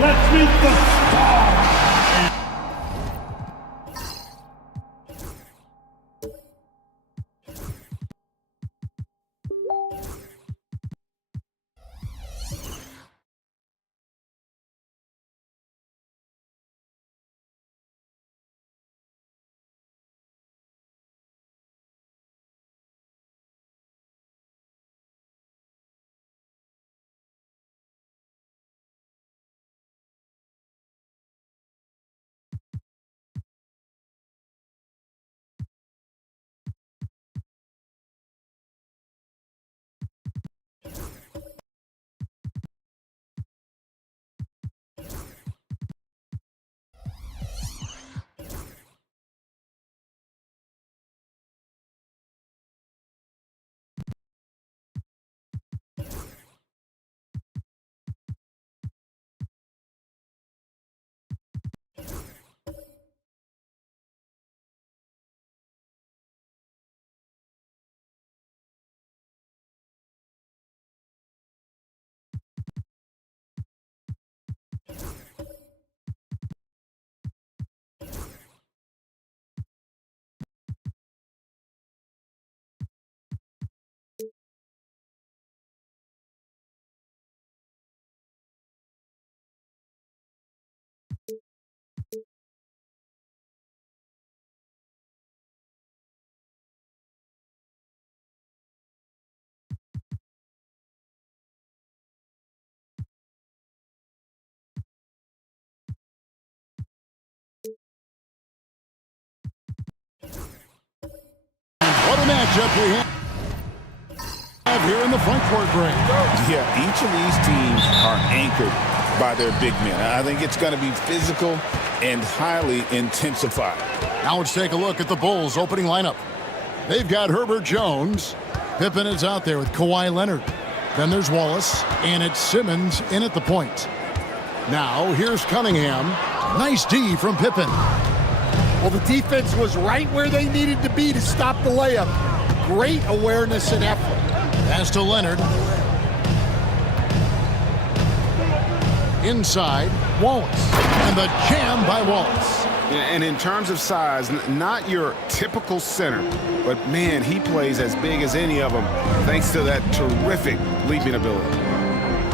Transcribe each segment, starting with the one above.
Let's meet the stars. the matchup we have here in the front court break. Yeah, each of these teams are anchored by their big men. I think it's going to be physical and highly intensified. Now let's take a look at the Bulls' opening lineup. They've got Herbert Jones. Pippen is out there with Kawhi Leonard. Then there's Wallace, and it's Simmons in at the point. Now here's Cunningham. Nice D from Pippen. Well, the defense was right where they needed to be to stop the layup. Great awareness and effort. Pass to Leonard. Inside, Wallace. And the jam by Wallace. And in terms of size, not your typical center, but man, he plays as big as any of them thanks to that terrific leaping ability.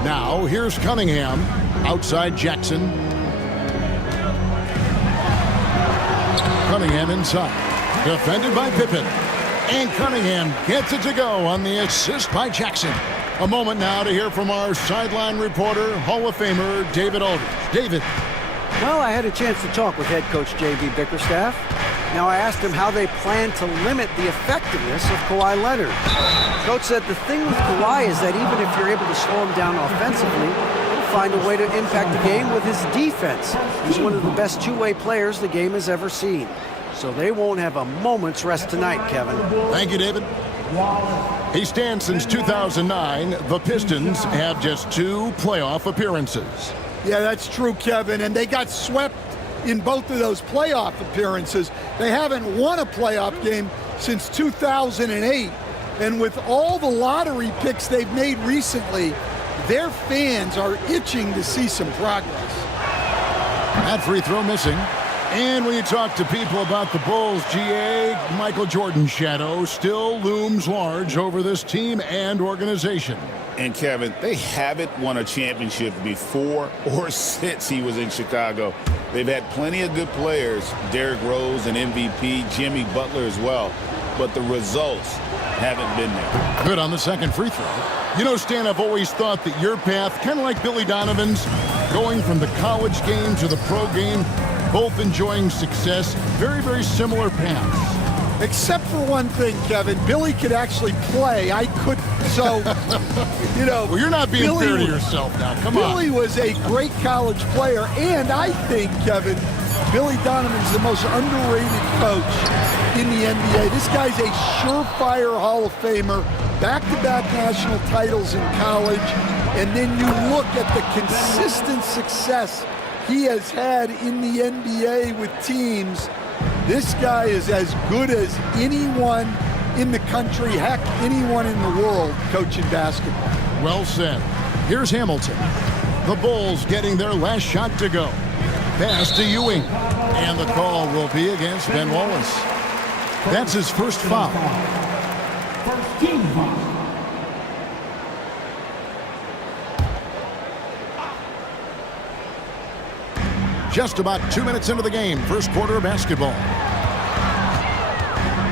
Now here's Cunningham. Outside Jackson. Cunningham inside. Defended by Pippen. And Cunningham gets it to go on the assist by Jackson. A moment now to hear from our sideline reporter, Hall of Famer David Aldridge. David. Well, I had a chance to talk with head coach J.B. Bickerstaff. Now I asked him how they plan to limit the effectiveness of Kawhi Leonard. Coach said the thing with Kawhi is that even if you're able to slow him down offensively, he'll find a way to impact the game with his defense. He's one of the best two-way players the game has ever seen. So they won't have a moment's rest tonight, Kevin. Thank you, David. He stands since 2009. The Pistons have just 2 playoff appearances. Yeah, that's true, Kevin. And they got swept in both of those playoff appearances. They haven't won a playoff game since 2008. And with all the lottery picks they've made recently, their fans are itching to see some progress. That free throw missing. And when you talk to people about the Bulls, GA, Michael Jordan's shadow still looms large over this team and organization. And Kevin, they haven't won a championship before or since he was in Chicago. They've had plenty of good players, Derrick Rose and MVP, Jimmy Butler as well, but the results haven't been there. Good on the second free throw. You know, Stan, I've always thought that your path, kind of like Billy Donovan's, going from the college game to the pro game, both enjoying success, very, very similar paths. Except for one thing, Kevin. Billy could actually play. I couldn't. So, you know. Well, you're not being fair to yourself now. Come on. Billy was a great college player. And I think, Kevin, Billy Donovan's the most underrated coach in the NBA. This guy's a surefire Hall of Famer. Back-to-back national titles in college. And then you look at the consistent success he has had in the NBA with teams. This guy is as good as anyone in the country, heck, anyone in the world coaching basketball. Well said. Here's Hamilton. The Bulls getting their last shot to go. Pass to Ewing. And the call will be against Ben Wallace. That's his first foul. First team foul. Just about 2 minutes into the game, first quarter of basketball.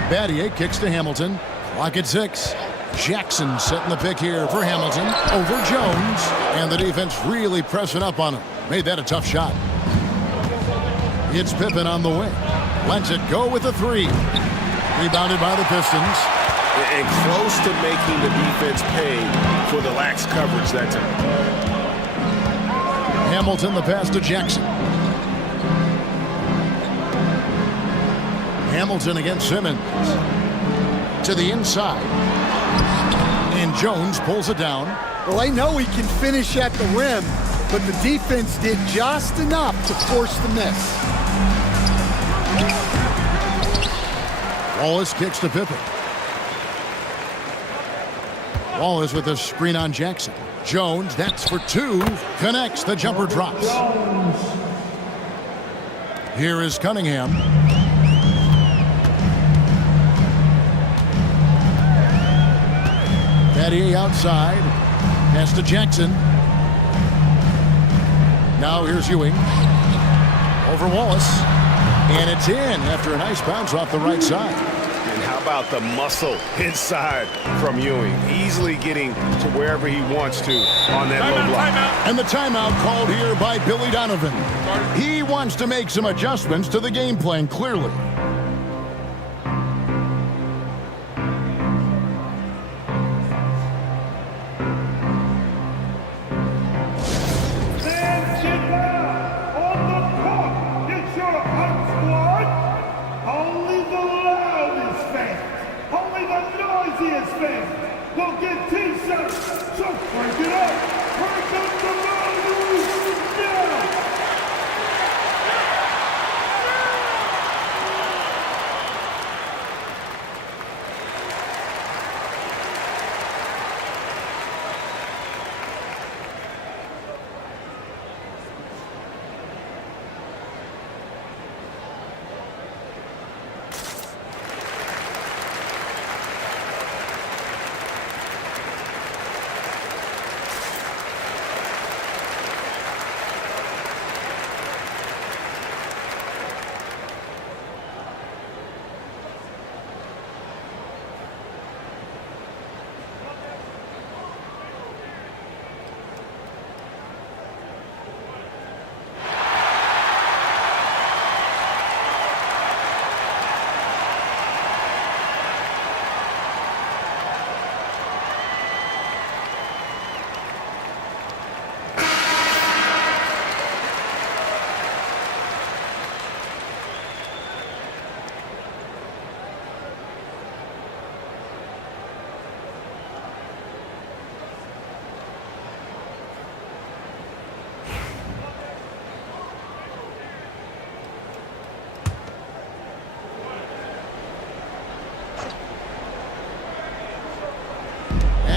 Battier kicks to Hamilton. Clock at 6. Jackson setting the pick here for Hamilton over Jones. And the defense really pressing up on him. Made that a tough shot. It's Pippen on the wing. Lets it go with a 3. Rebounded by the Pistons. And close to making the defense pay for the lax coverage that time. Hamilton, the pass to Jackson. Hamilton against Simmons. To the inside. And Jones pulls it down. Well, I know he can finish at the rim, but the defense did just enough to force the miss. Wallace kicks to Pippen. Wallace with a screen on Jackson. Jones, that's for 2. Connects, the jumper drops. Here is Cunningham. Battier outside. Pass to Jackson. Now here's Ewing. Over Wallace. And it's in after a nice bounce off the right side. And how about the muscle inside from Ewing? Easily getting to wherever he wants to on that low block. And the timeout called here by Billy Donovan. He wants to make some adjustments to the game plan, clearly.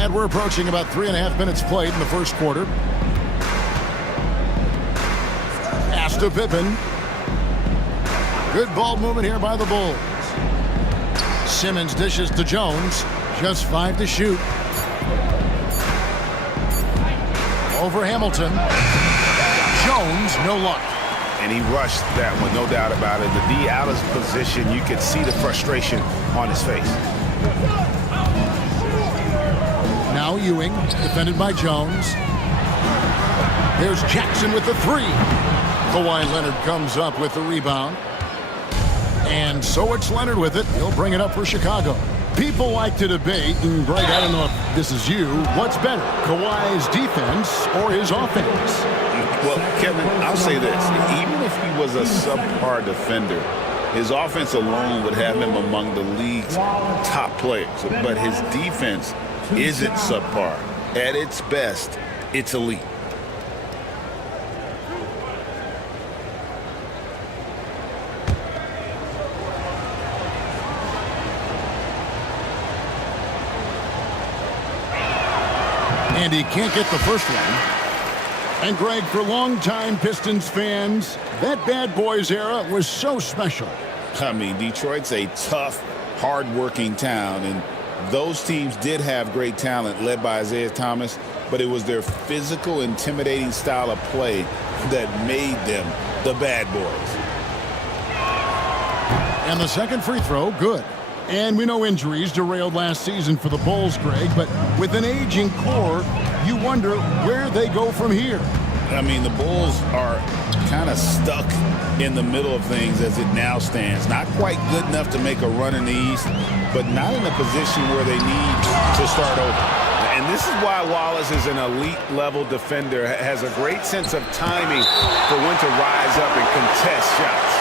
And we're approaching about 3.5 minutes played in the first quarter. Pass to Pippen. Good ball movement here by the Bulls. Simmons dishes to Jones. Just 5 to shoot. Over Hamilton. Jones, no luck. And he rushed that one, no doubt about it. The D out of position, you could see the frustration on his face. Now Ewing, defended by Jones. There's Jackson with the 3. Kawhi Leonard comes up with the rebound. And so it's Leonard with it. He'll bring it up for Chicago. People like to debate, and Greg, I don't know if this is you, what's better, Kawhi's defense or his offense? Well, Kevin, I'll say this. Even if he was a subpar defender, his offense alone would have him among the league's top players. But his defense isn't subpar. At its best, it's elite. And he can't get the first one. And Greg, for longtime Pistons fans, that Bad Boys era was so special. I mean, Detroit's a tough, hard-working town, and those teams did have great talent led by Isaiah Thomas, but it was their physical, intimidating style of play that made them the Bad Boys. And the second free throw, good. And we know injuries derailed last season for the Bulls, Greg, but with an aging core, you wonder where they go from here. I mean, the Bulls are kind of stuck in the middle of things as it now stands. Not quite good enough to make a run in the East, but not in a position where they need to start over. And this is why Wallace is an elite-level defender, has a great sense of timing for when to rise up and contest shots.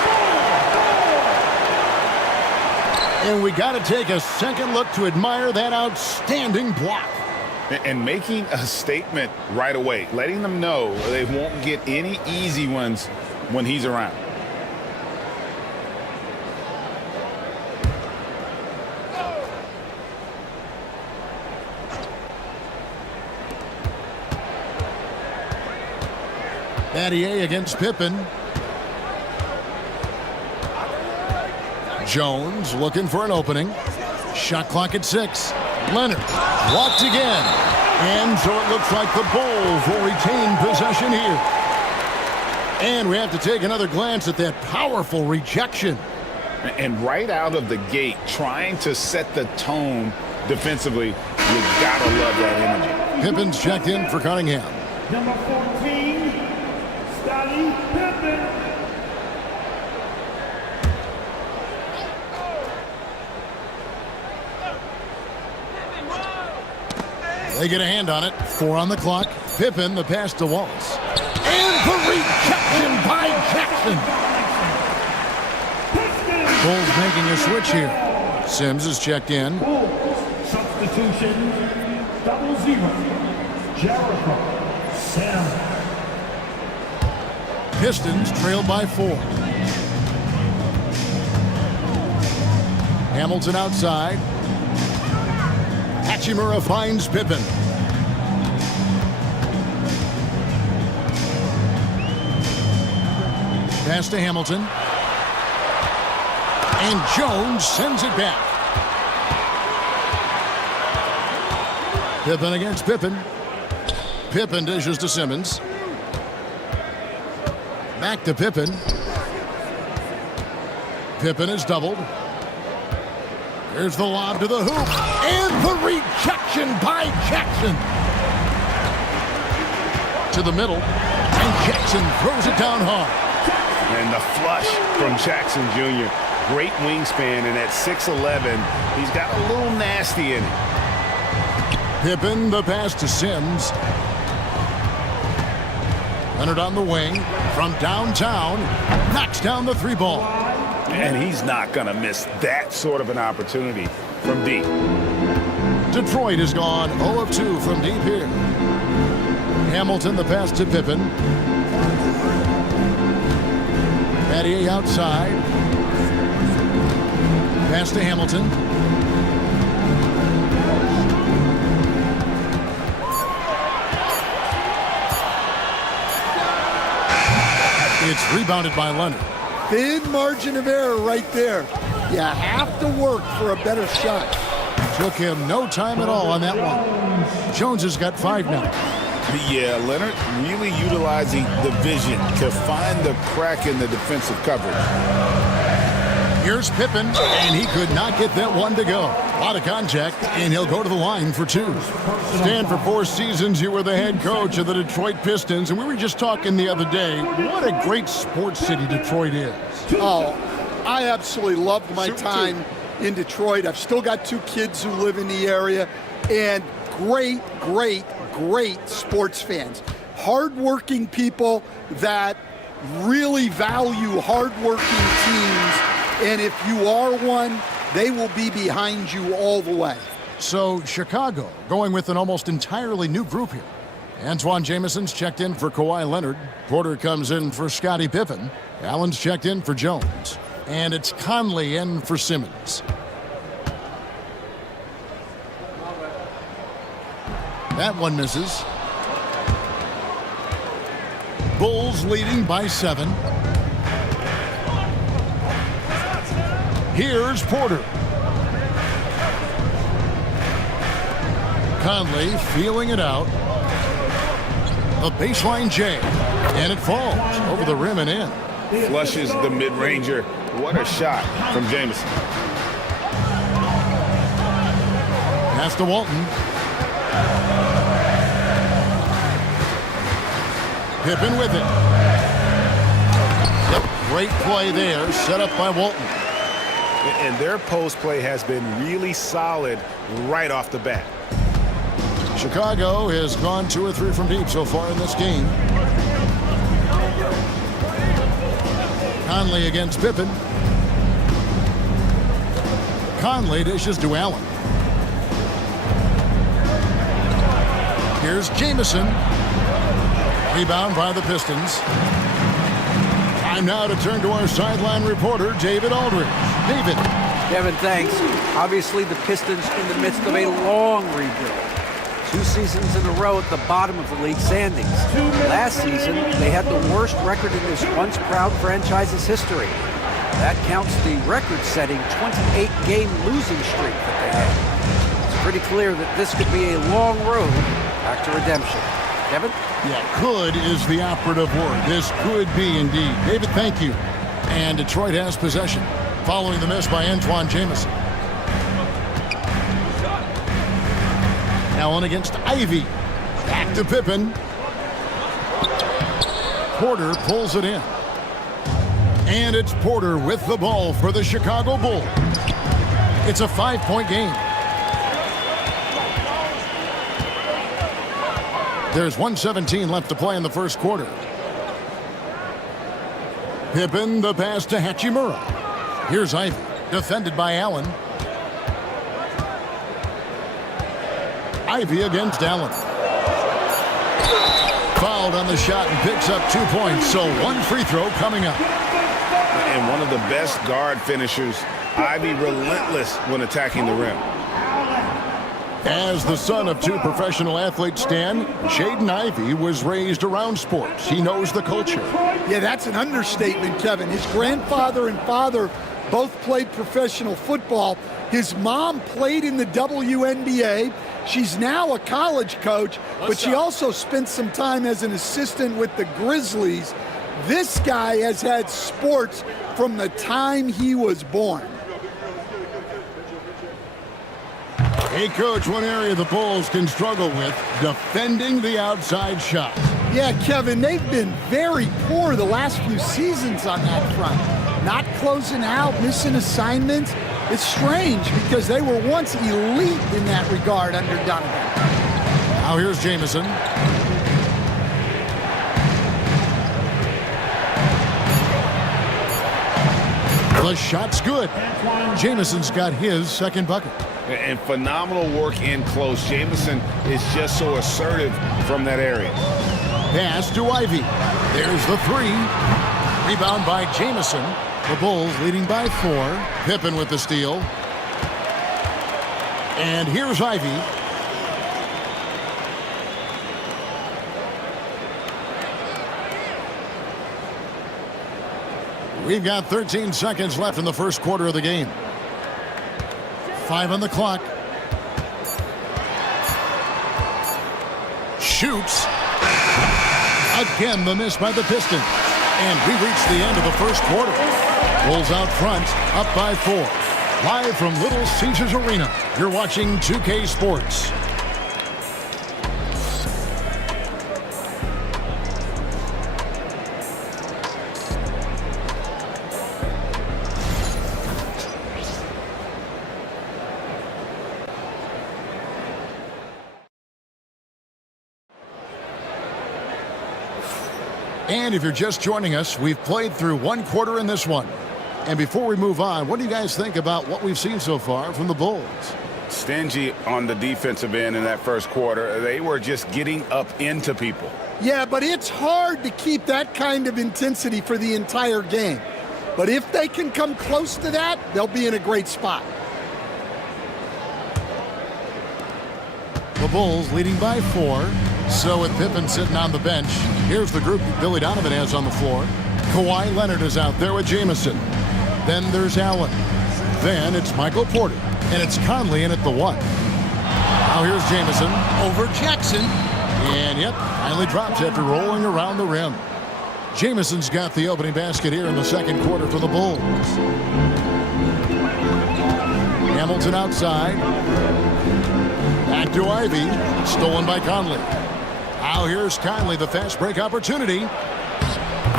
And we got to take a second look to admire that outstanding block. And making a statement right away, letting them know they won't get any easy ones when he's around. Battier against Pippen. Jones looking for an opening. Shot clock at 6. Leonard blocked again. And so it looks like the Bulls will retain possession here. And we have to take another glance at that powerful rejection. And right out of the gate, trying to set the tone defensively, you gotta love that energy. Pippen's checked in for Cunningham. Number 14, Scottie Pippen. They get a hand on it. 4 on the clock. Pippen, the pass to Wallace. And the rejection by Jackson. Bulls making a switch here. Sims is checked in. Substitution, 0-0. Jericho, Sims. Pistons trailed by 4. Hamilton outside. Hachimura finds Pippen. Pass to Hamilton. And Jones sends it back. Pippen against Pippen. Pippen dishes to Simmons. Back to Pippen. Pippen is doubled. Here's the lob to the hoop. And the rejection by Jackson. To the middle. And Jackson throws it down hard. And the flush from Jackson Jr. Great wingspan, and at 6'11", he's got a little nasty in it. Pippen, the pass to Sims. Leonard on the wing. From downtown. Knocks down the 3 ball. And he's not going to miss that sort of an opportunity from deep. Detroit has gone 0 of 2 from deep here. Hamilton, the pass to Pippen. Battier outside. Pass to Hamilton. It's rebounded by Leonard. Thin margin of error right there. You have to work for a better shot. Took him no time at all on that one. Jones has got 5 now. Yeah, Leonard really utilizing the vision to find the crack in the defensive coverage. Here's Pippen, and he could not get that one to go. A lot of contact, and he'll go to the line for 2. Stan, for 4 seasons, you were the head coach of the Detroit Pistons, and we were just talking the other day, what a great sports city Detroit is. Oh, I absolutely loved my time in Detroit. I've still got 2 kids who live in the area, and great sports fans. Hardworking people that really value hardworking teams. And if you are one, they will be behind you all the way. So Chicago going with an almost entirely new group here. Antoine Jameson's checked in for Kawhi Leonard. Porter comes in for Scottie Pippen. Allen's checked in for Jones. And it's Conley in for Simmons. That one misses. Bulls leading by 7. Here's Porter. Conley feeling it out. The baseline J. And it falls over the rim and in. Flushes the mid-ranger. What a shot from Jameson. Pass to Walton. Pippen with it. Yep, great play there, set up by Walton. And their post play has been really solid right off the bat. Chicago has gone 2 or 3 from deep so far in this game. Conley against Pippen. Conley dishes to Allen. Here's Jameson. Rebound by the Pistons. Time now to turn to our sideline reporter, David Aldridge. David. Kevin, thanks. Obviously, the Pistons in the midst of a long rebuild. 2 seasons in a row at the bottom of the league standings. Last season, they had the worst record in this once proud franchise's history. That counts the record-setting 28-game losing streak that they had. It's pretty clear that this could be a long road back to redemption. Kevin? Yeah, could is the operative word. This could be indeed. David, thank you. And Detroit has possession following the miss by Antoine Jamison. Allen against Ivy. Back to Pippen. Porter pulls it in. And it's Porter with the ball for the Chicago Bulls. It's a 5-point game. There's 1:17 left to play in the first quarter. Pippen, the pass to Hachimura. Here's Ivy, defended by Allen. Ivy against Allen. Fouled on the shot and picks up 2 points, so 1 free throw coming up. And one of the best guard finishers, Ivy relentless when attacking the rim. As the son of 2 professional athletes, Stan, Jaden Ivey was raised around sports. He knows the culture. Yeah, that's an understatement, Kevin. His grandfather and father both played professional football. His mom played in the WNBA. She's now a college coach, but she also spent some time as an assistant with the Grizzlies. This guy has had sports from the time he was born. Hey, Coach, one area the Bulls can struggle with, defending the outside shot. Yeah, Kevin, they've been very poor the last few seasons on that front. Not closing out, missing assignments. It's strange because they were once elite in that regard under Donovan. Now here's Jamison. The shot's good. Jamison's got his second bucket. And phenomenal work in close. Jamison is just so assertive from that area. Pass to Ivy. There's the 3. Rebound by Jamison. The Bulls leading by 4. Pippen with the steal. And here's Ivy. We've got 13 seconds left in the first quarter of the game. 5 on the clock. Shoots. Again, the miss by the Pistons. And we reach the end of the first quarter. Bulls out front, up by 4. Live from Little Caesars Arena, you're watching 2K Sports. And if you're just joining us, we've played through one quarter in this one. And before we move on, what do you guys think about what we've seen so far from the Bulls? Stingy on the defensive end in that first quarter. They were just getting up into people. Yeah, but it's hard to keep that kind of intensity for the entire game. But if they can come close to that, they'll be in a great spot. The Bulls leading by 4. So with Pippen sitting on the bench, here's the group Billy Donovan has on the floor. Kawhi Leonard is out there with Jamison. Then there's Allen. Then it's Michael Porter. And it's Conley in at the 1. Now here's Jamison over Jackson. And yep, finally drops after rolling around the rim. Jamison's got the opening basket here in the second quarter for the Bulls. Hamilton outside. Back to Ivy. Stolen by Conley. Now here's Conley, the fast break opportunity.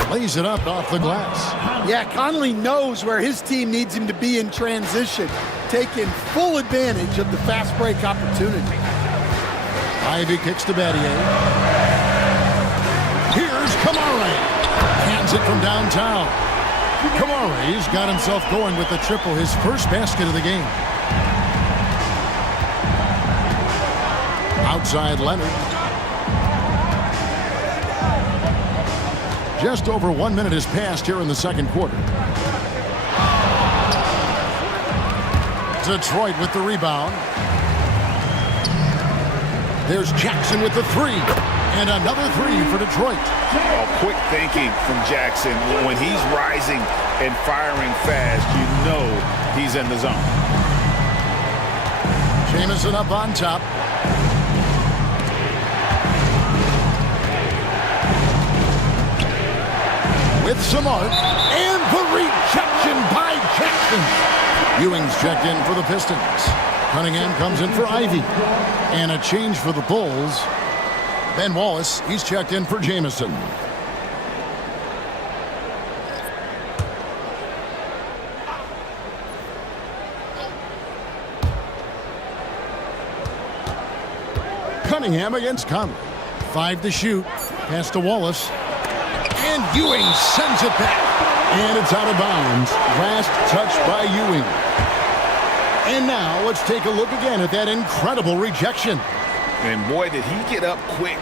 Lays it up off the glass. Yeah, Conley knows where his team needs him to be in transition, taking full advantage of the fast break opportunity. Ivy kicks to Battier. Here's Kamara. Hands it from downtown. Kamara's got himself going with the triple, his first basket of the game. Outside Leonard. Just over 1 minute has passed here in the second quarter. Detroit with the rebound. There's Jackson with the 3. And another 3 for Detroit. Oh, quick thinking from Jackson. When he's rising and firing fast, you know he's in the zone. Jamison up on top. With some arc, and the rejection by Jackson. Ewing's checked in for the Pistons. Cunningham comes in for Ivy. And a change for the Bulls. Ben Wallace, he's checked in for Jamison. Cunningham against Conley. 5 to shoot. Pass to Wallace. And Ewing sends it back. And it's out of bounds. Last touch by Ewing. And now let's take a look again at that incredible rejection. And boy, did he get up quick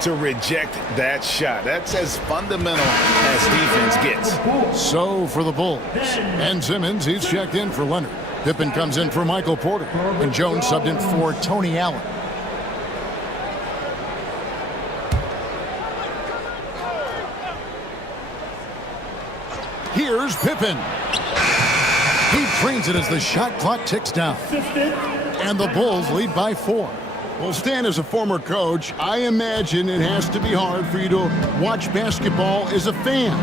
to reject that shot. That's as fundamental as defense gets. So for the Bulls, Ben Simmons, he's checked in for Leonard. Pippen comes in for Michael Porter. And Jones subbed in for Tony Allen. Here's Pippen. He trains it as the shot clock ticks down. And the Bulls lead by 4. Well, Stan, as a former coach, I imagine it has to be hard for you to watch basketball as a fan.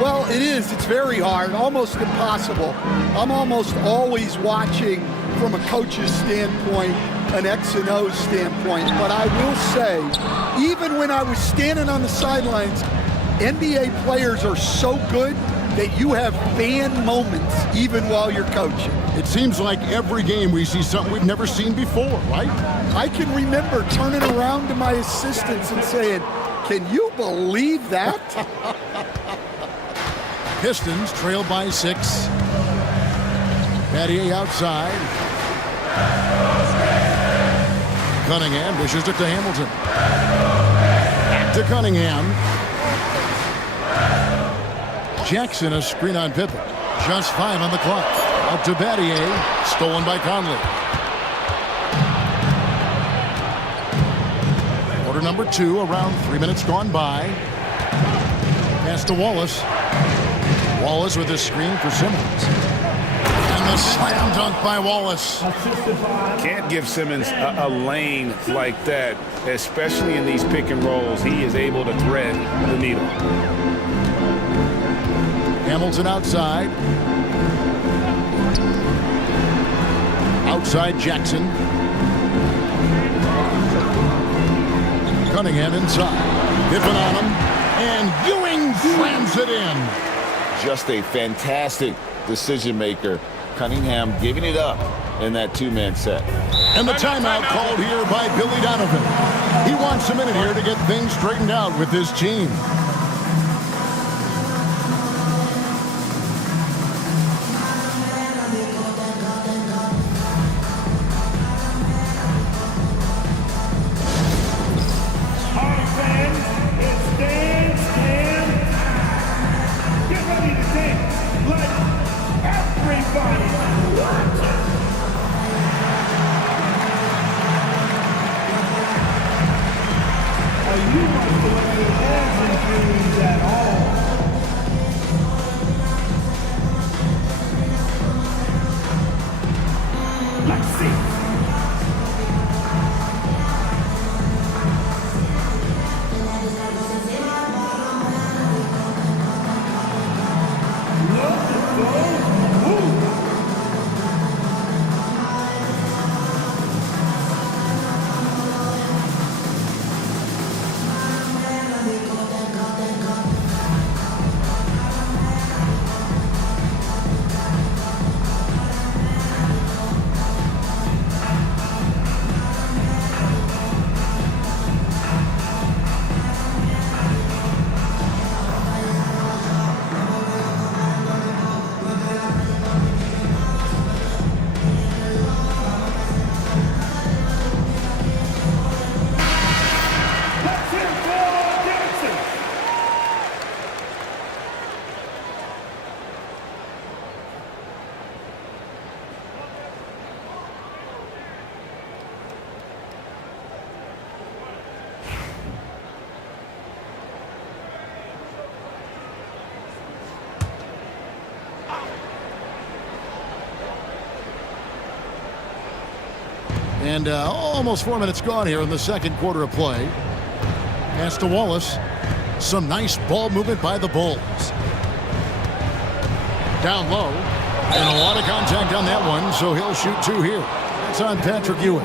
Well, it is. It's very hard, almost impossible. I'm almost always watching from a coach's standpoint, an X and O standpoint. But I will say, even when I was standing on the sidelines, NBA players are so good that you have fan moments even while you're coaching. It seems like every game we see something we've never seen before, right? I can remember turning around to my assistants and saying, "Can you believe that?" Pistons trail by 6. Battier outside. Cunningham dishes it to Hamilton. Back to Cunningham. Jackson, a screen on Pippen. Just 5 on the clock. Out to Battier. Stolen by Conley. Quarter number 2, around 3 minutes gone by. Pass to Wallace. Wallace with a screen for Simmons. And the slam dunk by Wallace. Can't give Simmons a lane like that, especially in these pick and rolls. He is able to thread the needle. Hamilton outside. Outside Jackson. Cunningham inside. Pippen on him. And Ewing slams it in. Just a fantastic decision maker. Cunningham giving it up in that two-man set. And the timeout called here by Billy Donovan. He wants a minute here to get things straightened out with his team. And almost 4 minutes gone here in the second quarter of play. Pass to Wallace. Some nice ball movement by the Bulls. Down low. And a lot of contact on that one, so he'll shoot two here. That's on Patrick Ewing.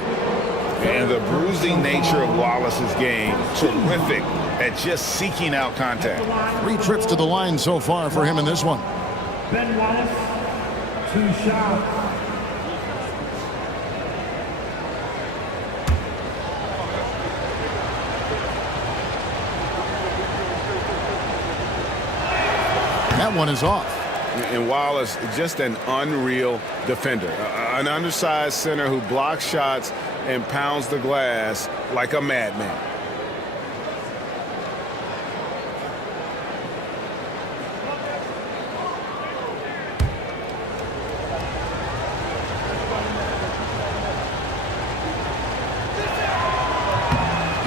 And the bruising nature of Wallace's game, terrific at just seeking out contact. 3 trips to the line so far for him in this one. Ben Wallace, 2 shots. That one is off. And Wallace, just an unreal defender. An undersized center who blocks shots and pounds the glass like a madman.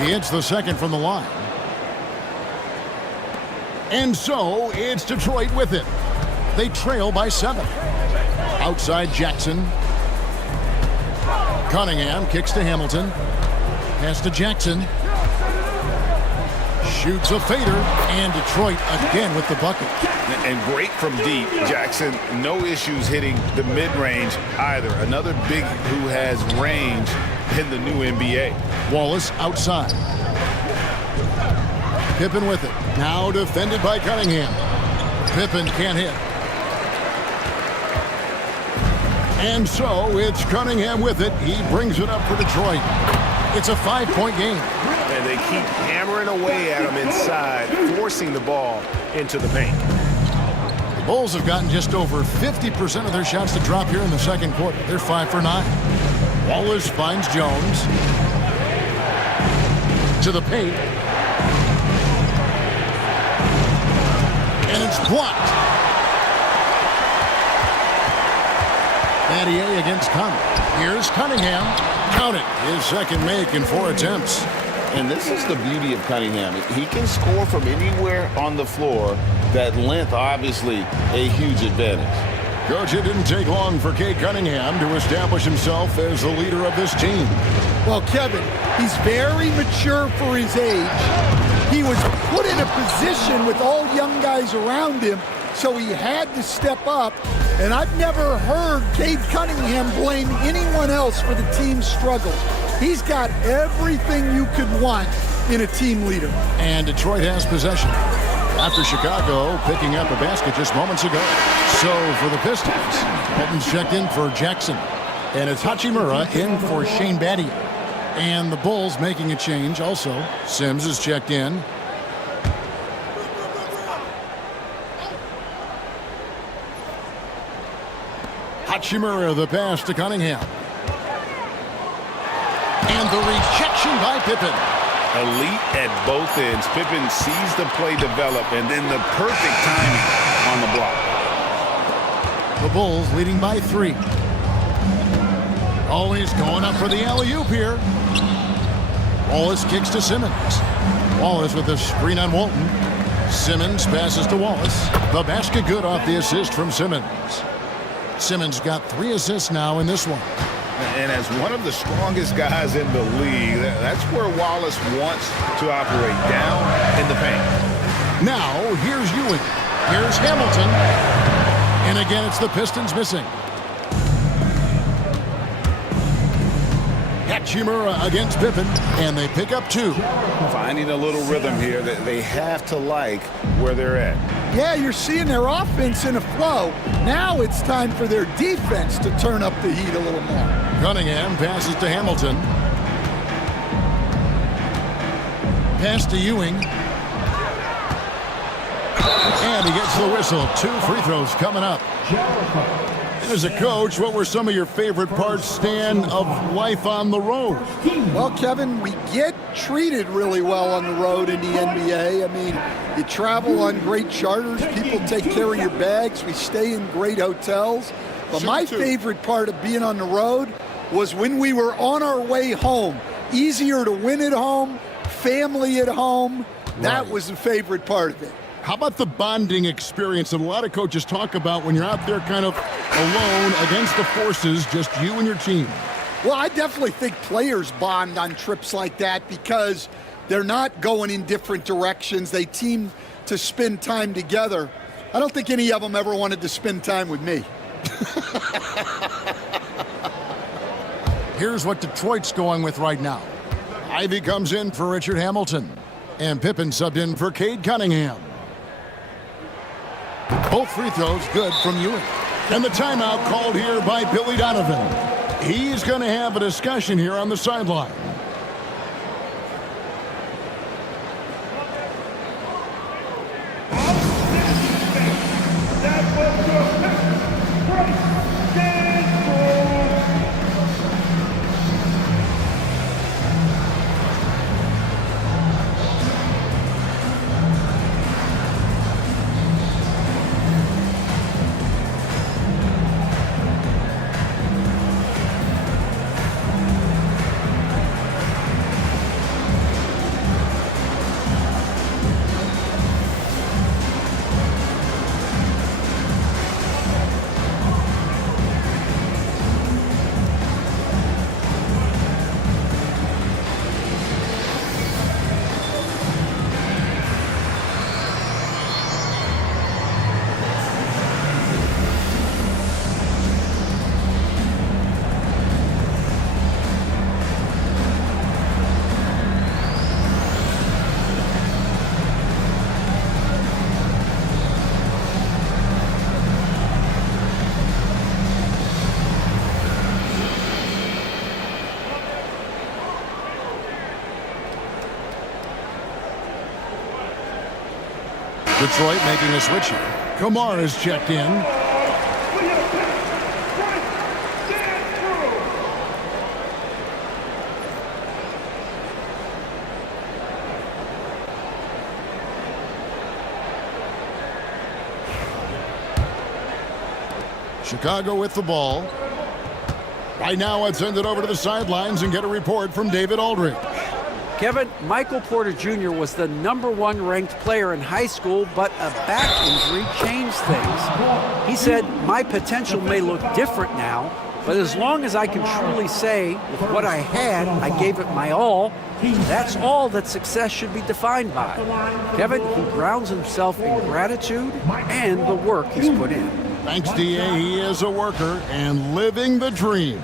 He hits the second from the line. And so it's Detroit with it. They trail by 7. Outside Jackson. Cunningham kicks to Hamilton. Pass to Jackson. Shoots a fader. And Detroit again with the bucket. And great from deep. Jackson, no issues hitting the mid-range either. Another big who has range in the new NBA. Wallace outside. Pippen with it. Now defended by Cunningham. Pippen can't hit. And so it's Cunningham with it. He brings it up for Detroit. It's a 5-point game. And they keep hammering away at him inside, forcing the ball into the paint. The Bulls have gotten just over 50% of their shots to drop here in the second quarter. They're 5 for 9. Wallace finds Jones. To the paint. And it's blocked. Battier against Cunningham. Here's Cunningham. Count it. His second make in 4 attempts. And this is the beauty of Cunningham. He can score from anywhere on the floor. That length, obviously, a huge advantage. Coach, it didn't take long for Cade Cunningham to establish himself as the leader of this team. Well, Kevin, he's very mature for his age. He was put in a position with all young guys around him, so he had to step up. And I've never heard Cade Cunningham blame anyone else for the team's struggles. He's got everything you could want in a team leader. And Detroit has possession after Chicago picking up a basket just moments ago. So for the Pistons, Bolton's checked in for Jackson. And it's Hachimura in for Shane Battier. And the Bulls making a change also. Sims is checked in. Hachimura, the pass to Cunningham. And the rejection by Pippen. Elite at both ends. Pippen sees the play develop, and then the perfect timing on the block. The Bulls leading by 3. Always going up for the alley-oop here. Wallace kicks to Simmons. Wallace with a screen on Walton. Simmons passes to Wallace. The basket good off the assist from Simmons. Simmons got 3 assists now in this one. And as one of the strongest guys in the league, that's where Wallace wants to operate, down in the paint. Now, here's Ewing. Here's Hamilton. And again, it's the Pistons missing. Hachimura against Pippen, and they pick up 2. Finding a little rhythm here that they have to like where they're at. Yeah, you're seeing their offense in a flow. Now it's time for their defense to turn up the heat a little more. Cunningham passes to Hamilton. Pass to Ewing. And he gets the whistle. 2 free throws coming up. As a coach, what were some of your favorite parts, Stan, of life on the road? Well, Kevin, we get treated really well on the road in the NBA. I mean, you travel on great charters. People take care of your bags. We stay in great hotels. But my favorite part of being on the road was when we were on our way home. Easier to win at home, family at home. That was the favorite part of it. How about the bonding experience that a lot of coaches talk about when you're out there kind of alone against the forces, just you and your team? Well, I definitely think players bond on trips like that because they're not going in different directions. They team to spend time together. I don't think any of them ever wanted to spend time with me. Here's what Detroit's going with right now. Ivy comes in for Richard Hamilton. And Pippen subbed in for Cade Cunningham. Both free throws good from Ewing. And the timeout called here by Billy Donovan. He's going to have a discussion here on the sideline. Detroit making a switch here. Kamar is checked in. Chicago with the ball. Right now, I'd send it over to the sidelines and get a report from David Aldridge. Kevin, Michael Porter Jr. was the #1 ranked player in high school, but a back injury changed things. He said, "My potential may look different now, but as long as I can truly say, with what I had, I gave it my all, that's all that success should be defined by." Kevin, he grounds himself in gratitude and the work he's put in. Thanks, D.A. He is a worker and living the dream.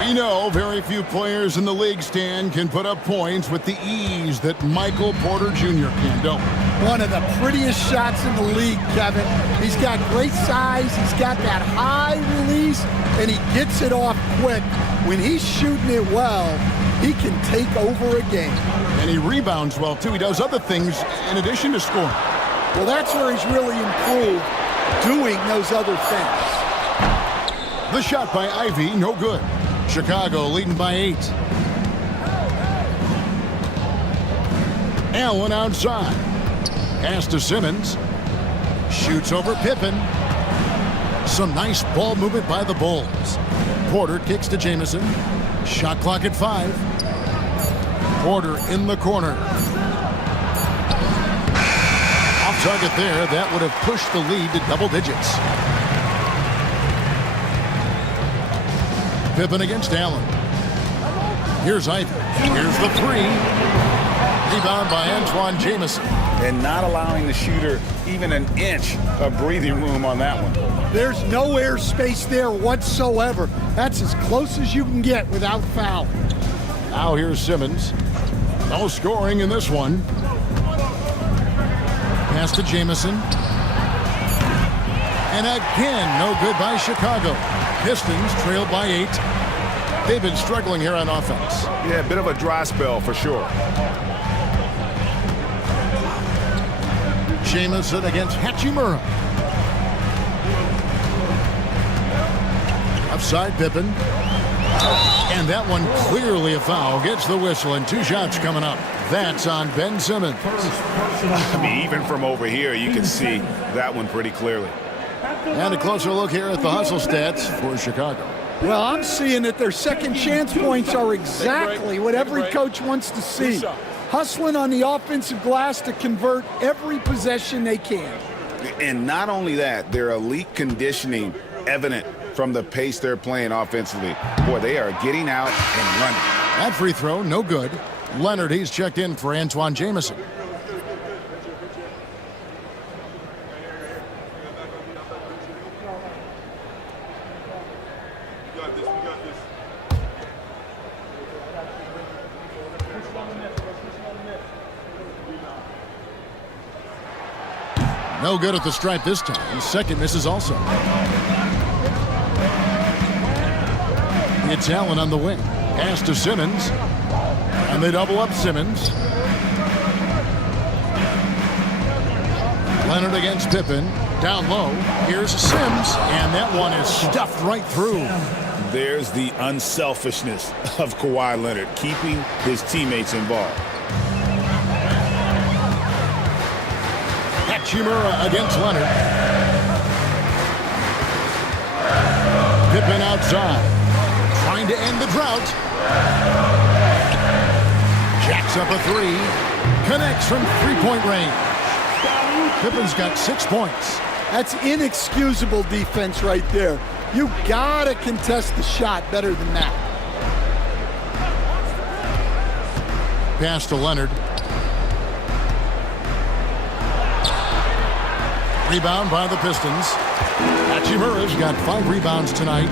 We know very few players in the league, Stan, can put up points with the ease that Michael Porter Jr. can, don't we? One of the prettiest shots in the league, Kevin. He's got great size. He's got that high release, and he gets it off quick. When he's shooting it well, he can take over a game. And he rebounds well, too. He does other things in addition to scoring. Well, that's where he's really improved, doing those other things. The shot by Ivy, no good. Chicago leading by 8. Allen outside. Pass to Simmons. Shoots over Pippen. Some nice ball movement by the Bulls. Porter kicks to Jamison. Shot clock at 5. Porter in the corner. Off target there. That would have pushed the lead to double digits. Pippen against Allen. Here's Ivy. Here's the 3. Rebound by Antoine Jamison. And not allowing the shooter even an inch of breathing room on that one. There's no air space there whatsoever. That's as close as you can get without foul. Now here's Simmons. No scoring in this one. Pass to Jamison. And again, no good by Chicago. Pistons trailed by 8. They've been struggling here on offense. Yeah, a bit of a dry spell for sure. Jamison against Hachimura. Offside Pippen. And that one clearly a foul. Gets the whistle and 2 shots coming up. That's on Ben Simmons. I mean, even from over here, you can see that one pretty clearly. And a closer look here at the hustle stats for Chicago. Well, I'm seeing that their second chance points are exactly what every coach wants to see. Hustling on the offensive glass to convert every possession they can. And not only that, their elite conditioning evident from the pace they're playing offensively. Boy, they are getting out and running. That free throw, no good. Leonard, he's checked in for Antoine Jamison. No good at the stripe this time. Second misses also. It's Allen on the wing. Pass to Simmons. And they double up Simmons. Leonard against Pippen. Down low. Here's Sims. And that one is stuffed right through. There's the unselfishness of Kawhi Leonard, keeping his teammates involved. Hachimura against Leonard. Pippen outside. Trying to end the drought. Jacks up a 3. Connects from 3-point range. Pippen's got 6 points. That's inexcusable defense right there. You gotta contest the shot better than that. Pass to Leonard. Rebound by the Pistons. Hachimura's got 5 rebounds tonight.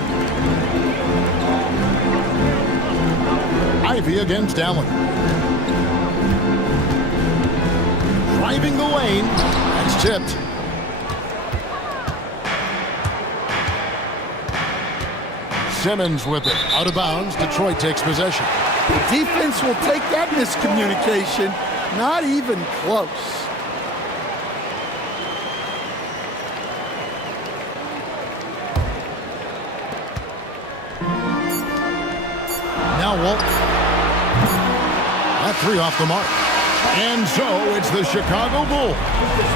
Ivy against Allen. Driving the lane. That's tipped. Simmons with it. Out of bounds. Detroit takes possession. The defense will take that miscommunication. Not even close. foul. That three off the mark. And so it's the Chicago Bulls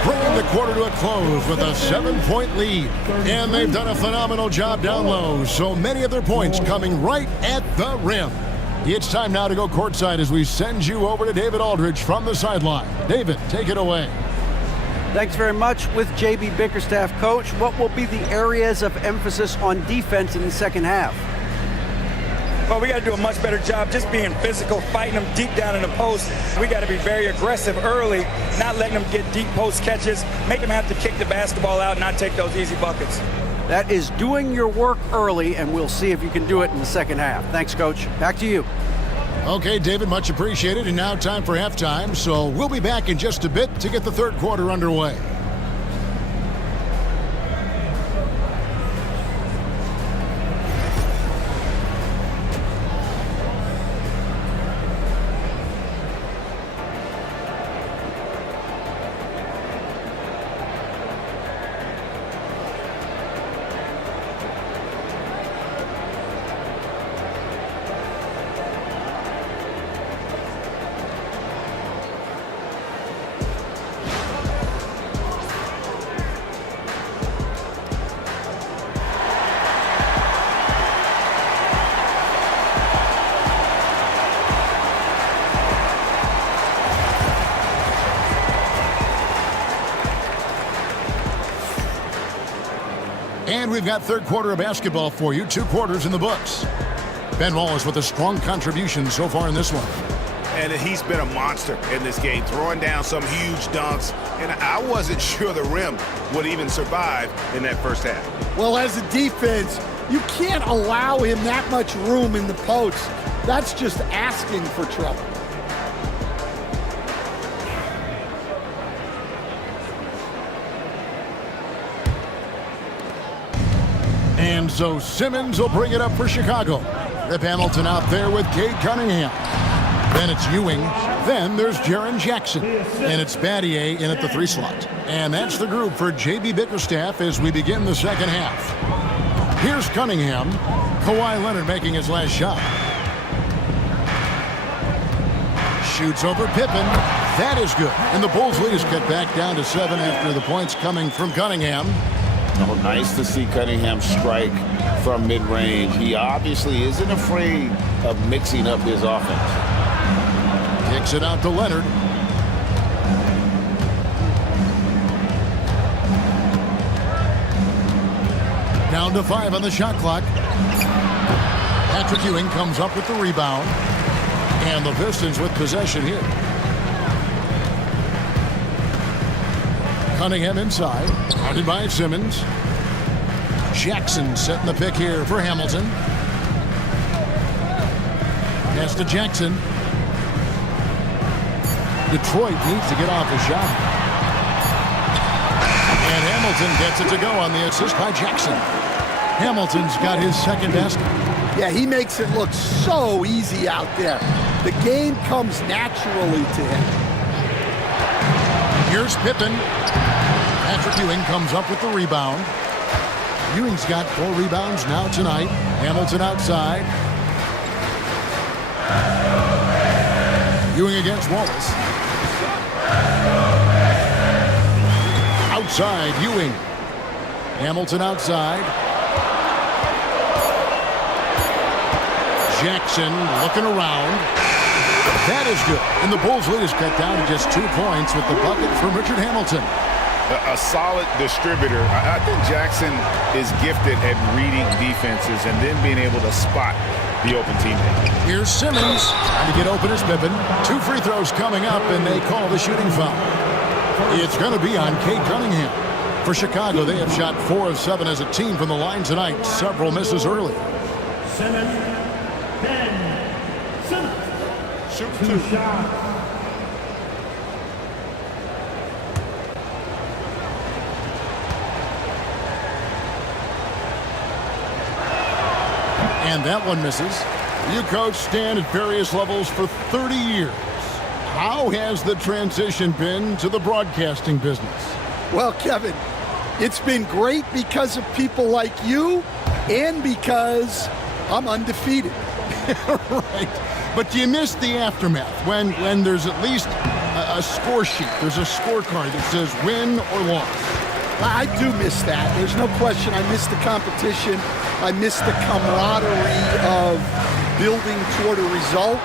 bringing the quarter to a close with a 7-point lead. And they've done a phenomenal job down low. So many of their points coming right at the rim. It's time now to go courtside as we send you over to David Aldridge from the sideline. David, take it away. Thanks very much. With JB Bickerstaff, Coach, what will be the areas of emphasis on defense in the second half? Well, we got to do a much better job just being physical, fighting them deep down in the post. We got to be very aggressive early, not letting them get deep post catches, make them have to kick the basketball out and not take those easy buckets. That is doing your work early, and we'll see if you can do it in the second half. Thanks, Coach. Back to you. Okay, David, much appreciated. And now time for halftime. So we'll be back in just a bit to get the third quarter underway. And we've got third quarter of basketball for you. 2 quarters in the books. Ben Wallace with a strong contribution so far in this one. And he's been a monster in this game, throwing down some huge dunks. And I wasn't sure the rim would even survive in that first half. Well, as a defense, you can't allow him that much room in the post. That's just asking for trouble. And so Simmons will bring it up for Chicago. Rip Hamilton out there with Cade Cunningham. Then it's Ewing. Then there's Jaren Jackson. And it's Battier in at the 3 slot. And that's the group for JB Bickerstaff as we begin the second half. Here's Cunningham. Kawhi Leonard making his last shot. Shoots over Pippen. That is good. And the Bulls lead is cut back down to 7 after the points coming from Cunningham. Oh, nice to see Cunningham strike from mid-range. He obviously isn't afraid of mixing up his offense. Kicks it out to Leonard. Down to 5 on the shot clock. Patrick Ewing comes up with the rebound. And the Pistons with possession here. Cunningham inside. Guarded by Simmons. Jackson setting the pick here for Hamilton. Pass to Jackson. Detroit needs to get off a shot. And Hamilton gets it to go on the assist by Jackson. Hamilton's got his second basket. Yeah, he makes it look so easy out there. The game comes naturally to him. Here's Pippen. Patrick Ewing comes up with the rebound. Ewing's got 4 rebounds now tonight. Hamilton outside. Ewing against Wallace. Outside, Ewing. Hamilton outside. Jackson looking around. That is good. And the Bulls lead is cut down to just 2 points with the bucket from Richard Hamilton. A solid distributor. I think Jackson is gifted at reading defenses and then being able to spot the open teammate. Here's Simmons trying to get open as Pippen. 2 free throws coming up, and they call the shooting foul. It's going to be on Cade Cunningham. For Chicago, they have shot 4 of 7 as a team from the line tonight. Several misses early. Simmons, Ben Simmons. Shoot 2 shots. And that one misses. You coach Stan at various levels for 30 years. How has the transition been to the broadcasting business? Well, Kevin, it's been great because of people like you and because I'm undefeated. Right. But you miss the aftermath when there's at least a score sheet. There's a scorecard that says win or loss. I do miss that. There's no question. I miss the competition. I miss the camaraderie of building toward a result.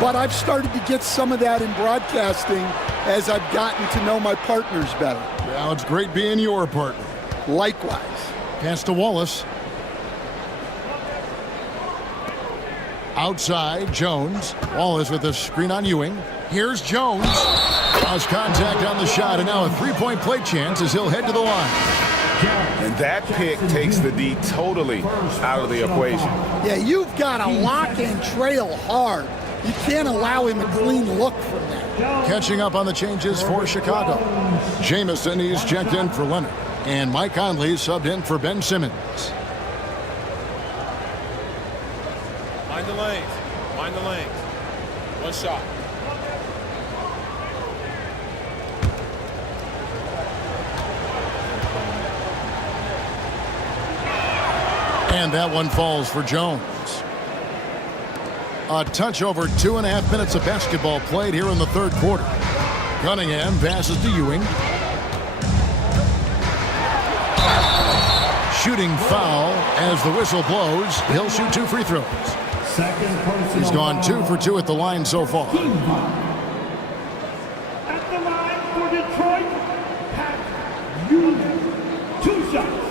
But I've started to get some of that in broadcasting as I've gotten to know my partners better. Well, it's great being your partner. Likewise. Pass to Wallace. Outside, Jones. Wallace with a screen on Ewing. Here's Jones. Lost contact on the shot, and now a three-point play chance as he'll head to the line. And that pick takes the D totally out of the equation. Yeah, you've got to lock and trail hard. You can't allow him a clean look from that. Catching up on the changes for Chicago. Jamison, he's checked in for Leonard. And Mike Conley subbed in for Ben Simmons. Mind the lanes. Mind the lanes. One shot. And that one falls for Jones. A touch over 2.5 minutes of basketball played here in the third quarter. Cunningham passes to Ewing. Shooting foul as the whistle blows. He'll shoot 2 free throws. He's gone 2 for 2 at the line so far. At the line for Detroit, Pat Ewing. 2 shots.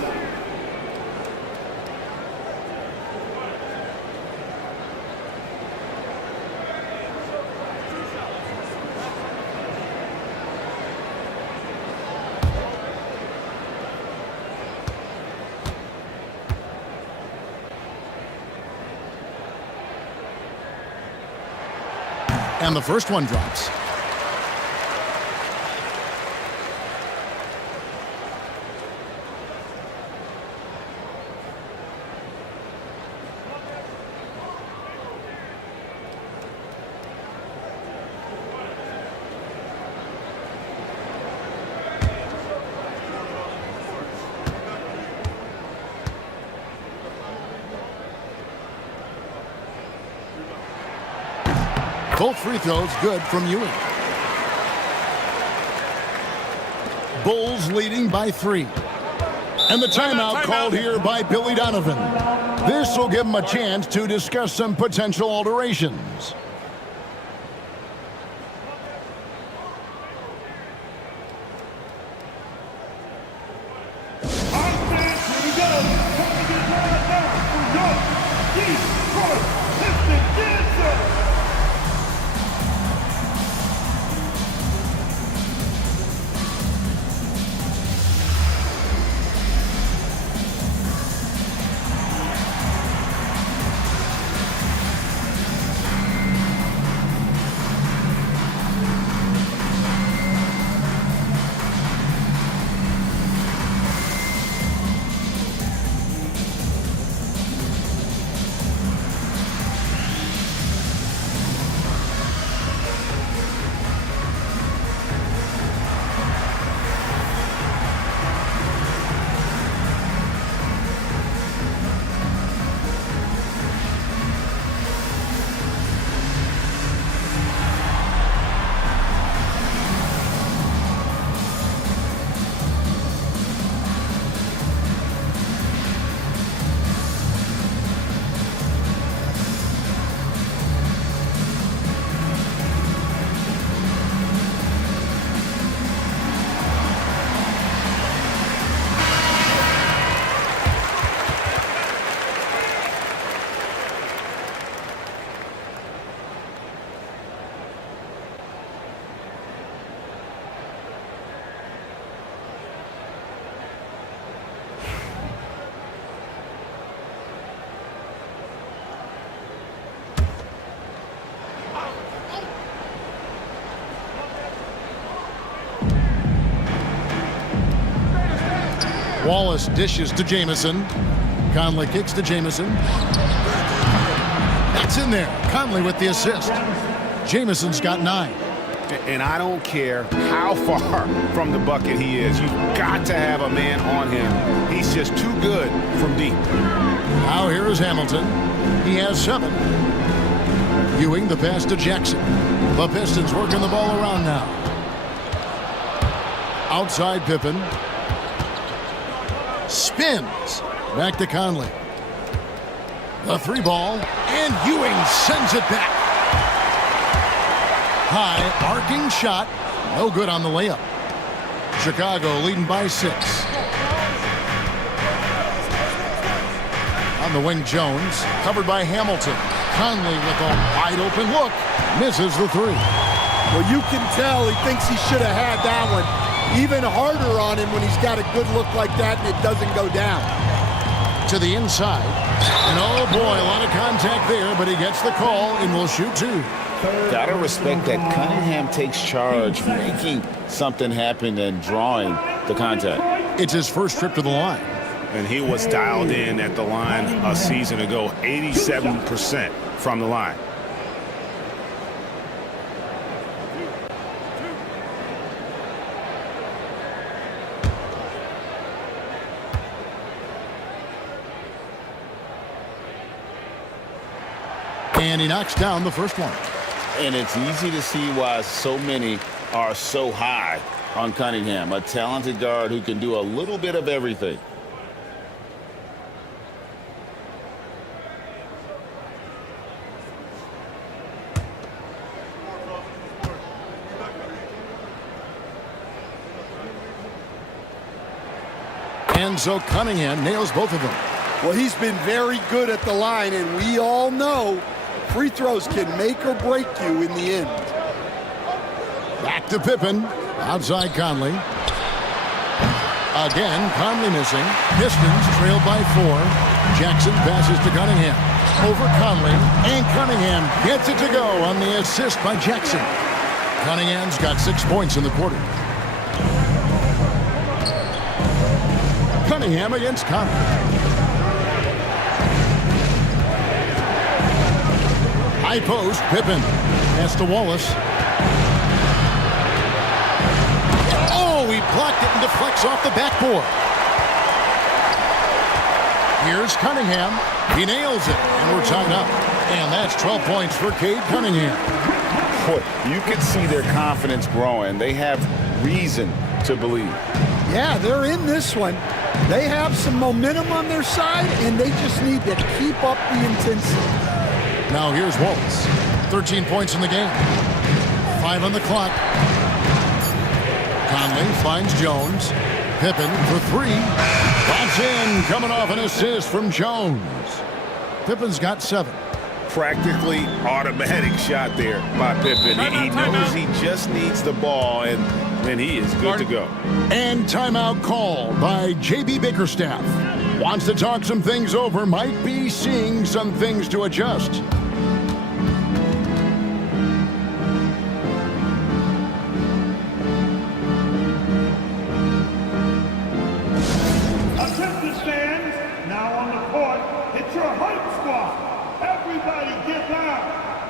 And the first one drops. Both free throws good from Ewing. Bulls leading by 3. And the timeout called here by Billy Donovan. This will give him a chance to discuss some potential alterations. Wallace dishes to Jamison. Conley kicks to Jamison. That's in there. Conley with the assist. Jamison's got 9. And I don't care how far from the bucket he is. You've got to have a man on him. He's just too good from deep. Now here is Hamilton. He has 7. Ewing the pass to Jackson. The Pistons working the ball around now. Outside Pippen. Spins. Back to Conley. The three ball. And Ewing sends it back. High arcing shot. No good on the layup. Chicago leading by 6. On the wing, Jones. Covered by Hamilton. Conley with a wide open look. Misses the three. Well, you can tell he thinks he should have had that one. Even harder on him when he's got a good look like that and it doesn't go down. To the inside. And oh boy, a lot of contact there, but he gets the call and will shoot 2. Gotta respect that Cunningham takes charge, making something happen and drawing the contact. It's his first trip to the line. And he was dialed in at the line a season ago, 87% from the line. And he knocks down the first one. And it's easy to see why so many are so high on Cunningham, a talented guard who can do a little bit of everything. And so Cunningham nails both of them. Well, he's been very good at the line, and we all know free throws can make or break you in the end. Back to Pippen. Outside Conley. Again, Conley missing. Pistons trailed by 4. Jackson passes to Cunningham. Over Conley. And Cunningham gets it to go on the assist by Jackson. Cunningham's got 6 points in the quarter. Cunningham against Conley. High post, Pippen. Pass to Wallace. Oh, he blocked it and deflects off the backboard. Here's Cunningham. He nails it, and we're tied up. And that's 12 points for Cade Cunningham. Boy, you can see their confidence growing. They have reason to believe. Yeah, they're in this one. They have some momentum on their side, and they just need to keep up the intensity. Now here's Wallace. 13 points in the game. 5 on the clock. Conley finds Jones. Pippen for 3. That's in, coming off an assist from Jones. Pippen's got 7. Practically automatic shot there by Pippen. He knows he just needs the ball, and then he is good to go. And timeout called by J.B. Bickerstaff. Wants to talk some things over, might be seeing some things to adjust. Attention fans, now on the court, it's your hype squad. Everybody get loud.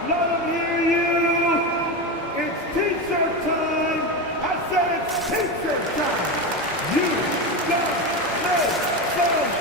Let them hear you. It's t-shirt time. I said it's t-shirt time. You gotta make some noise.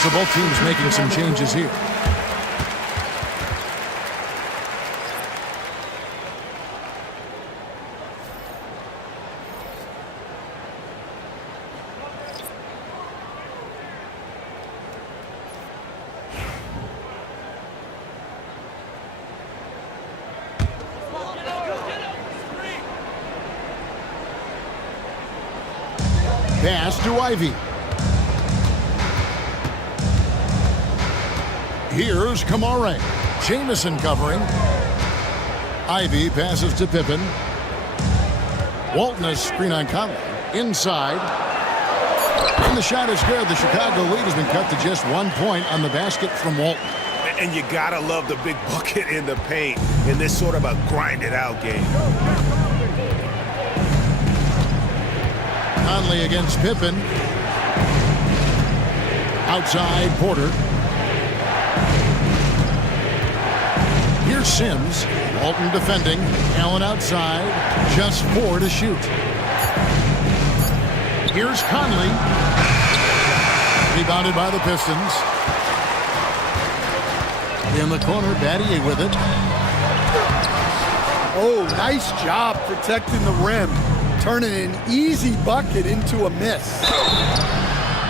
So both teams making some changes here. Pass to Ivy. Here's Kamare. Jamison covering. Ivy passes to Pippen. Walton has screen on Conley. Inside. And the shot is good. The Chicago lead has been cut to just 1 point on the basket from Walton. And you gotta love the big bucket in the paint in this sort of a grind-it-out game. Conley against Pippen. Outside Porter. Here's Sims. Walton defending. Allen outside. Just 4 to shoot. Here's Conley. Rebounded by the Pistons. In the corner, Battier with it. Oh, nice job protecting the rim. Turning an easy bucket into a miss.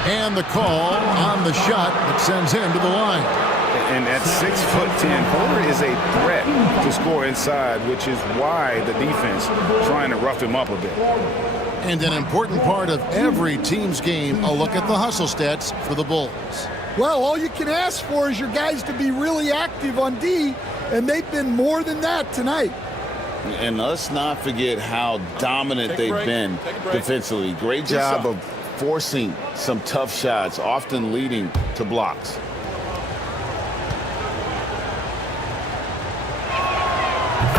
And the call on the shot that sends him to the line. And at 6'10", Porter is a threat to score inside, which is why the defense trying to rough him up a bit. And an important part of every team's game, a look at the hustle stats for the Bulls. Well, all you can ask for is your guys to be really active on D, and they've been more than that tonight. And let's not forget how dominant they've been defensively. Great job of forcing some tough shots, often leading to blocks.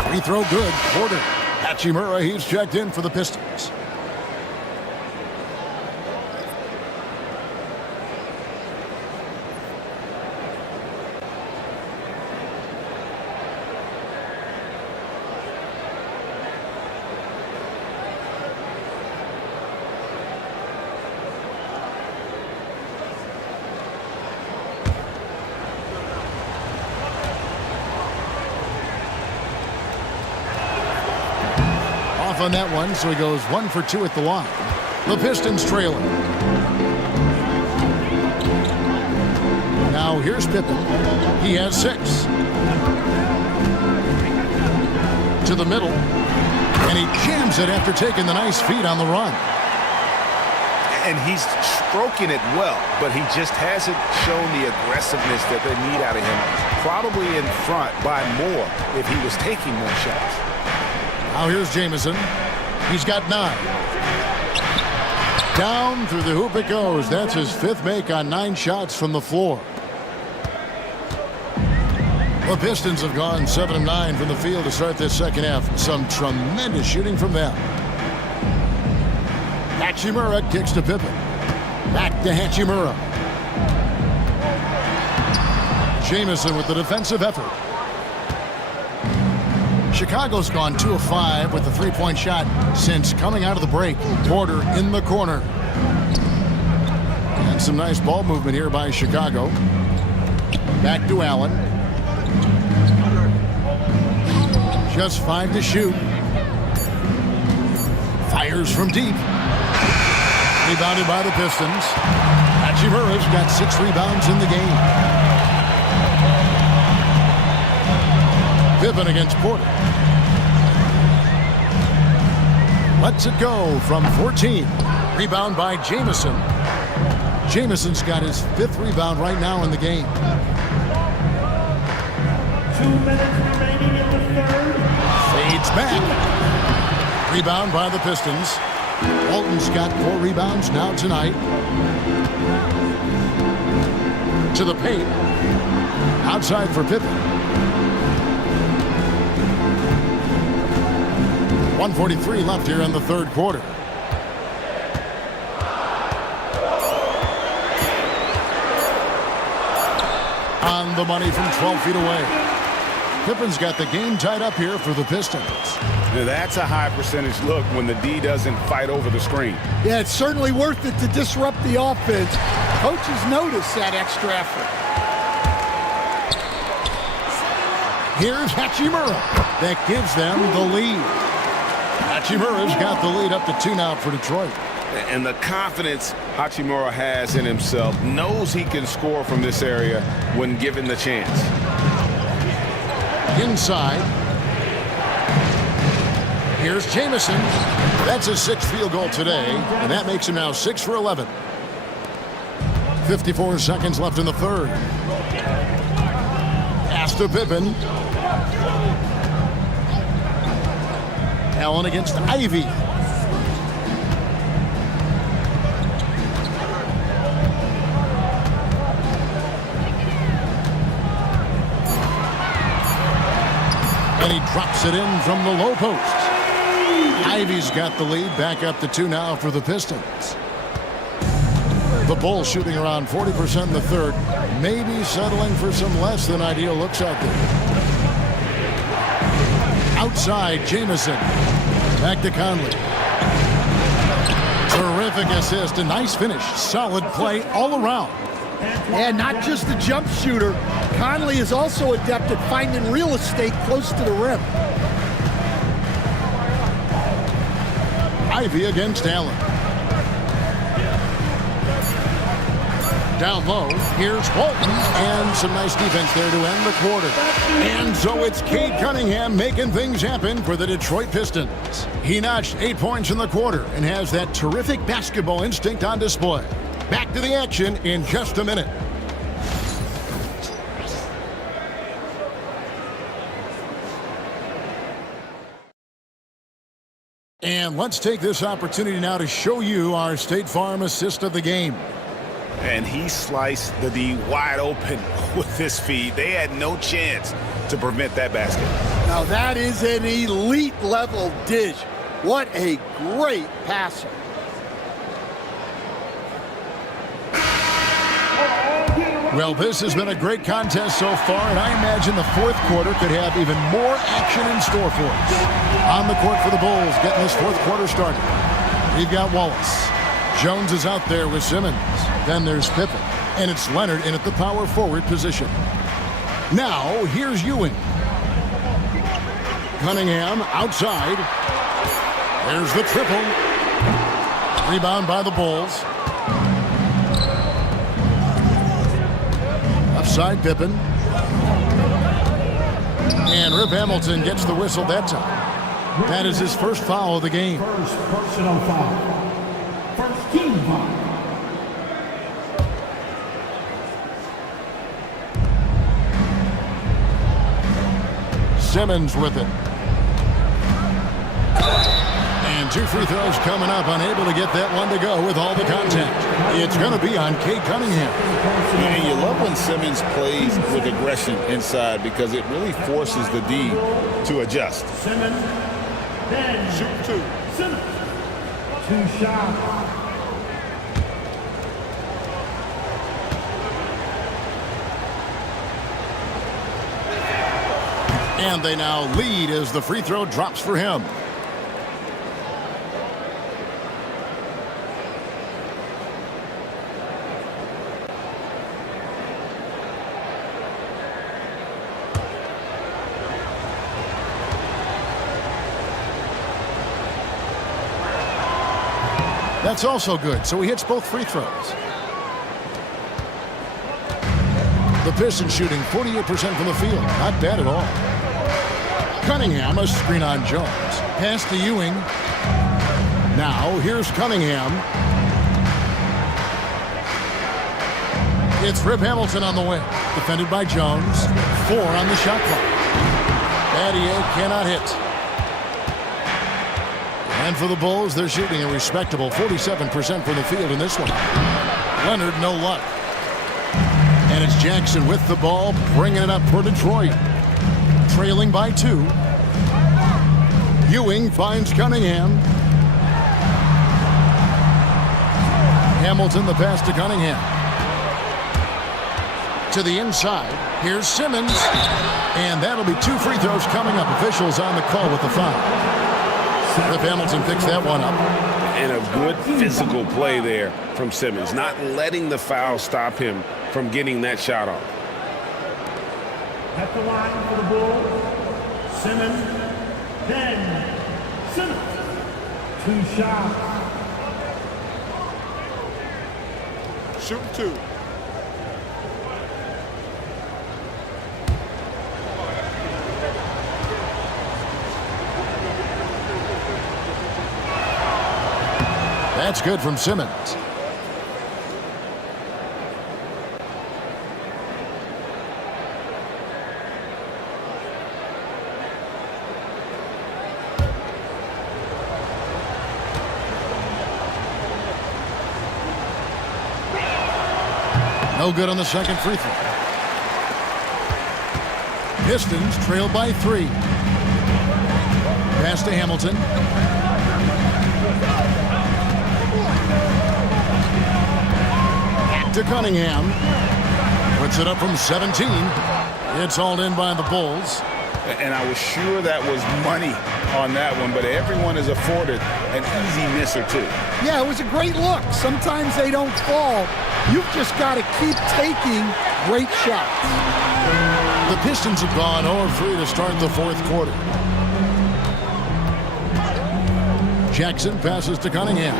Free throw good. Porter. Hachimura, he's checked in for the Pistons. On that one, so he goes 1 for 2 at the line. The Pistons trailing. Now here's Pippen. He has 6. To the middle. And he jams it after taking the nice feed on the run. And he's stroking it well, but he just hasn't shown the aggressiveness that they need out of him. Probably in front by more if he was taking more shots. Now here's Jamison. He's got 9. Down through the hoop it goes. That's his 5th make on 9 shots from the floor. The Pistons have gone 7 of 9 from the field to start this second half. Some tremendous shooting from them. Hachimura kicks to Pippen. Back to Hachimura. Jamison with the defensive effort. Chicago's gone 2 of 5 with the 3-point shot since coming out of the break. Porter in the corner. And some nice ball movement here by Chicago. Back to Allen. Just 5 to shoot. Fires from deep. Rebounded by the Pistons. Hachimura's got 6 rebounds in the game. Pippen against Porter. Lets it go from 14. Rebound by Jamison. Jamison's got his 5th rebound right now in the game. 2 minutes remaining in the third. Fades back. Rebound by the Pistons. Walton's got 4 rebounds now tonight. To the paint. Outside for Pippen. 1:43 left here in the third quarter. On the money from 12 feet away. Pippen's got the game tied up here for the Pistons. Now that's a high percentage look when the D doesn't fight over the screen. Yeah, it's certainly worth it to disrupt the offense. Coaches notice that extra effort. Here's Hachimura. That gives them the lead. Hachimura's got the lead up to 2 now for Detroit. And the confidence Hachimura has in himself, knows he can score from this area when given the chance. Inside. Here's Jamison. That's his 6th field goal today, and that makes him now 6 for 11. 54 seconds left in the third. Pass to Pippen. Allen against Ivy. And he drops it in from the low post. Ivy's got the lead, back up to 2 now for the Pistons. The Bulls shooting around 40% in the third, maybe settling for some less than ideal looks out there. Outside, Jamison. Back to Conley. Terrific assist, a nice finish. Solid play all around. And not just a jump shooter. Conley is also adept at finding real estate close to the rim. Ivy against Allen. Down low, here's Walton, and some nice defense there to end the quarter. And so it's Cade Cunningham making things happen for the Detroit Pistons. He notched 8 points in the quarter and has that terrific basketball instinct on display. Back to the action in just a minute. And let's take this opportunity now to show you our State Farm assist of the game. And he sliced the D wide open with his feed. They had no chance to prevent that basket. Now that is an elite level dish. What a great passer. Well, this has been a great contest so far, and I imagine the fourth quarter could have even more action in store for us. On the court for the Bulls, getting this fourth quarter started. We've got Wallace. Jones is out there with Simmons. Then there's Pippen, and it's Leonard in at the power forward position. Now, here's Ewing. Cunningham outside. There's the triple. Rebound by the Bulls. Upside Pippen. And Rip Hamilton gets the whistle that time. That is his first foul of the game. First personal foul. First team foul. Simmons with it. And 2 free throws coming up, unable to get that one to go with all the contact. It's going to be on Cade Cunningham. And you love when Simmons plays with aggression inside because it really forces the D to adjust. Simmons. Then Shoot 2. Simmons. 2 shots. And they now lead as the free throw drops for him. That's also good, so he hits both free throws. The Pistons shooting 48% from the field. Not bad at all. Cunningham, a screen on Jones. Pass to Ewing. Now, here's Cunningham. It's Rip Hamilton on the wing. Defended by Jones. 4 on the shot clock. Battier cannot hit. And for the Bulls, they're shooting a respectable 47% from the field in this one. Leonard, no luck. And it's Jackson with the ball, bringing it up for Detroit. Trailing by 2. Ewing finds Cunningham. Hamilton, the pass to Cunningham. To the inside. Here's Simmons. And that'll be 2 free throws coming up. Officials on the call with the foul. Rip Hamilton picks that one up. And a good physical play there from Simmons, not letting the foul stop him from getting that shot off. At the line for the Bulls, Simmons, then Simmons. 2 shots. Shoot 2. That's good from Simmons. No good on the second free throw. Pistons trail by 3. Pass to Hamilton. Back to Cunningham. Puts it up from 17. It's hauled in by the Bulls. And I was sure that was money on that one, but everyone is afforded an easy miss or two. Yeah, it was a great look. Sometimes they don't fall. You've just got to keep taking great shots. The Pistons have gone 0-3 to start the fourth quarter. Jackson passes to Cunningham.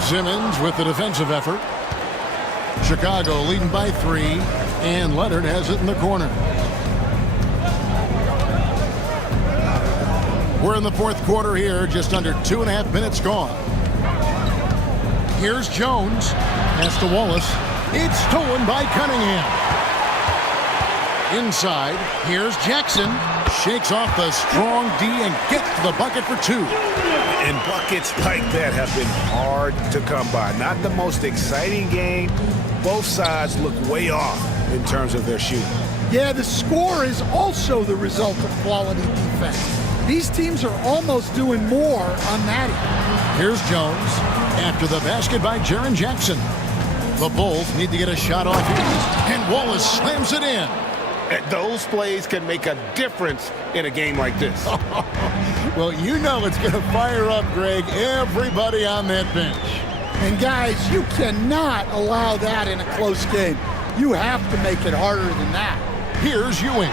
Simmons with the defensive effort. Chicago leading by 3, and Leonard has it in the corner. We're in the fourth quarter here, just under 2.5 minutes gone. Here's Jones. Pass to Wallace. It's stolen by Cunningham. Inside, here's Jackson. Shakes off the strong D and gets the bucket for 2. And buckets like that have been hard to come by. Not the most exciting game. Both sides look way off in terms of their shooting. Yeah, the score is also the result of quality defense. These teams are almost doing more on that end. Here's Jones after the basket by Jaren Jackson. The Bulls need to get a shot off here, and Wallace slams it in. Those plays can make a difference in a game like this. Well, you know it's going to fire up, Greg, everybody on that bench. And guys, you cannot allow that in a close game. You have to make it harder than that. Here's Ewing.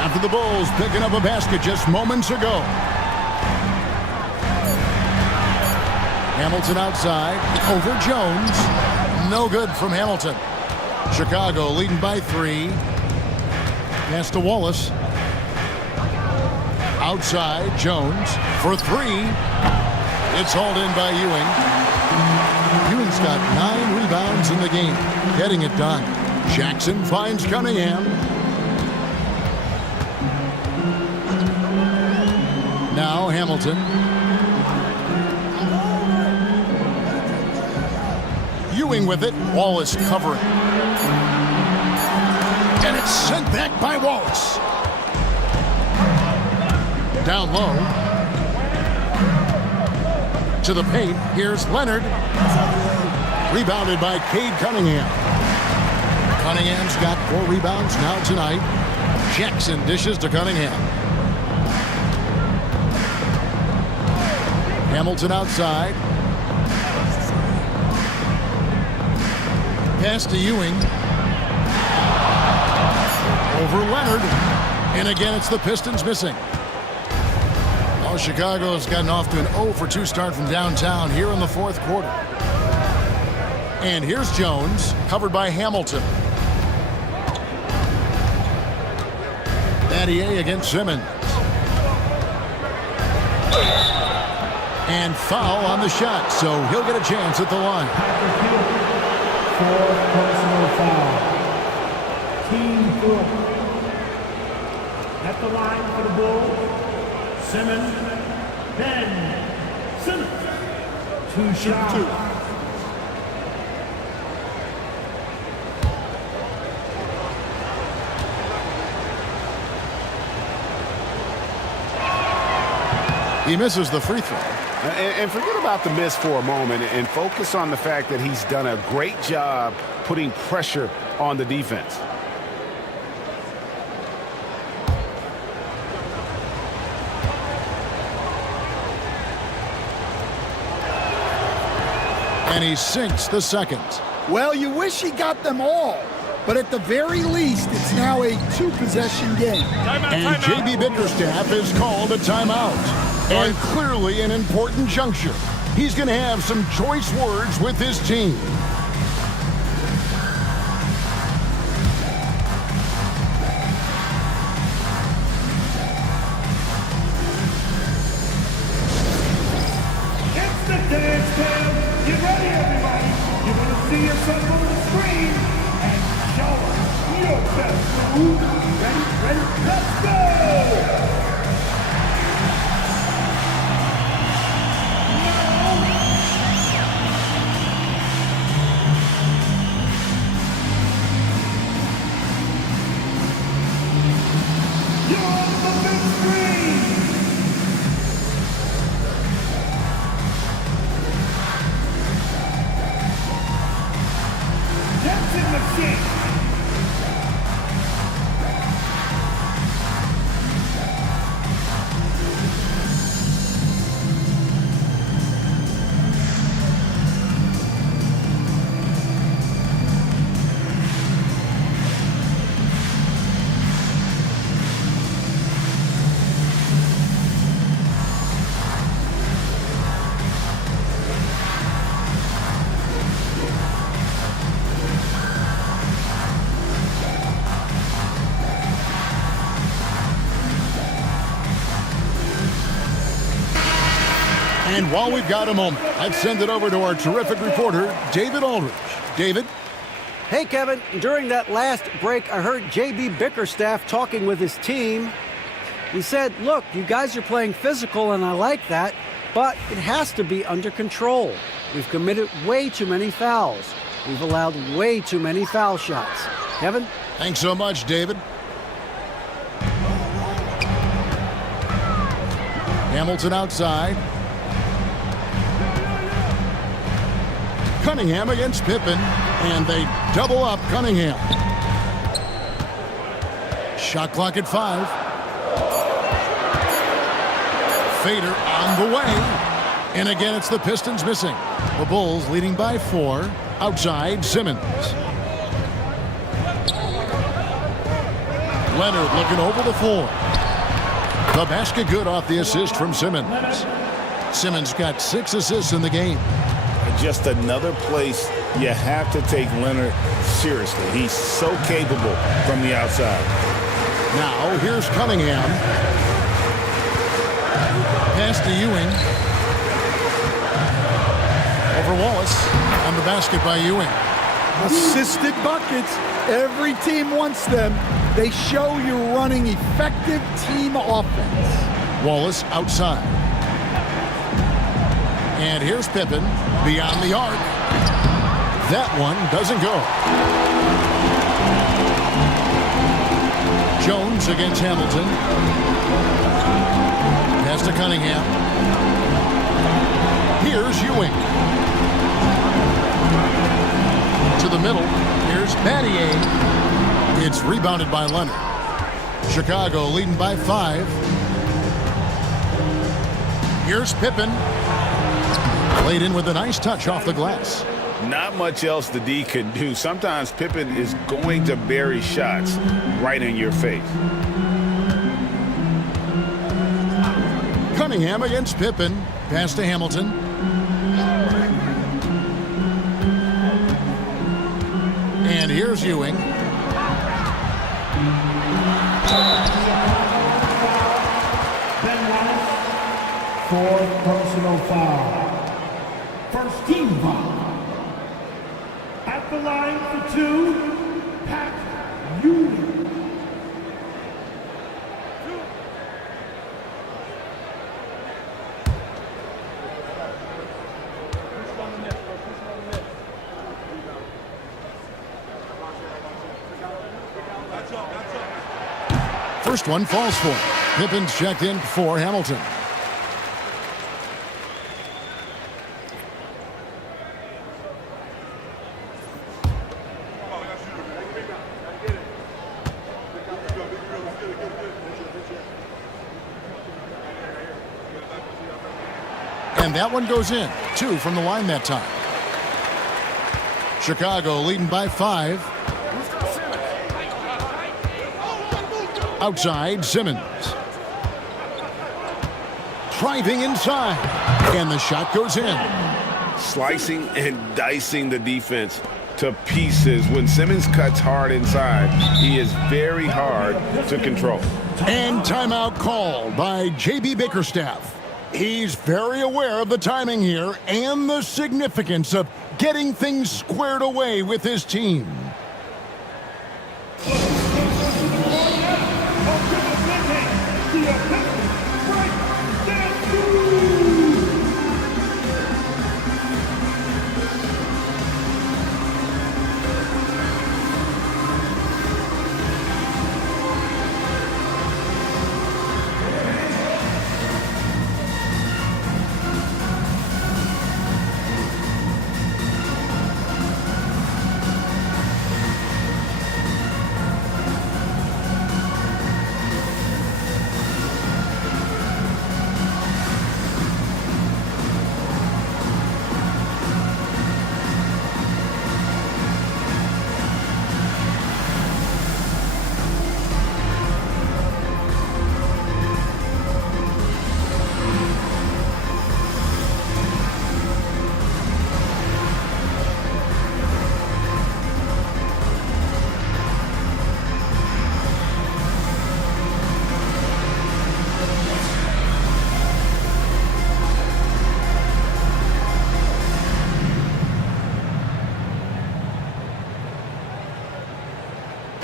After the Bulls picking up a basket just moments ago. Hamilton outside, over Jones. No good from Hamilton. Chicago leading by 3. Pass to Wallace. Outside, Jones for 3. It's hauled in by Ewing. Ewing's got 9 rebounds in the game, getting it done. Jackson finds Cunningham. Now Hamilton. Ewing with it. Wallace covering. And it's sent back by Wallace. Down low. To the paint. Here's Leonard. Rebounded by Cade Cunningham. Cunningham's got 4 rebounds now tonight. Jackson dishes to Cunningham. Hamilton outside. Pass to Ewing. Over Leonard. And again, it's the Pistons missing. Oh, Chicago has gotten off to an 0-for-2 start from downtown here in the fourth quarter. And here's Jones, covered by Hamilton. Battier against Simmons. And foul on the shot, so he'll get a chance at the line. 4 personal foul. Team 4. At the line for the Bulls, Simmons, Ben Simmons. 2 shots. 2. He misses the free throw. And forget about the miss for a moment and focus on the fact that he's done a great job putting pressure on the defense. And he sinks the second. Well, you wish he got them all, but at the very least, it's now a 2-possession game. And J.B. Bickerstaff has called a timeout. And clearly an important juncture. He's going to have some choice words with his team. It's the day Ready, let's go! You're on the big screen! Dancing machine! And while we've got a moment, I'd send it over to our terrific reporter, David Aldridge. David? Hey, Kevin. During that last break, I heard J.B. Bickerstaff talking with his team. He said, look, you guys are playing physical, and I like that, but it has to be under control. We've committed way too many fouls. We've allowed way too many foul shots. Kevin? Thanks so much, David. Hamilton outside. Cunningham against Pippen, and they double up Cunningham. Shot clock at 5. Fader on the way. And again, it's the Pistons missing. The Bulls leading by 4. Outside, Simmons. Leonard looking over the floor. The basket good off the assist from Simmons. Simmons got 6 assists in the game. Just another place you have to take Leonard seriously. He's so capable from the outside. Now, here's Cunningham. Pass to Ewing. Over Wallace. On the basket by Ewing. Assisted buckets. Every team wants them. They show you're running effective team offense. Wallace outside. And here's Pippen beyond the arc. That one doesn't go. Jones against Hamilton. Pass to Cunningham. Here's Ewing. To the middle. Here's Battier. It's rebounded by Leonard. Chicago leading by 5. Here's Pippen. Laid in with a nice touch off the glass. Not much else the D can do. Sometimes Pippen is going to bury shots right in your face. Cunningham against Pippen. Pass to Hamilton. And here's Ewing. Ben Wallace, 4th personal foul. First team foul. At the line for 2, Pat Ewing. First one falls for him. Pippen's checked in for Hamilton. And that one goes in. 2 from the line that time. Chicago leading by 5. Outside, Simmons. Driving inside. And the shot goes in. Slicing and dicing the defense to pieces. When Simmons cuts hard inside, he is very hard to control. And timeout called by J.B. Bickerstaff. He's very aware of the timing here and the significance of getting things squared away with his team.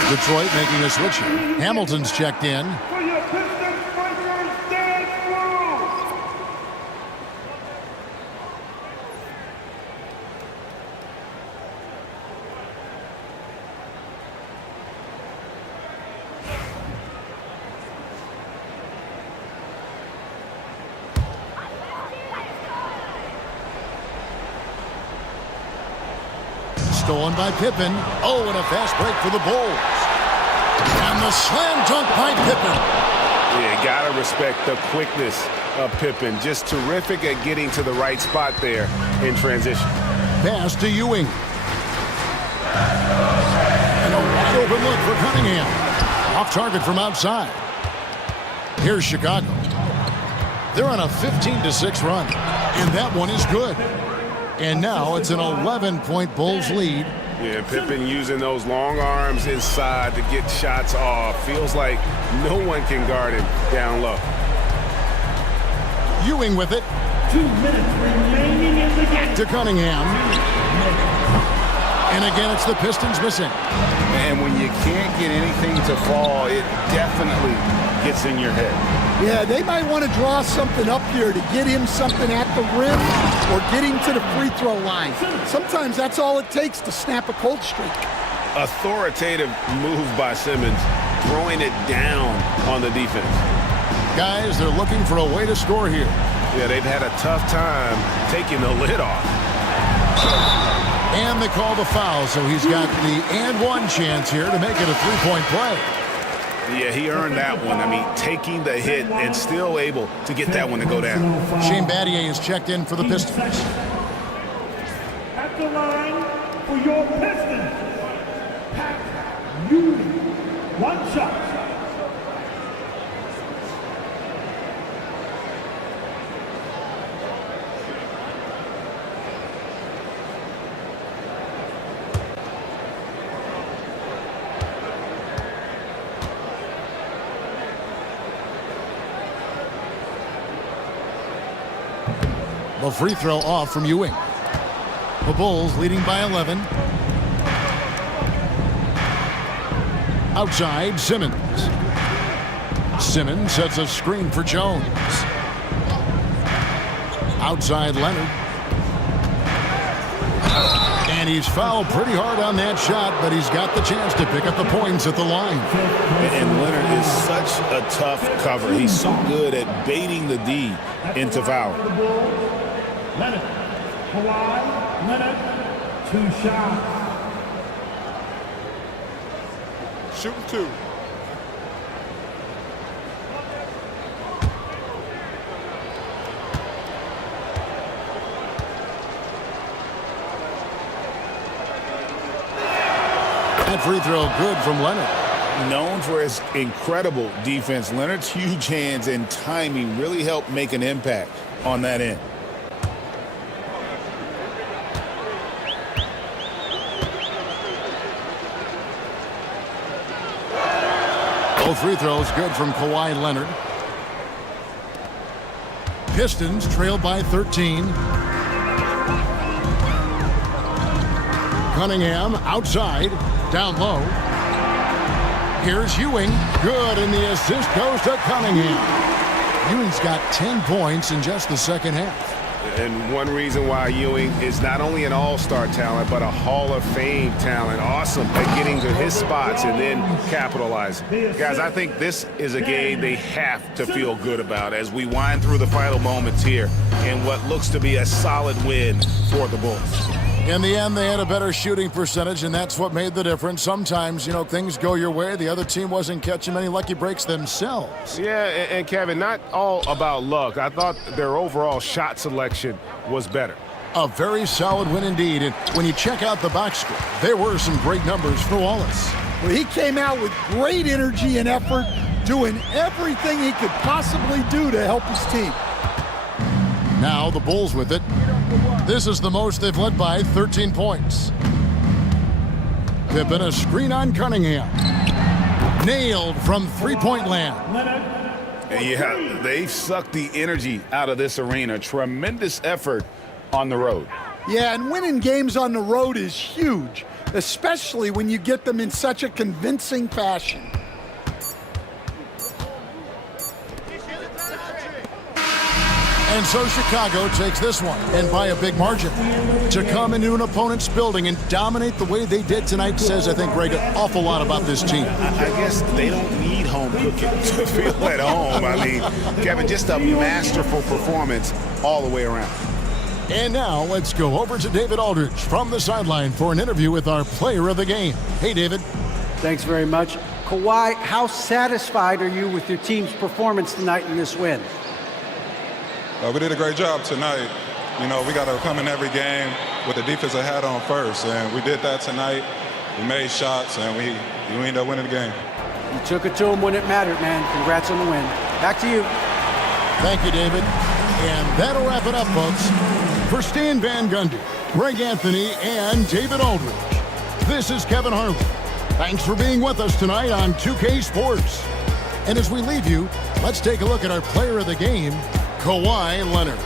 Detroit making a switch here. Hamilton's checked in. For your Pistons breakers, dance through. Stolen by Pippen. Oh, and a fast break for the Bulls. And the slam dunk by Pippen. Yeah, gotta respect the quickness of Pippen. Just terrific at getting to the right spot there in transition. Pass to Ewing. And a wide open look for Cunningham. Off target from outside. Here's Chicago. They're on a 15-6 run. And that one is good. And now it's an 11-point Bulls lead. Yeah, Pippen using those long arms inside to get shots off. Feels like no one can guard him down low. Ewing with it. 2 minutes remaining in the game. To Cunningham. And again, it's the Pistons missing. And when you can't get anything to fall, it definitely gets in your head. Yeah, they might want to draw something up here to get him something at the rim or get him to the free throw line. Sometimes that's all it takes to snap a cold streak. Authoritative move by Simmons, throwing it down on the defense. Guys, they're looking for a way to score here. Yeah, they've had a tough time taking the lid off. And they call the foul, so he's got the and one chance here to make it a three-point play. Yeah, he earned that one. I mean, taking the hit and still able to get that one to go down. Shane Battier is checked in for the Pistons. At the line for your Pistons, Pat Ewing. 1 shot. A free throw off from Ewing. The Bulls leading by 11. Outside, Simmons. Simmons sets a screen for Jones. Outside, Leonard. And he's fouled pretty hard on that shot, but he's got the chance to pick up the points at the line. And Leonard is such a tough cover. He's so good at baiting the D into foul. Leonard. Kawhi Leonard. 2 shots. Shooting 2. That free throw good from Leonard. Known for his incredible defense, Leonard's huge hands and timing really helped make an impact on that end. Both free throws good from Kawhi Leonard. Pistons trail by 13. Cunningham outside, down low. Here's Ewing. Good, and the assist goes to Cunningham. Ewing's got 10 points in just the second half. And one reason why Ewing is not only an all-star talent, but a Hall of Fame talent. Awesome at getting to his spots and then capitalizing. Guys, I think this is a game they have to feel good about as we wind through the final moments here in what looks to be a solid win for the Bulls. In the end, they had a better shooting percentage, and that's what made the difference. Sometimes, things go your way. The other team wasn't catching many lucky breaks themselves. Yeah, and Kevin, not all about luck. I thought their overall shot selection was better. A very solid win indeed. And when you check out the box score, there were some great numbers for Wallace. Well, he came out with great energy and effort, doing everything he could possibly do to help his team. Now the Bulls with it. This is the most they've led by 13 points. Pippen, a screen on Cunningham. Nailed from three-point land. Yeah, they've sucked the energy out of this arena. Tremendous effort on the road. Yeah, and winning games on the road is huge. especially when you get them in such a convincing fashion. And so Chicago takes this one, and by a big margin. To come into an opponent's building and dominate the way they did tonight says, I think, Greg, an awful lot about this team. I guess they don't need home cooking to feel at home. I mean, Kevin, just a masterful performance all the way around. And now let's go over to David Aldridge from the sideline for an interview with our player of the game. Hey, David. Thanks very much. Kawhi, how satisfied are you with your team's performance tonight in this win? We did a great job tonight. You know, we got to come in every game with the defensive hat on first, and we did that tonight. We made shots, and we ended up winning the game. You took it to them when it mattered, man. Congrats on the win. Back to you. Thank you, David. And that'll wrap it up, folks. For Stan Van Gundy, Greg Anthony, and David Aldridge, this is Kevin Harlan. Thanks for being with us tonight on 2K Sports. And as we leave you, let's take a look at our player of the game, Kawhi Leonard.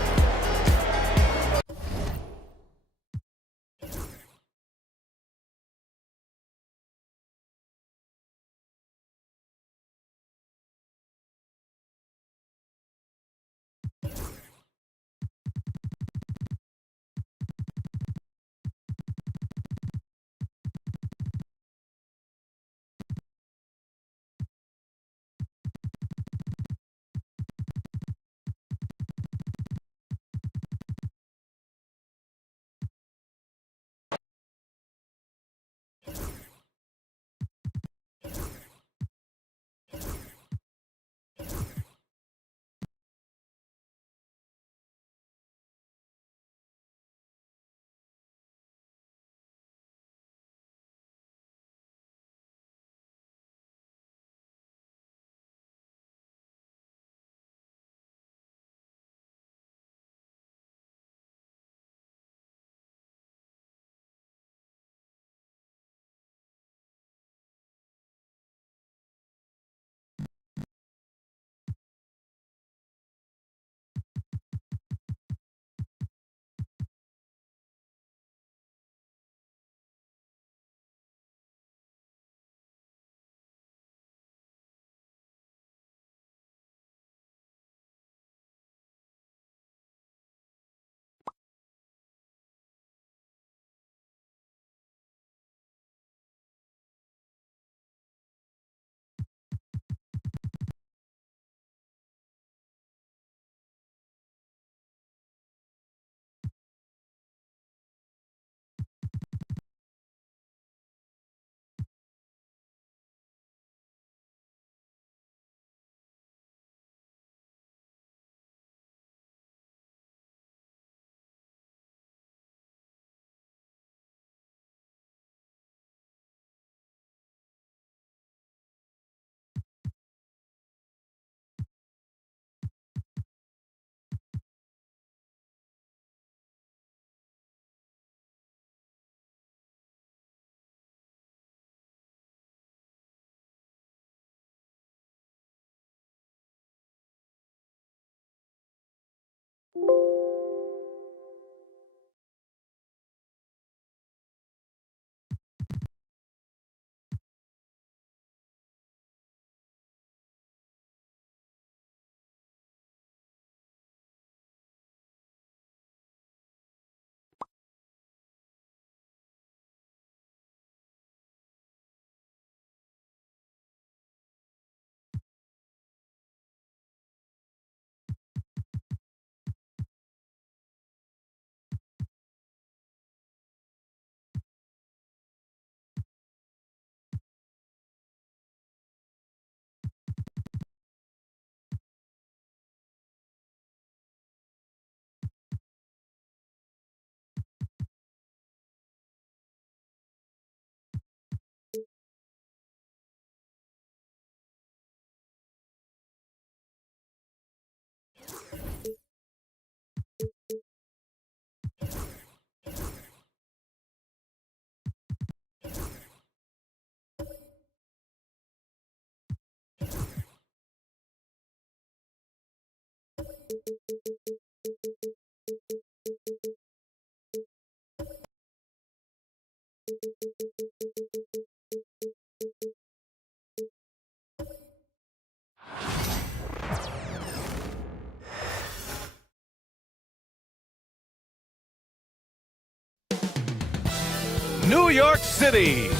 New York City.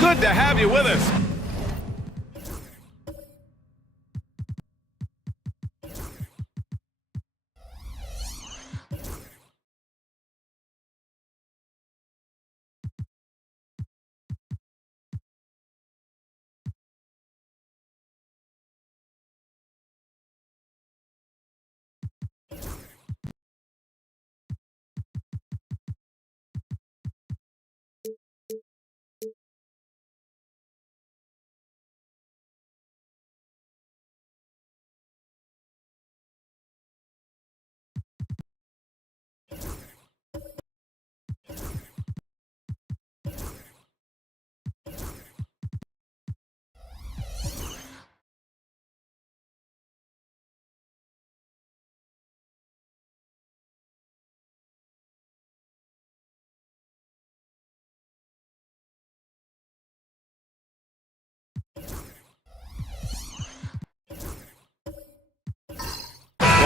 Good to have you with us.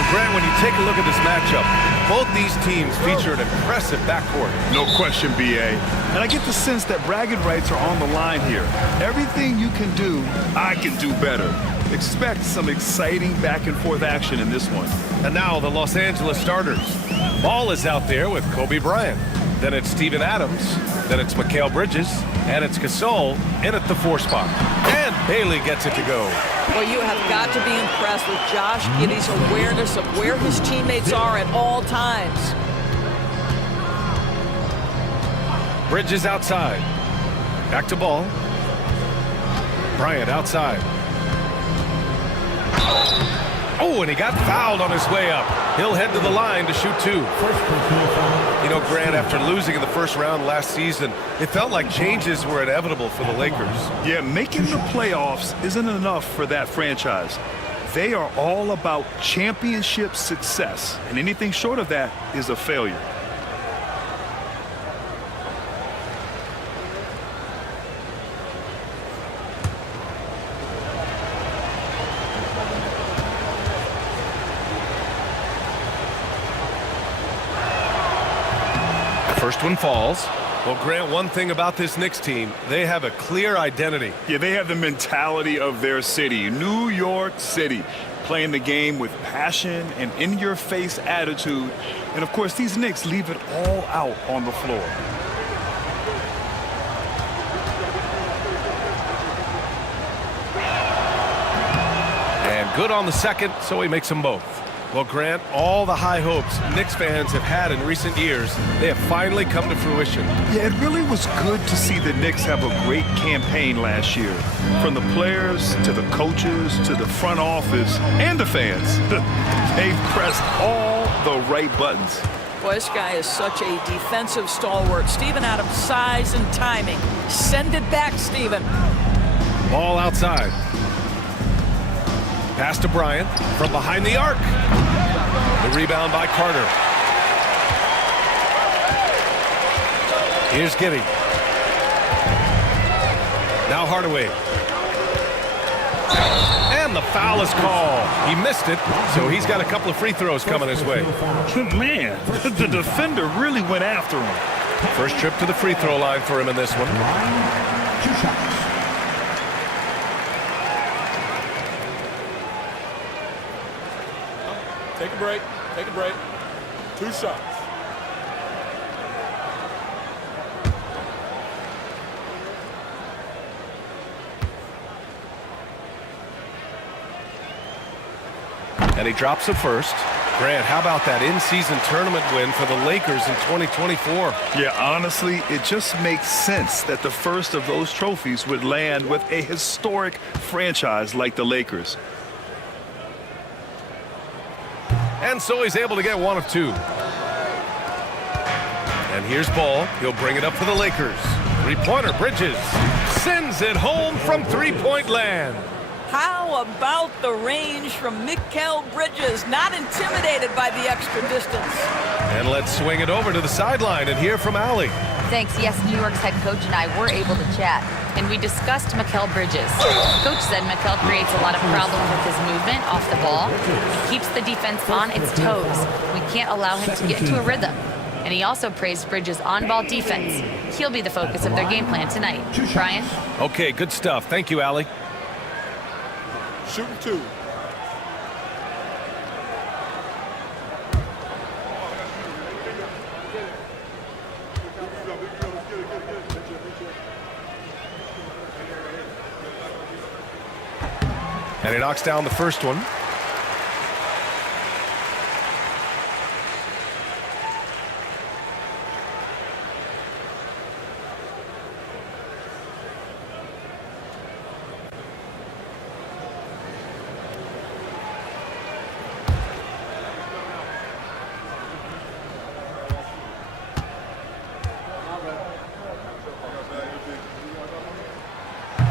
Grant, when you take a look at this matchup, both these teams feature an impressive backcourt. No question, B.A. And I get the sense that bragging rights are on the line here. Everything you can do, I can do better. Expect some exciting back-and-forth action in this one. And now the Los Angeles starters. Ball is out there with Kobe Bryant. Then it's Steven Adams. Then it's Mikal Bridges. And it's Gasol in at the 4 spot. And Bailey gets it to go. Well, you have got to be impressed with Josh Giddey's awareness of where his teammates are at all times. Bridges outside. Back to Ball. Bryant outside. Oh, and he got fouled on his way up. He'll head to the line to shoot 2. You know, Grant, after losing in the first round last season, it felt like changes were inevitable for the Lakers. Yeah, making the playoffs isn't enough for that franchise. They are all about championship success, and anything short of that is a failure. First one falls. Well, Grant, one thing about this Knicks team, they have a clear identity. Yeah, they have the mentality of their city, New York City, playing the game with passion and in-your-face attitude. And, of course, these Knicks leave it all out on the floor. And good on the second, so he makes them both. Well, Grant, all the high hopes Knicks fans have had in recent years, they have finally come to fruition. Yeah, it really was good to see the Knicks have a great campaign last year. From the players to the coaches to the front office and the fans. They've pressed all the right buttons. Boy, this guy is such a defensive stalwart. Steven Adams' size and timing. Send it back, Steven. Ball outside. Pass to Bryant from behind the arc. The rebound by Carter. Here's Giddey. Now Hardaway. And the foul is called. He missed it, so he's got a couple of free throws coming his way. Man, the defender really went after him. First trip to the free throw line for him in this one. 2 shots. Take a break. Take a break. 2 shots. And he drops the first. Grant, how about that in-season tournament win for the Lakers in 2024? Yeah, honestly, it just makes sense that the first of those trophies would land with a historic franchise like the Lakers. And so he's able to get 1 of 2. And here's Ball. He'll bring it up for the Lakers. 3-pointer, Bridges. Sends it home from 3-point land. How about the range from Mikal Bridges? Not intimidated by the extra distance. And let's swing it over to the sideline and hear from Allie. Thanks. Yes, New York's head coach and I were able to chat. and we discussed Mikal Bridges. Coach said Mikal creates a lot of problems with his movement off the ball. He keeps the defense on its toes. We can't allow him to get into a rhythm. And he also praised Bridges' on-ball defense. He'll be the focus of their game plan tonight. Brian? Okay, good stuff. Thank you, Allie. Shooting 2. And he knocks down the first one.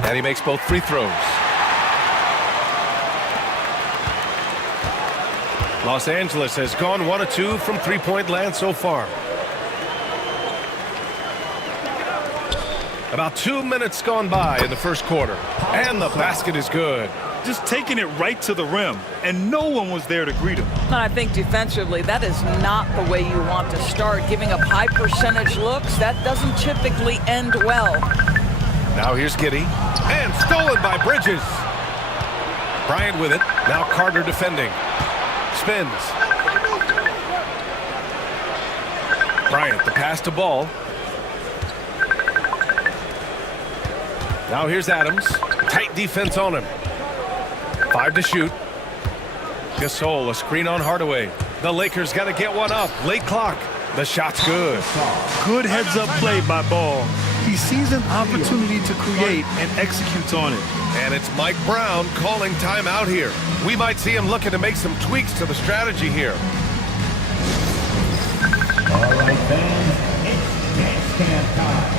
And he makes both free throws. Los Angeles has gone 1 of 2 from three-point land so far. About 2 minutes gone by in the first quarter. And the basket is good. Just taking it right to the rim, and no one was there to greet him. I think defensively, that is not the way you want to start. Giving up high percentage looks, that doesn't typically end well. Now here's Giddey. And stolen by Bridges. Bryant with it. Now Carter defending. Spins. Bryant, the pass to Ball. Now here's Adams. Tight defense on him. 5 to shoot. Gasol, a screen on Hardaway. The Lakers got to get one up. Late clock. The shot's good. Good heads-up play by Ball. He sees an opportunity to create and executes on it. And it's Mike Brown calling timeout here. We might see him looking to make some tweaks to the strategy here. All right, fans, it's dance camp time.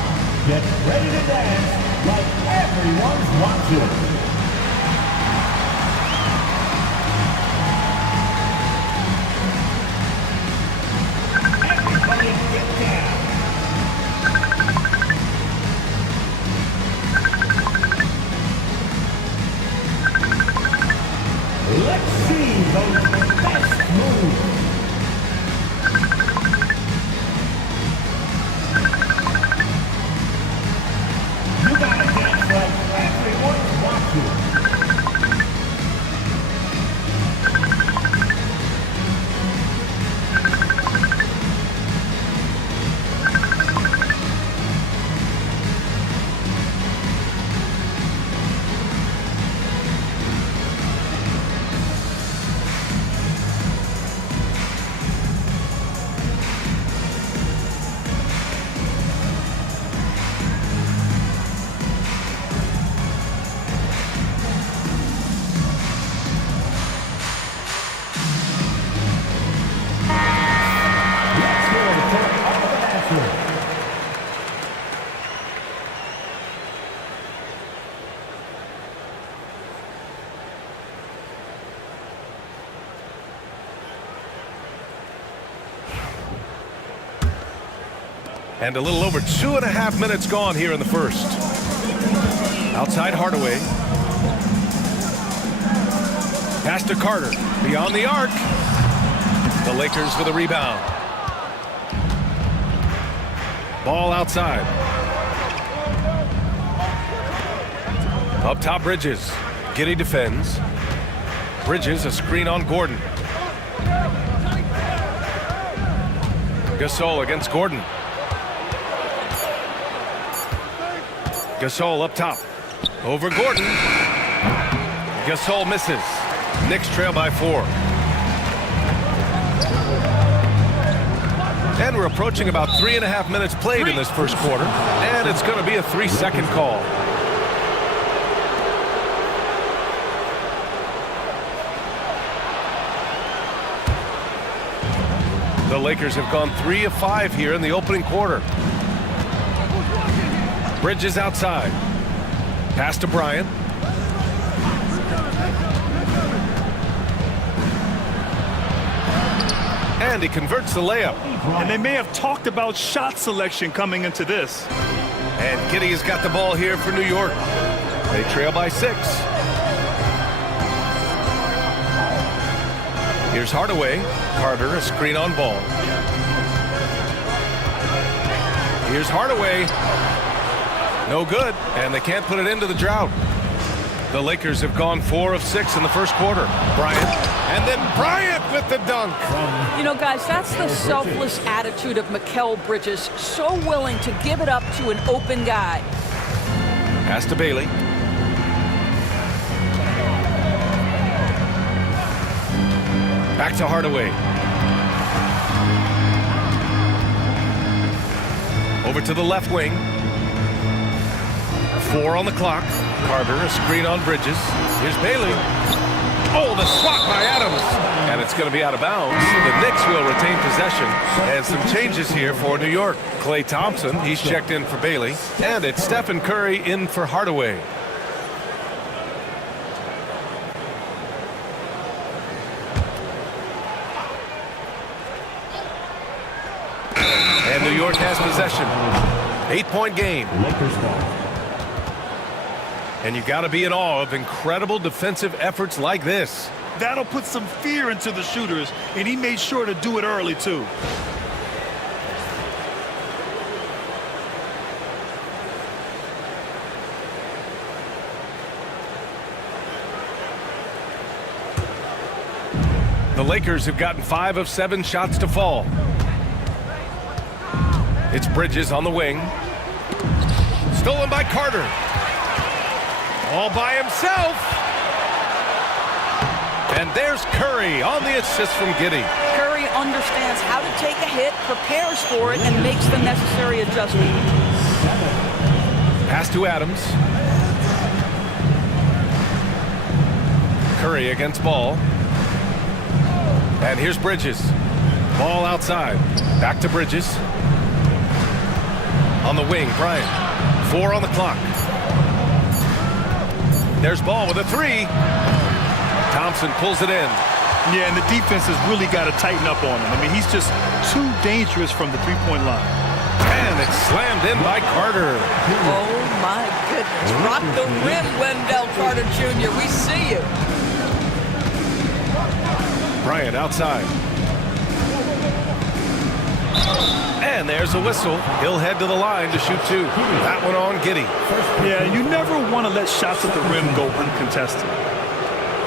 Get ready to dance like everyone's watching. Everybody get down. Let's see those best moves. You gotta dance like everyone's watching. And a little over 2.5 minutes gone here in the first. Outside Hardaway. Pass to Carter. Beyond the arc. The Lakers with a rebound. Ball outside. Up top, Bridges. Giddey defends. Bridges, a screen on Gordon. Gasol against Gordon. Gasol up top. Over Gordon. Gasol misses. Knicks trail by 4. And we're approaching about 3.5 minutes played in this first quarter. And it's going to be a 3-second call. The Lakers have gone 3 of 5 here in the opening quarter. Bridges outside. Pass to Bryant. And he converts the layup. And they may have talked about shot selection coming into this. And Giddey has got the ball here for New York. They trail by 6. Here's Hardaway. Carter, a screen on ball. Here's Hardaway. No good, and they can't put it into the drought. The Lakers have gone 4 of 6 in the first quarter. Bryant, and then Bryant with the dunk. You know, guys, that's the selfless attitude of Mikal Bridges. So willing to give it up to an open guy. Pass to Bailey. Back to Hardaway. Over to the left wing. 4 on the clock. Carter, a screen on Bridges. Here's Bailey. Oh, the swat by Adams. And it's going to be out of bounds. The Knicks will retain possession. And some changes here for New York. Klay Thompson, he's checked in for Bailey. And it's Stephen Curry in for Hardaway. And New York has possession. 8-point game. And you got to be in awe of incredible defensive efforts like this. That'll put some fear into the shooters, and he made sure to do it early, too. The Lakers have gotten 5 of 7 shots to fall. It's Bridges on the wing. Stolen by Carter. All by himself. And there's Curry on the assist from Giddey. Curry understands how to take a hit, prepares for it, and makes the necessary adjustment. Pass to Adams. Curry against Ball. And here's Bridges. Ball outside. Back to Bridges. On the wing, Bryant. 4 on the clock. There's Ball with a 3. Thompson pulls it in. Yeah, and the defense has really got to tighten up on him. I mean, he's just too dangerous from the three-point line. And it's slammed in by Carter. Oh, my goodness. Rock the rim, Wendell Carter Jr. We see you. Bryant outside. And there's a whistle. He'll head to the line to shoot 2. That one on Giddey. Yeah, you never want to let shots at the rim go uncontested.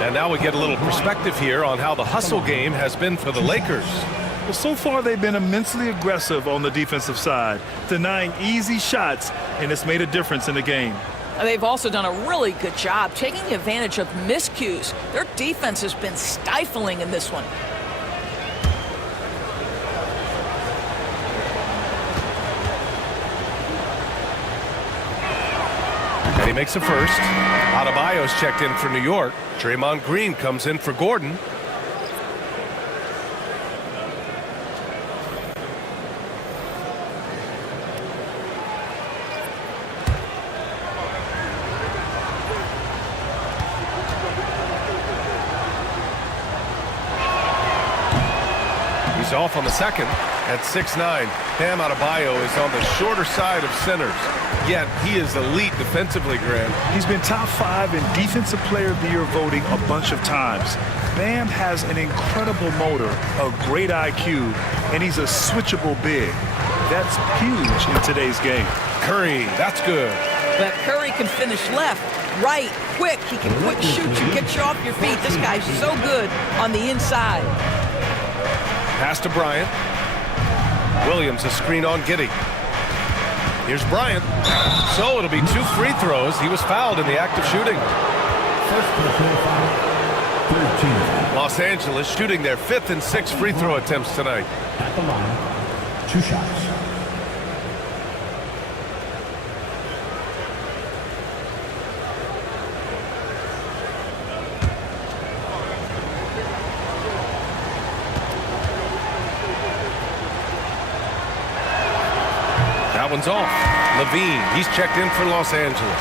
And now we get a little perspective here on how the hustle game has been for the Lakers. Well, so far they've been immensely aggressive on the defensive side, denying easy shots, and it's made a difference in the game. They've also done a really good job taking advantage of miscues. Their defense has been stifling in this one. And he makes a first. Adebayo's checked in for New York. Draymond Green comes in for Gordon. He's off on the second at 6'9". Bam Adebayo is on the shorter side of centers. Yet he is elite defensively, Grant. He's been top 5 in Defensive Player of the Year voting a bunch of times. Bam has an incredible motor, a great IQ, and he's a switchable big. That's huge in today's game. Curry, that's good. But Curry can finish left, right, quick. He can quick shoot you, get you off your feet. This guy's so good on the inside. Pass to Bryant. Williams a screen on Giddey. Here's Bryant. So it'll be 2 free throws. He was fouled in the act of shooting. Los Angeles shooting their 5th and 6th free throw attempts tonight. At the line, 2 shots. That one's off. Levine, he's checked in for Los Angeles.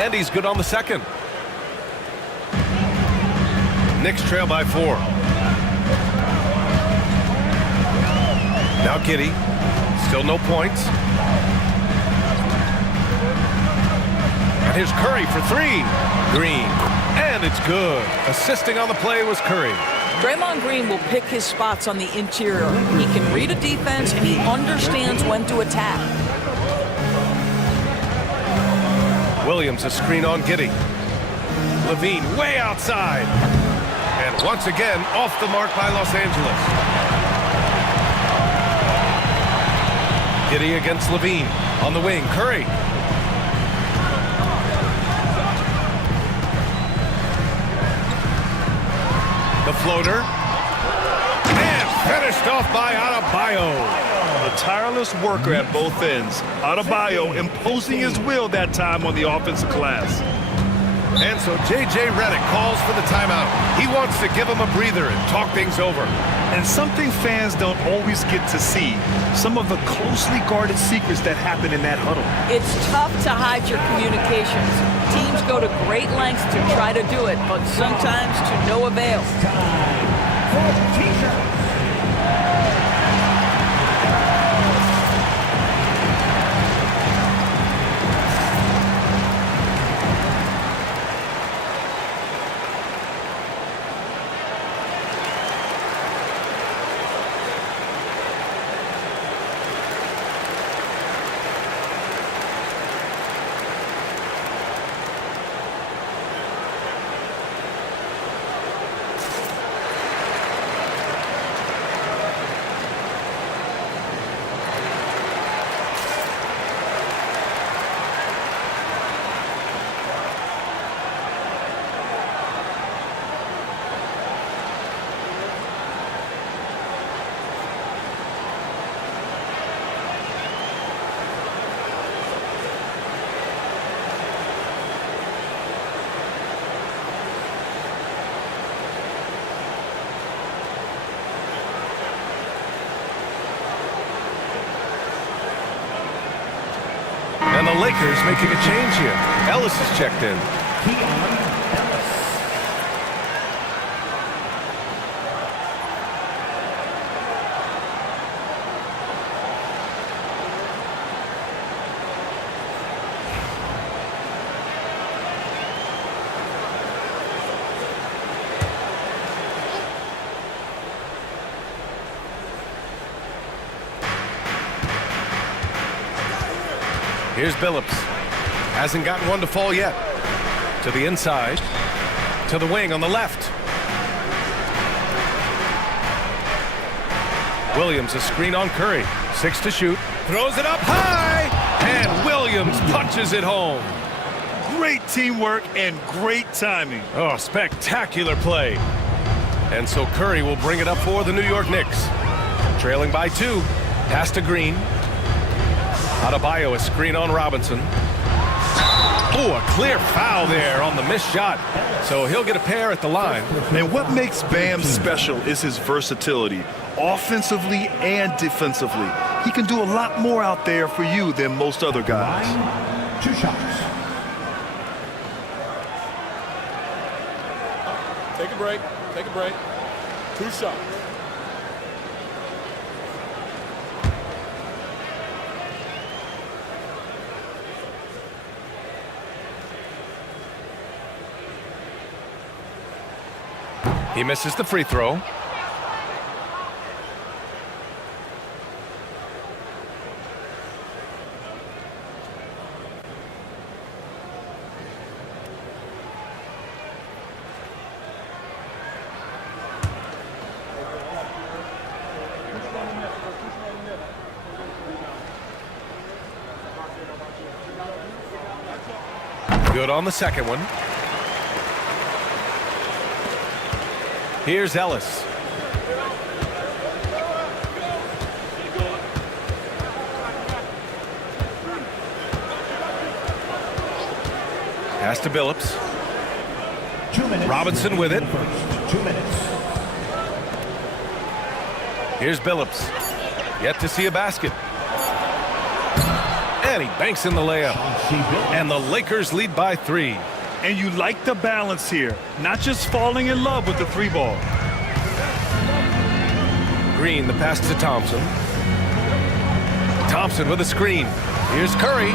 And he's good on the second. Knicks trail by 4. Now Giddey. Still no points. And here's Curry for 3. Green. And it's good. Assisting on the play was Curry. Draymond Green will pick his spots on the interior. He can read a defense, and he understands when to attack. Williams a screen on Giddey. Levine way outside. And once again, off the mark by Los Angeles. Giddey against Levine. On the wing, Curry. The floater. And finished off by Adebayo. A tireless worker at both ends. Adebayo imposing his will that time on the offensive glass. And so J.J. Redick calls for the timeout. He wants to give him a breather and talk things over. And something fans don't always get to see, some of the closely guarded secrets that happen in that huddle. It's tough to hide your communications. Teams go to great lengths to try to do it, but sometimes to no avail. And the Lakers making a change here. Ellis is checked in. Here's Billups. Hasn't gotten one to fall yet. To the inside. To the wing on the left. Williams a screen on Curry. 6 to shoot. Throws it up high. And Williams punches it home. Great teamwork and great timing. Oh, spectacular play. And so Curry will bring it up for the New York Knicks. Trailing by 2. Pass to Green. Adebayo a screen on Robinson. Oh, a clear foul there on the missed shot. So he'll get a pair at the line. And what makes Bam special is his versatility, offensively and defensively. He can do a lot more out there for you than most other guys. 2 shots. Take a break. Take a break. 2 shots. He misses the free throw. Good on the second one. Here's Ellis. Pass to Billups. 2 minutes. Robinson with it. 2 minutes. Here's Billups. Yet to see a basket. And he banks in the layup. And the Lakers lead by 3. And you like the balance here, not just falling in love with the 3 ball. Green, the pass to Thompson. Thompson with a screen. Here's Curry.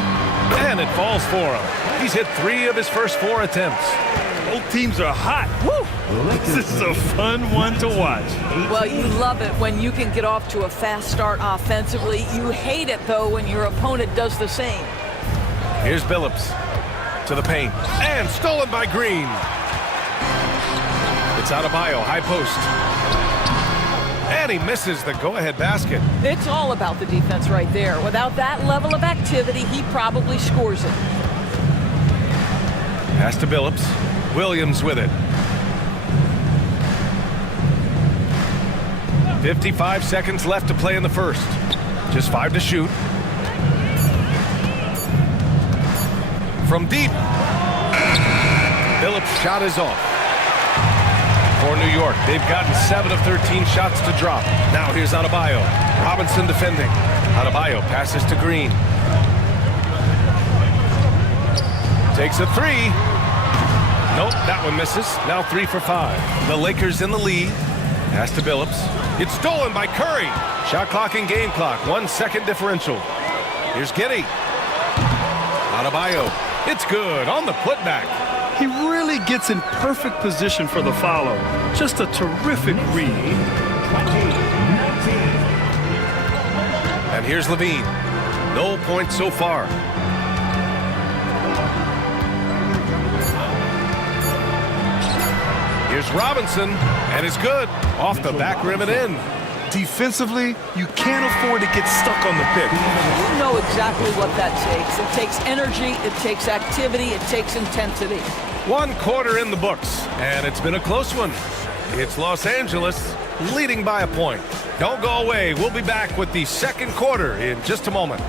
And it falls for him. He's hit 3 of his first 4 attempts. Both teams are hot. Woo! This is a fun one to watch. Well, you love it when you can get off to a fast start offensively. You hate it, though, when your opponent does the same. Here's Billups to the paint. And stolen by Green. It's Adebayo, high post. And he misses the go-ahead basket. It's all about the defense right there. Without that level of activity, he probably scores it. Pass to Billups. Williams with it. 55 seconds left to play in the first. Just 5 to shoot. From deep. Billups' shot is off. For New York, they've gotten 7 of 13 shots to drop. Now here's Adebayo. Robinson defending. Adebayo passes to Green. Takes a 3. Nope, that one misses. Now 3 for 5. The Lakers in the lead. Pass to Billups. It's stolen by Curry. Shot clock and game clock. 1 second differential. Here's Giddey. Adebayo. It's good on the putback. He really gets in perfect position for the follow. Just a terrific read. And here's Levine. No points so far. Here's Robinson, and it's good. Off the back rim and in. Defensively, you can't afford to get stuck on the pick. You know exactly what that takes. It takes energy, it takes activity, it takes intensity. 1 quarter in the books, and it's been a close one. It's Los Angeles leading by a point. Don't go away. We'll be back with the second quarter in just a moment.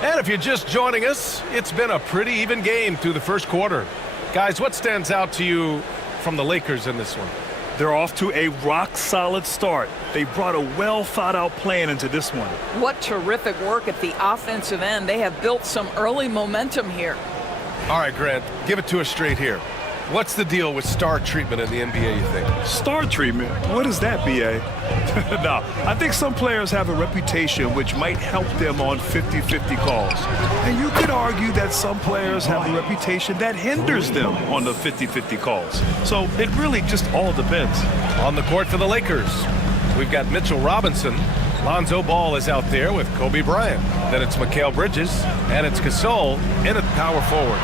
And if you're just joining us, it's been a pretty even game through the first quarter. Guys, what stands out to you from the Lakers in this one? They're off to a rock-solid start. They brought a well-thought-out plan into this one. What terrific work at the offensive end. They have built some early momentum here. All right, Grant, give it to us straight here. What's the deal with star treatment in the NBA, you think? Star treatment? What is that, B.A.? No, I think some players have a reputation which might help them on 50-50 calls. And you could argue that some players have a reputation that hinders them on the 50-50 calls. So it really just all depends. On the court for the Lakers, we've got Mitchell Robinson. Lonzo Ball is out there with Kobe Bryant. Then it's Mikal Bridges, and it's Gasol in at power forward.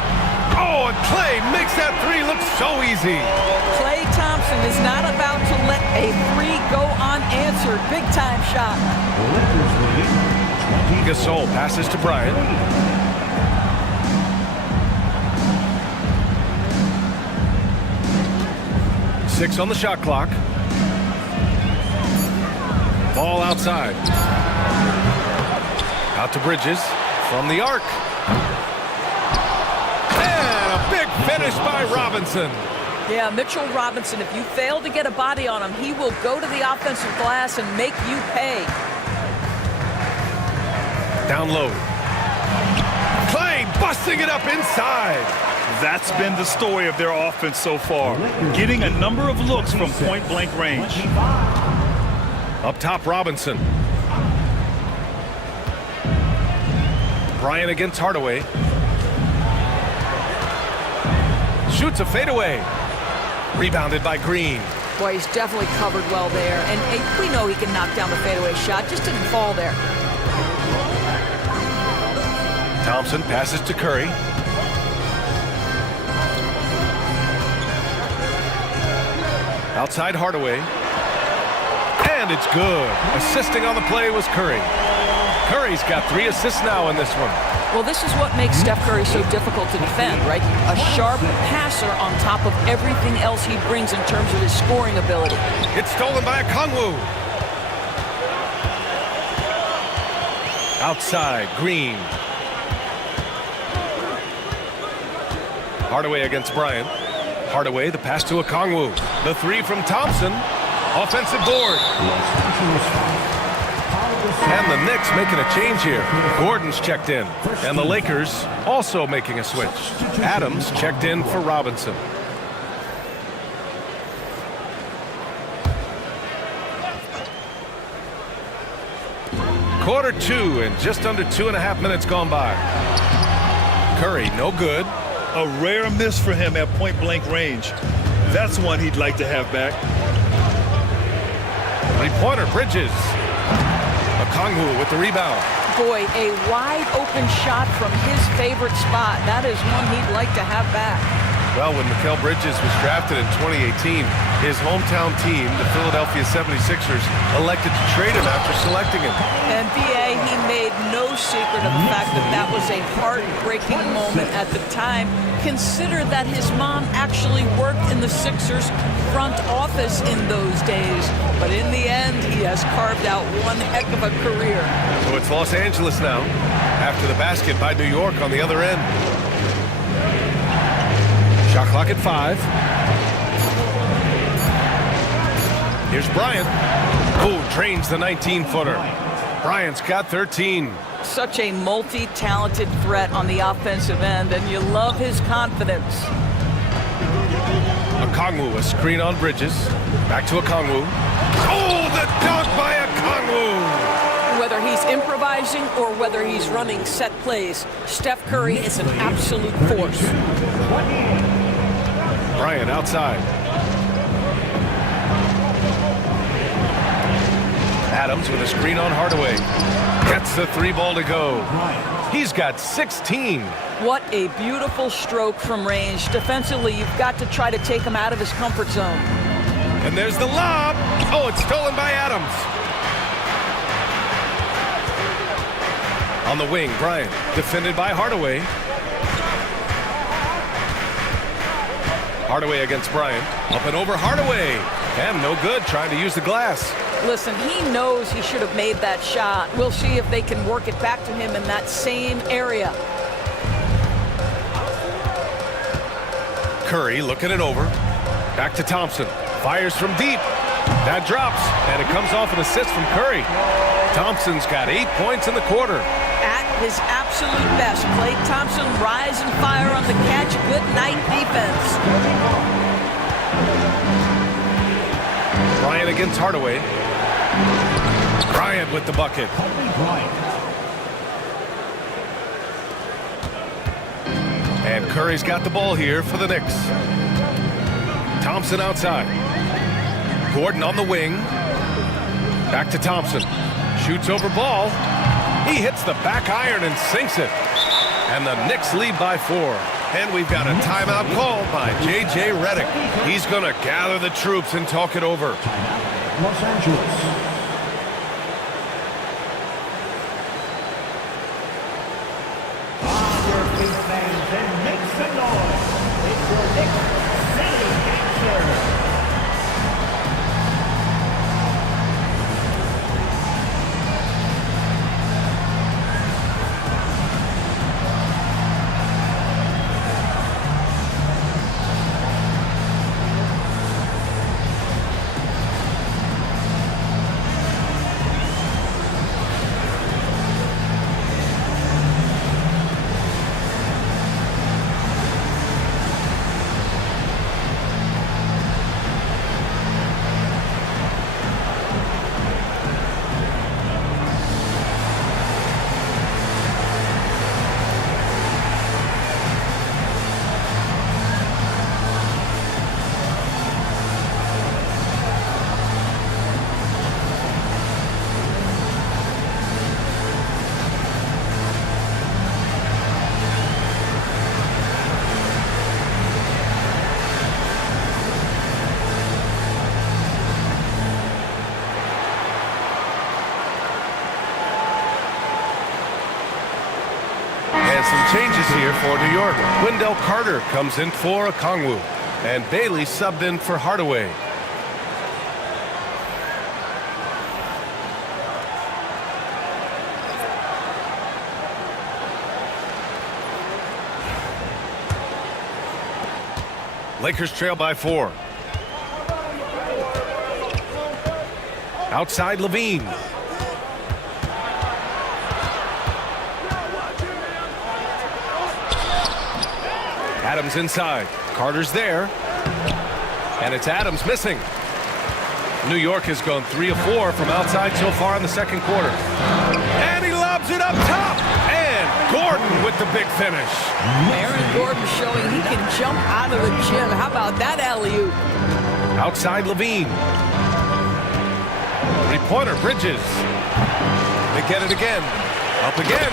Oh, and Klay makes that 3 look so easy. Klay Thompson is not about to let a 3 go unanswered. Big-time shot. Gasol passes to Bryant. Six on the shot clock. Ball outside. Out to Bridges from the arc. Big finish by Robinson. Yeah, Mitchell Robinson, if you fail to get a body on him, he will go to the offensive glass and make you pay. Down low. Klay busting it up inside. That's been the story of their offense so far. Getting a number of looks from point-blank range. Up top, Robinson. Bryant against Hardaway. Shoots a fadeaway. Rebounded by Green. Boy, he's definitely covered well there. And we know he can knock down the fadeaway shot. Just didn't fall there. Thompson passes to Curry. Outside Hardaway. And it's good. Assisting on the play was Curry. Curry's got 3 assists now in this one. Well, this is what makes Steph Curry so difficult to defend, right? A sharp passer on top of everything else he brings in terms of his scoring ability. It's stolen by Okongwu. Outside, Green. Hardaway against Bryant. Hardaway, the pass to Okongwu. The three from Thompson. Offensive board. And the Knicks making a change here. Gordon's checked in. And the Lakers also making a switch. Adams checked in for Robinson. Quarter 2 and just under 2.5 minutes gone by. Curry, no good. A rare miss for him at point-blank range. That's one he'd like to have back. Three-pointer, Bridges. Okongwu with the rebound. Boy, a wide open shot from his favorite spot. That is one he'd like to have back. Well, when Mikal Bridges was drafted in 2018, his hometown team, the Philadelphia 76ers, elected to trade him after selecting him. And B.A., he made no secret of the fact that that was a heartbreaking moment at the time. Consider that his mom actually worked in the Sixers front office in those days. But in the end, he has carved out one heck of a career. So it's Los Angeles now, after the basket by New York on the other end. Shot clock at 5. Here's Bryant. Oh, drains the 19-footer. Bryant's got 13. Such a multi-talented threat on the offensive end, and you love his confidence. Okongwu, a screen on Bridges. Back to Okongwu. Oh, the dunk by Okongwu! Whether he's improvising or whether he's running set plays, Steph Curry is an absolute force. Bryant outside. Adams with a screen on Hardaway. Gets the 3-ball to go. He's got 16. What a beautiful stroke from range. Defensively, you've got to try to take him out of his comfort zone. And there's the lob. Oh, it's stolen by Adams. On the wing, Bryant, defended by Hardaway. Hardaway against Bryant. Up and over Hardaway. And no good, trying to use the glass. Listen, he knows he should have made that shot. We'll see if they can work it back to him in that same area. Curry looking it over. Back to Thompson. Fires from deep. That drops, and it comes off an assist from Curry. Thompson's got 8 points in the quarter. At his absolute best, Klay Thompson rise and fire on the catch. Good night defense. Bryant against Hardaway. Bryant with the bucket. And Curry's got the ball here for the Knicks. Thompson outside. Gordon on the wing. Back to Thompson. Shoots over ball. He hits the back iron and sinks it. And the Knicks lead by 4. And we've got a timeout called by J.J. Redick. He's going to gather the troops and talk it over. Los Angeles. On your feet, fans, and make some noise. It's your Knicks City Gangster. Changes here for New York. Wendell Carter comes in for Okongwu. And Bailey subbed in for Hardaway. Lakers trail by 4. Outside Levine. Adams inside. Carter's there. And it's Adams missing. New York has gone 3 of 4 from outside so far in the second quarter. And he lobs it up top. And Gordon with the big finish. Aaron Gordon showing he can jump out of the gym. How about that alley-oop? Outside Levine. Three-pointer, Bridges. They get it again. Up again.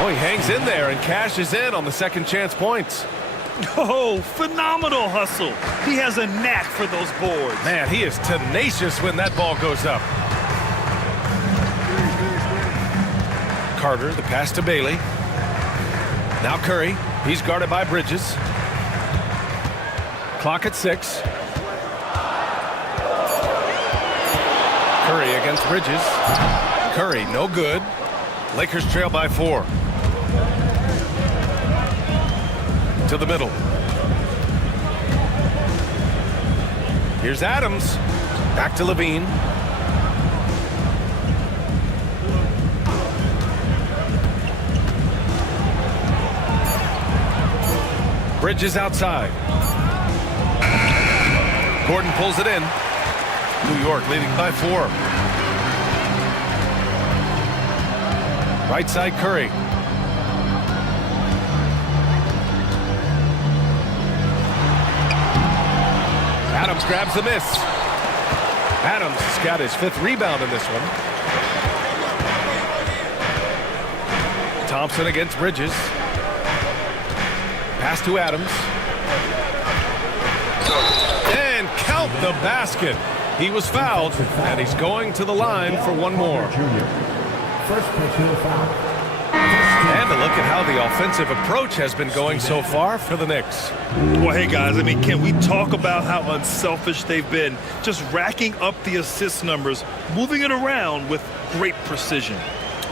Oh, he hangs in there and cashes in on the second chance points. Oh, phenomenal hustle. He has a knack for those boards. Man, he is tenacious when that ball goes up. Carter, the pass to Bailey. Now Curry. He's guarded by Bridges. Clock at 6. Curry against Bridges. Curry, no good. Lakers trail by 4. To the middle. Here's Adams. Back to Levine. Bridges outside. Gordon pulls it in. New York leading by 4. Right side Curry. Adams grabs the miss. Adams has got his 5th rebound in this one. Thompson against Bridges. Pass to Adams. And count the basket. He was fouled, and he's going to the line for one more. First personal foul. And a look at how the offensive approach has been going so far for the Knicks. Well, hey, guys, I mean, can we talk about how unselfish they've been? Just racking up the assist numbers, moving it around with great precision.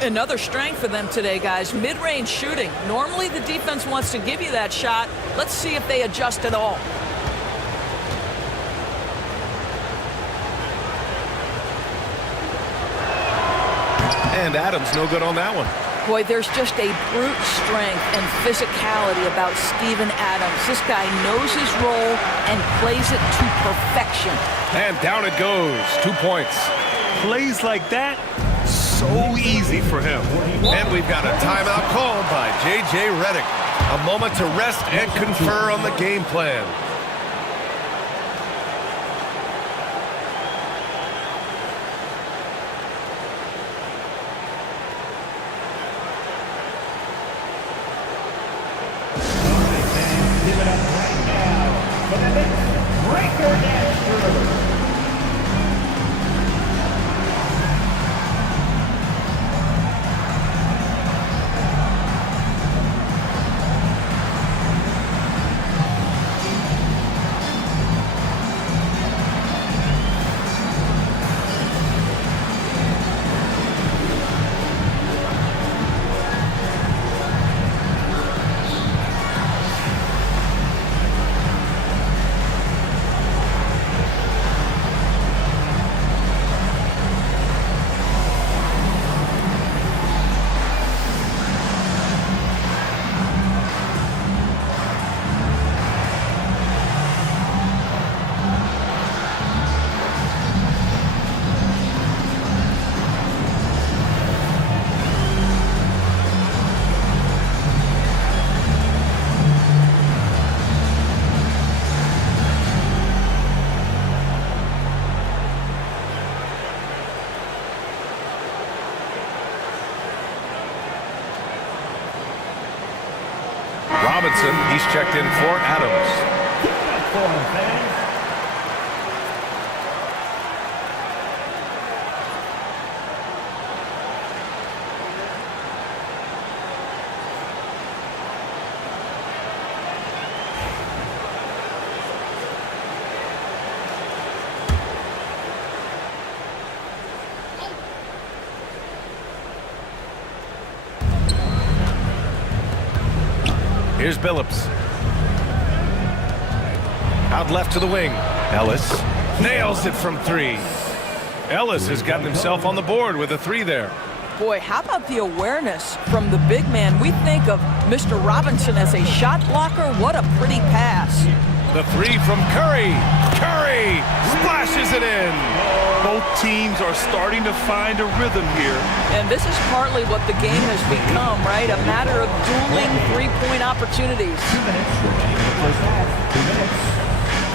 Another strength for them today, guys. Mid-range shooting. Normally the defense wants to give you that shot. Let's see if they adjust at all. And Adams no good on that one. Boy, there's just a brute strength and physicality about Steven Adams. This guy knows his role and plays it to perfection. And down it goes. 2 points. Plays like that, so easy for him. And we've got a timeout called by J.J. Redick. A moment to rest and confer on the game plan. Give it up right now for the Knicks. Breaker Dancer. Robinson, he's checked in for Adams. Here's Billups. Out left to the wing. Ellis nails it from 3. Ellis has gotten himself on the board with a 3 there. Boy, how about the awareness from the big man? We think of Mr. Robinson as a shot blocker. What a pretty pass. The 3 from Curry. Curry splashes it in. Both teams are starting to find a rhythm here. And this is partly what the game has become, right? A matter of dueling three-point opportunities. 2 minutes remaining in the first half. 2 minutes.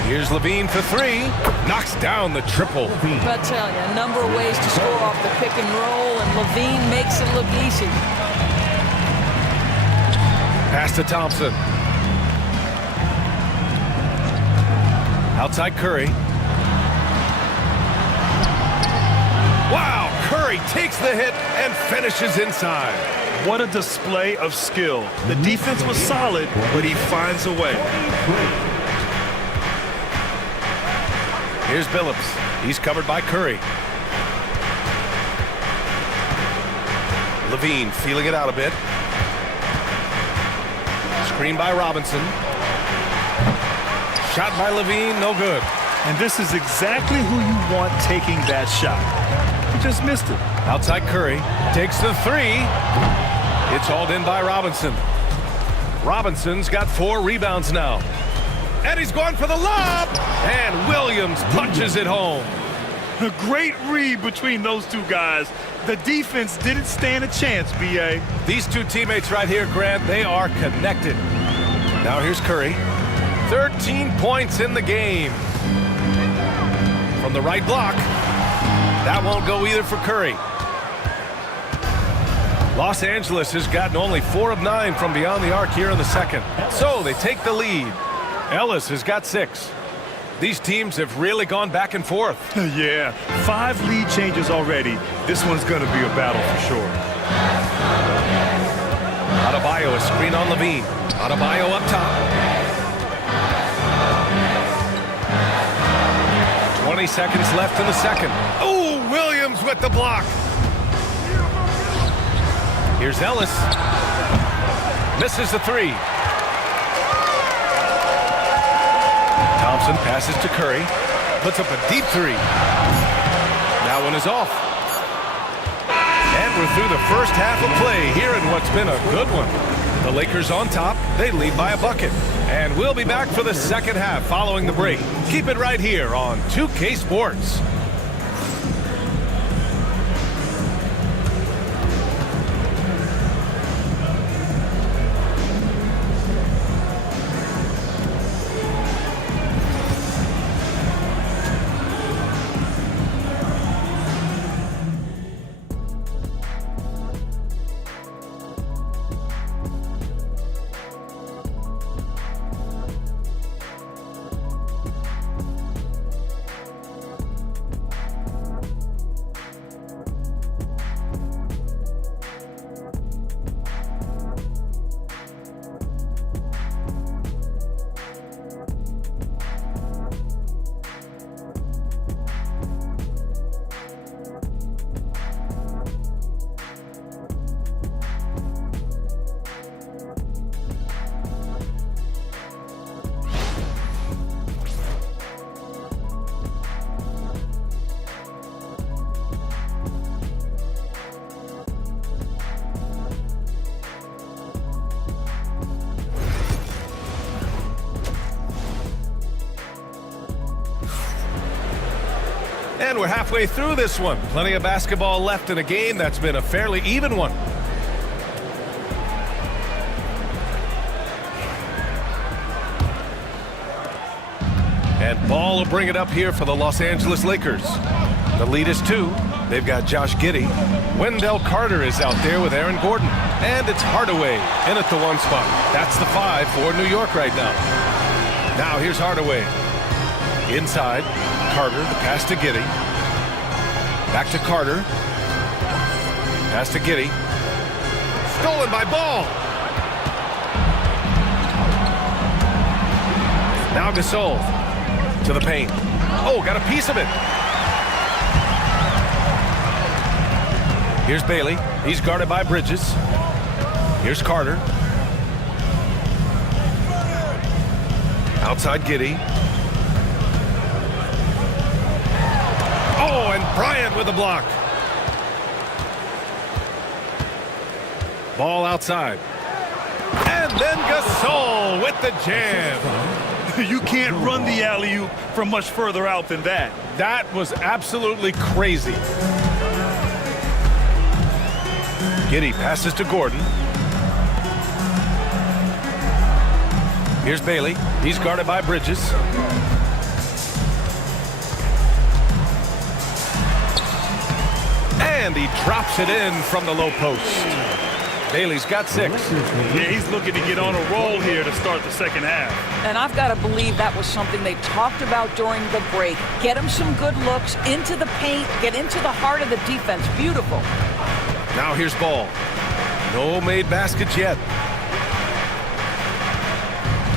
Here's Levine for 3. Knocks down the triple. I tell you, a number of ways to score off the pick and roll, and Levine makes it look easy. Pass to Thompson. Outside Curry. Wow, Curry takes the hit and finishes inside. What a display of skill. The defense was solid, but he finds a way. Here's Billups. He's covered by Curry. Levine feeling it out a bit. Screen by Robinson. Shot by Levine, no good. And this is exactly who you want taking that shot. He just missed it. Outside Curry. Takes the 3. It's hauled in by Robinson. Robinson's got 4 rebounds now. And he's going for the lob. And Williams punches it home. A great read between those two guys. The defense didn't stand a chance, B.A. These two teammates right here, Grant, they are connected. Now here's Curry. 13 points in the game. From the right block. That won't go either for Curry. Los Angeles has gotten only 4 of 9 from beyond the arc here in the second. So they take the lead. Ellis has got 6. These teams have really gone back and forth. Yeah, 5 lead changes already. This one's going to be a battle for sure. Adebayo, a screen on Levine. Adebayo up top. 20 seconds left in the second. Oh, Williams with the block. Here's Ellis. Misses the 3. Thompson passes to Curry. Puts up a deep 3. That one is off. And we're through the first half of play here in what's been a good one. The Lakers on top. They lead by a bucket. And we'll be back for the second half following the break. Keep it right here on 2K Sports. And we're halfway through this one. Plenty of basketball left in a game that's been a fairly even one. And Ball will bring it up here for the Los Angeles Lakers. The lead is 2. They've got Josh Giddey. Wendell Carter is out there with Aaron Gordon. And it's Hardaway in at the 1 spot. That's the 5 for New York right now. Now here's Hardaway. Inside. Carter, the pass to Giddey. Back to Carter. Pass to Giddey. Stolen by Ball. Now Gasol to the paint. Oh, got a piece of it. Here's Bailey. He's guarded by Bridges. Here's Carter. Outside Giddey. Oh, and Bryant with the block. Ball outside. And then Gasol with the jam. You can't run the alley-oop from much further out than that. That was absolutely crazy. Giddey passes to Gordon. Here's Bailey. He's guarded by Bridges. And he drops it in from the low post. Bailey's got 6. Yeah, he's looking to get on a roll here to start the second half. And I've got to believe that was something they talked about during the break. Get him some good looks into the paint, get into the heart of the defense. Beautiful. Now here's Ball. No made baskets yet.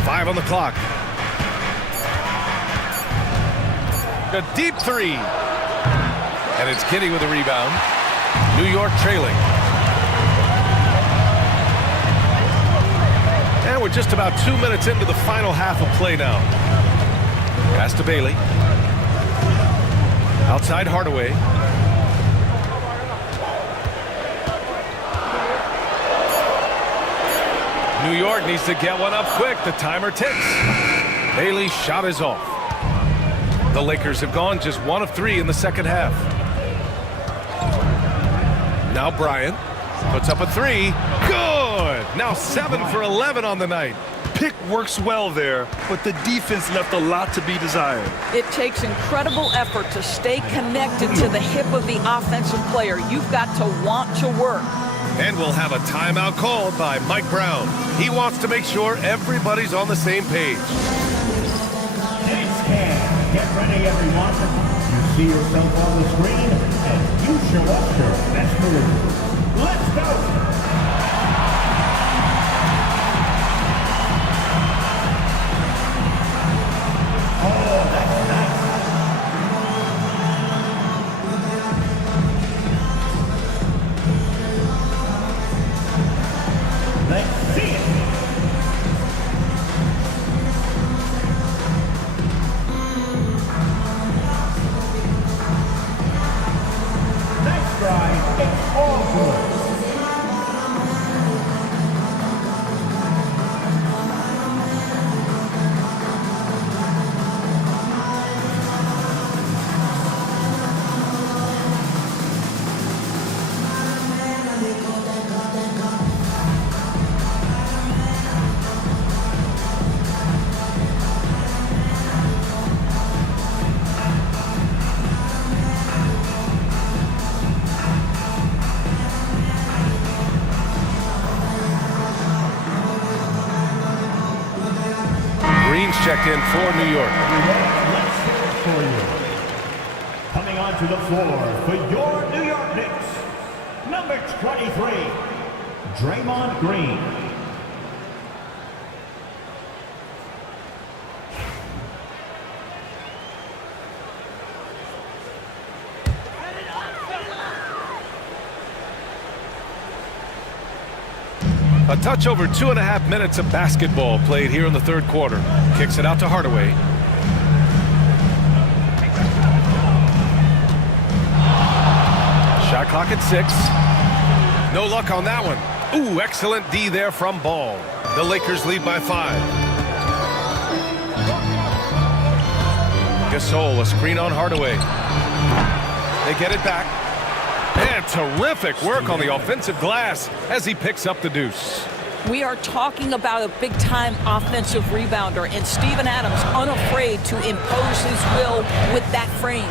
5 on the clock. A deep 3. And it's Giddey with a rebound. New York trailing. And we're just about 2 minutes into the final half of play now. Pass to Bailey. Outside Hardaway. New York needs to get one up quick. The timer ticks. Bailey's shot is off. The Lakers have gone just 1 of 3 in the second half. Now Bryant puts up a 3. Good. Now 7 for 11 on the night. Pick works well there, but the defense left a lot to be desired. It takes incredible effort to stay connected to the hip of the offensive player. You've got to want to work. And we'll have a timeout called by Mike Brown. He wants to make sure everybody's on the same page. Next hand, get ready everyone. You see yourself on the screen, and you show up your best move. Let's go! Oh, that's nice. Let's see it. Next drive, it's all good. Checked in for New York. Let's hear it for you. Coming onto the floor for your New York Knicks, number 23, Draymond Green. A touch over 2.5 minutes of basketball played here in the third quarter. Kicks it out to Hardaway. Shot clock at 6. No luck on that one. Ooh, excellent D there from Ball. The Lakers lead by 5. Gasol, a screen on Hardaway. They get it back. And terrific work on the offensive glass as he picks up the deuce. We are talking about a big-time offensive rebounder, and Steven Adams unafraid to impose his will with that frame.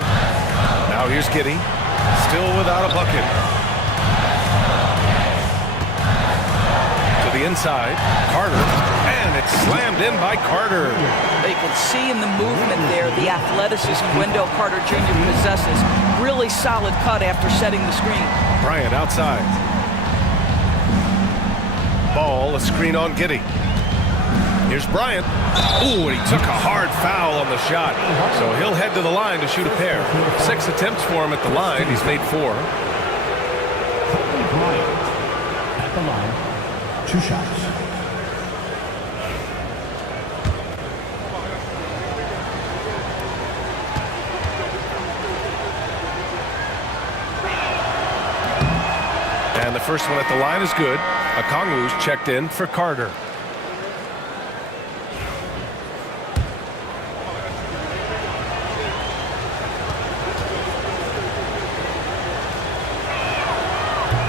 Now here's Giddey, still without a bucket. To the inside, Carter, and it's slammed in by Carter. You can see in the movement there the athleticism Wendell Carter Jr. possesses. Really solid cut after setting the screen. Bryant outside. Ball, a screen on Giddey. Here's Bryant. Ooh, and he took a hard foul on the shot. So he'll head to the line to shoot a pair. 6 attempts for him at the line. He's made 4. Bryant at the line, 2 shots. And the first one at the line is good. Okongwu's checked in for Carter.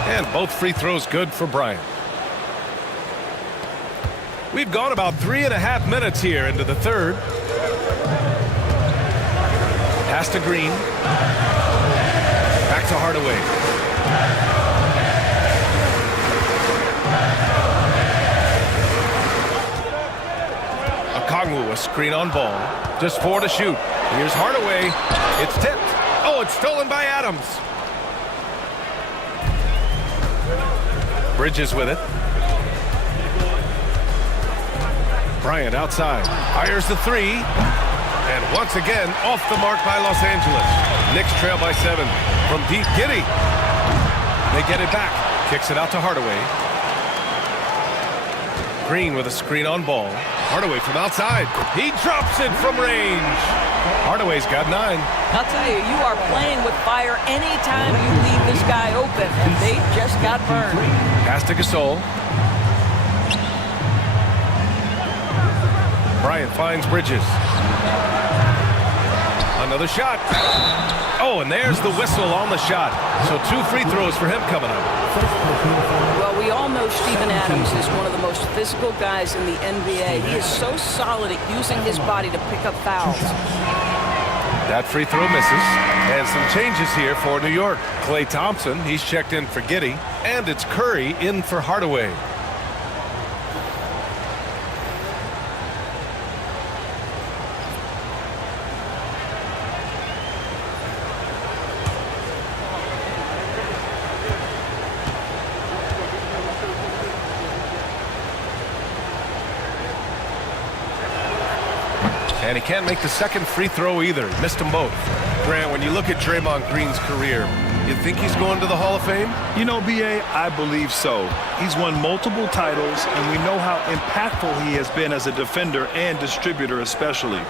And both free throws good for Bryant. We've gone about 3.5 minutes here into the third. Pass to Green. Back to Hardaway. Okongwu, a screen on ball. Just 4 to shoot. Here's Hardaway. It's tipped. Oh, it's stolen by Adams. Bridges with it. Bryant outside. Fires the 3. And once again, off the mark by Los Angeles. Knicks trail by 7. From deep, Giddey. They get it back. Kicks it out to Hardaway. Green with a screen on ball. Hardaway from outside. He drops it from range. Hardaway's got 9. I'll tell you, you are playing with fire anytime you leave this guy open, and they just got burned. Pass to Gasol. Bryant finds Bridges. Another shot. Oh, and there's the whistle on the shot. So 2 free throws for him coming up. Well, we all know Steven Adams is one of the most physical guys in the NBA. He is so solid at using his body to pick up fouls. That free throw misses. And some changes here for New York. Klay Thompson, he's checked in for Giddey. And it's Curry in for Hardaway. And he can't make the second free throw either. Missed them both. Grant, when you look at Draymond Green's career, you think he's going to the Hall of Fame? You know, B.A., I believe so. He's won multiple titles, and we know how impactful he has been as a defender and distributor especially.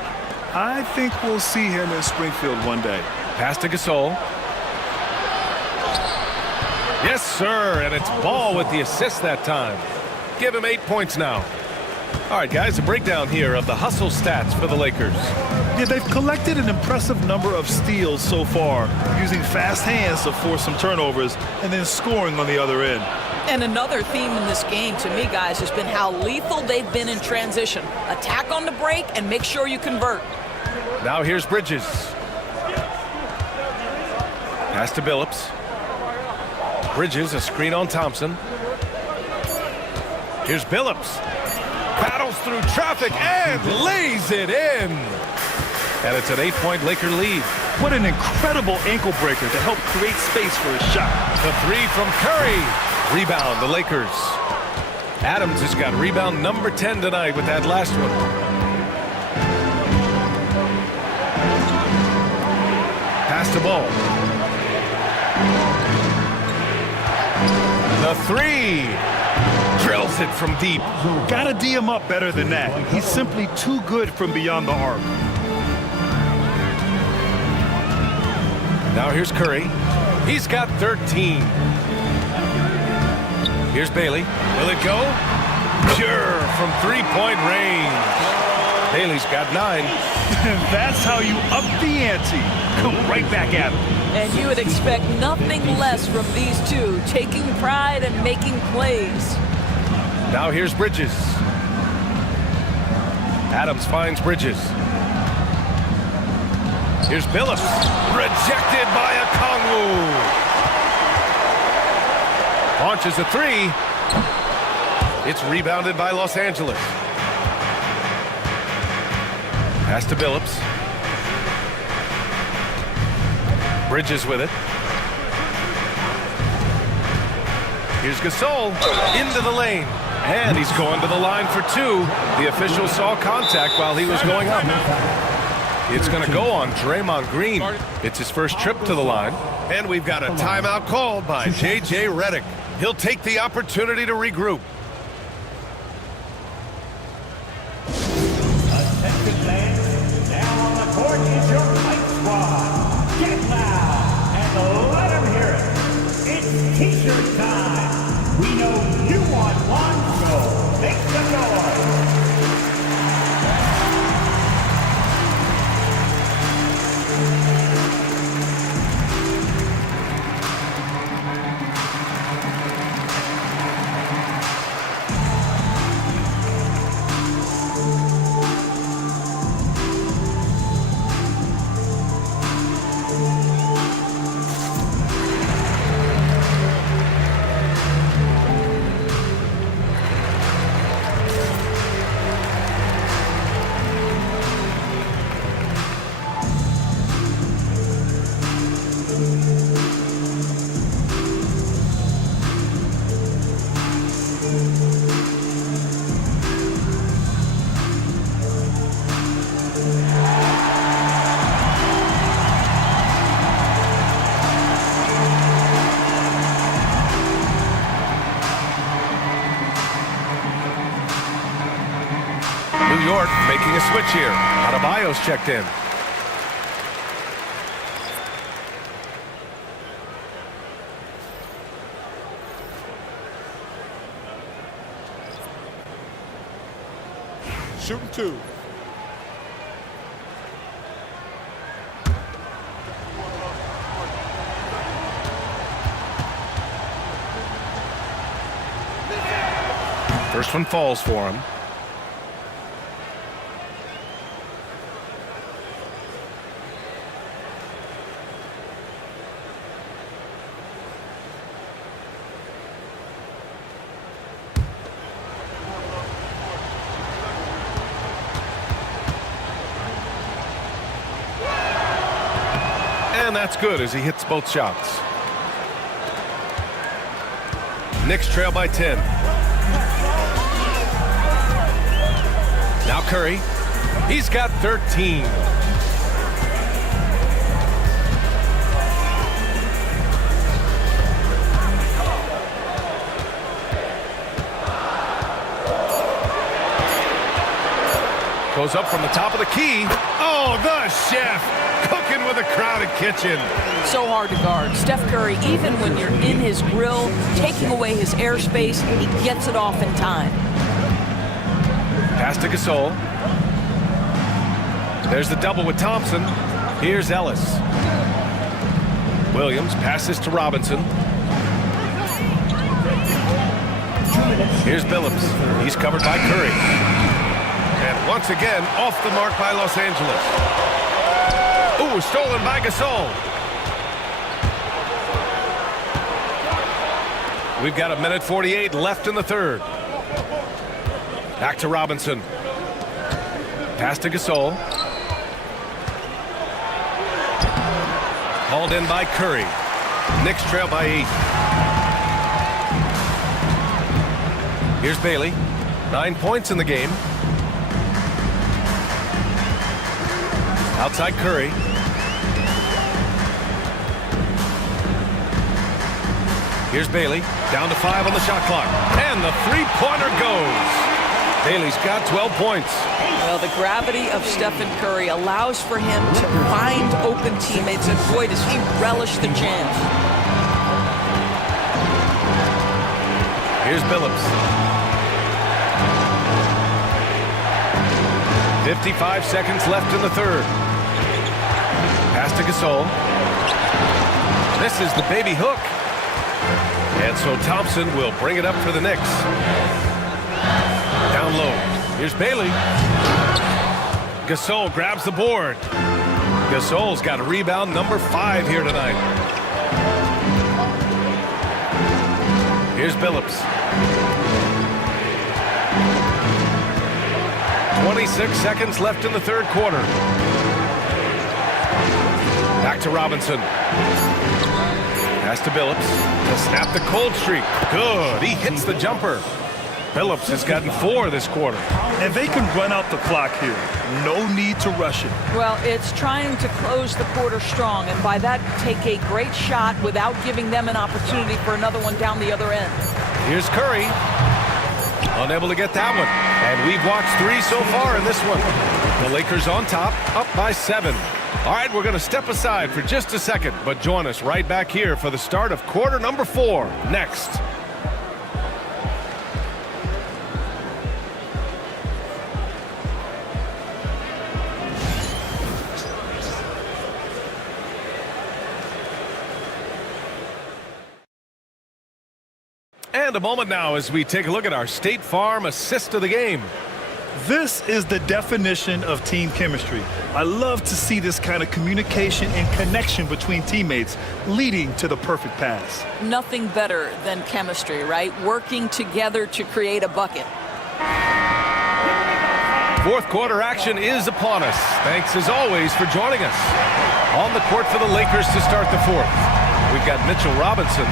I think we'll see him in Springfield one day. Pass to Gasol. Yes, sir, and it's Ball with the assist that time. Give him 8 points now. All right, guys, a breakdown here of the hustle stats for the Lakers. Yeah, they've collected an impressive number of steals so far, using fast hands to force some turnovers and then scoring on the other end. And another theme in this game to me, guys, has been how lethal they've been in transition. Attack on the break and make sure you convert. Now here's Bridges. Pass to Billups. Bridges, a screen on Thompson. Here's Billups. Battles through traffic and lays it in. And it's an 8-point Laker lead. What an incredible ankle breaker to help create space for a shot. The 3 from Curry. Rebound, the Lakers. Adams has got rebound number 10 tonight with that last one. Pass to Ball. The 3. Drills it from deep. Gotta D him up better than that. He's simply too good from beyond the arc. Now here's Curry. He's got 13. Here's Bailey. Will it go? Sure, from 3-point range. Bailey's got 9. That's how you up the ante. Come right back at him. And you would expect nothing less from these two, taking pride and making plays. Now here's Bridges. Adams finds Bridges. Here's Billups. Rejected by Okongwu. Launches a 3. It's rebounded by Los Angeles. Pass to Billups. Bridges with it. Here's Gasol into the lane. And he's going to the line for 2. The official saw contact while he was going up. It's going to go on Draymond Green. It's his first trip to the line. And we've got a timeout called by J.J. Redick. He'll take the opportunity to regroup. Attention fans, now on the court is your fight squad. Get loud and let them hear it. It's T-shirt time. We know you want one, so make some noise. New York making a switch here. Adebayo's checked in. Shooting 2. First one falls for him. And that's good as he hits both shots. Knicks trail by 10. Now Curry. He's got 13. Goes up from the top of the key. Oh, the chef cooking with a crowded kitchen. So hard to guard. Steph Curry, even when you're in his grill, taking away his airspace, he gets it off in time. Pass to Gasol. There's the double with Thompson. Here's Ellis. Williams passes to Robinson. Here's Billups. He's covered by Curry. And once again, off the mark by Los Angeles. Ooh, stolen by Gasol. We've got 1:48 left in the third. Back to Robinson. Pass to Gasol. Hauled in by Curry. Knicks trail by 8. Here's Bailey. 9 points in the game. Outside Curry. Here's Bailey. Down to 5 on the shot clock. And the three-pointer goes. Bailey's got 12 points. Well, the gravity of Stephen Curry allows for him to find open teammates, and boy, does he relish the chance. Here's Billups. 55 seconds left in the third. Pass to Gasol. This is the baby hook. And so Thompson will bring it up for the Knicks. Down low. Here's Bailey. Gasol grabs the board. Gasol's got a rebound number 5 here tonight. Here's Billups. 26 seconds left in the third quarter. Back to Robinson. Pass to Billups to snap the cold streak. Good. He hits the jumper. Billups has gotten 4 this quarter. And they can run out the clock here. No need to rush it. Well, it's trying to close the quarter strong, and by that, take a great shot without giving them an opportunity for another one down the other end. Here's Curry. Unable to get that one. And we've watched 3 so far in this one. The Lakers on top, up by 7. All right, we're going to step aside for just a second, but join us right back here for the start of quarter number 4 next. And a moment now as we take a look at our State Farm assist of the game. This is the definition of team chemistry. I love to see this kind of communication and connection between teammates leading to the perfect pass. Nothing better than chemistry, right? Working together to create a bucket. Fourth quarter action is upon us. Thanks as always for joining us. On the court for the Lakers to start the fourth. We've got Mitchell Robinson.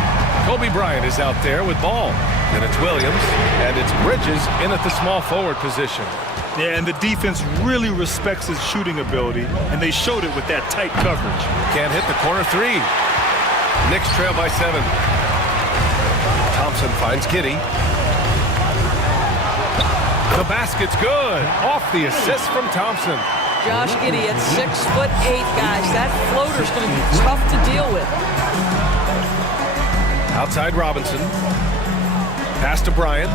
Kobe Bryant is out there with ball. Then it's Williams, and it's Bridges in at the small forward position. Yeah, and the defense really respects his shooting ability, and they showed it with that tight coverage. Can't hit the corner three. Knicks trail by 7. Thompson finds Giddey. The basket's good. Off the assist from Thompson. Josh Giddey at 6'8", guys. That floater's going to be tough to deal with. Outside Robinson. Pass to Bryant.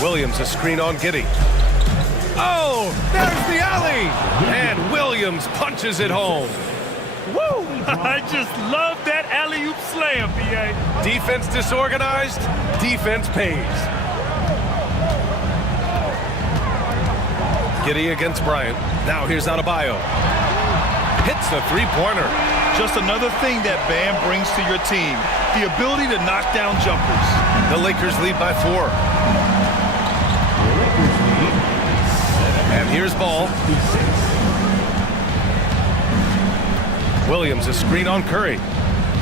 Williams a screen on Giddey. Oh, there's the alley. And Williams punches it home. Woo! I just love that alley-oop slam, B.A. Defense disorganized. Defense pays. Giddey against Bryant. Now here's Adebayo. Hits a three-pointer. Just another thing that Bam brings to your team, the ability to knock down jumpers. The Lakers lead by 4. And here's Ball. Williams a screen on Curry.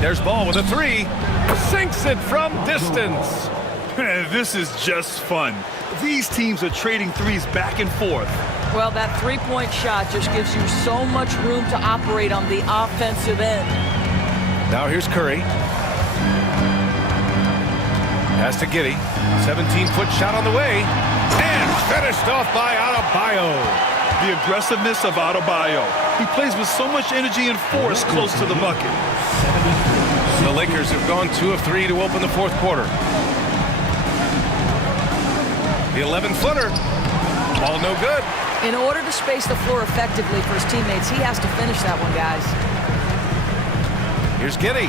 There's Ball with a 3. Sinks it from distance. This is just fun. These teams are trading threes back and forth. Well, that three-point shot just gives you so much room to operate on the offensive end. Now here's Curry. Pass to Giddey. 17-foot shot on the way. And finished off by Adebayo. The aggressiveness of Adebayo. He plays with so much energy and force close to the bucket. The Lakers have gone 2 of 3 to open the fourth quarter. The 11-footer. Ball no good. In order to space the floor effectively for his teammates, he has to finish that one, guys. Here's Giddey.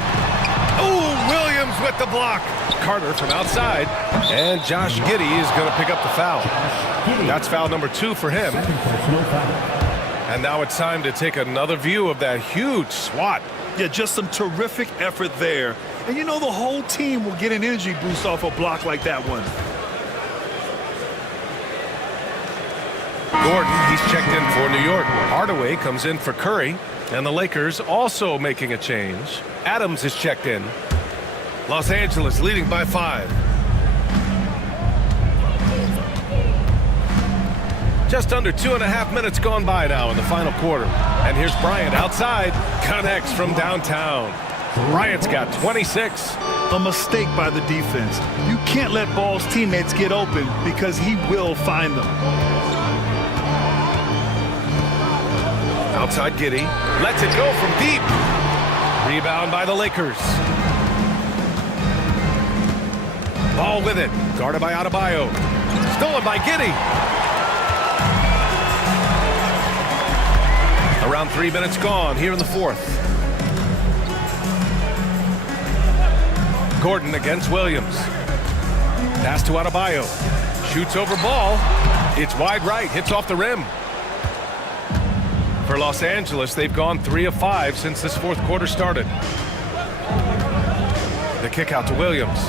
Oh, Williams with the block. Carter from outside. And Josh Giddey is going to pick up the foul. That's foul number 2 for him. And now it's time to take another view of that huge swat. Yeah, just some terrific effort there. And you know the whole team will get an energy boost off a block like that one. Gordon, he's checked in for New York. Hardaway comes in for Curry. And the Lakers also making a change. Adams is checked in. Los Angeles leading by 5. Just under 2.5 minutes gone by now in the final quarter. And here's Bryant outside. Connects from downtown. Bryant's got 26. A mistake by the defense. You can't let Ball's teammates get open because he will find them. Outside Giddey. Lets it go from deep. Rebound by the Lakers. Ball with it. Guarded by Adebayo. Stolen by Giddey. Around 3 minutes gone here in the fourth. Gordon against Williams. Pass to Adebayo. Shoots over Ball. It's wide right. Hits off the rim. For Los Angeles, they've gone 3 of 5 since this fourth quarter started. The kick out to Williams.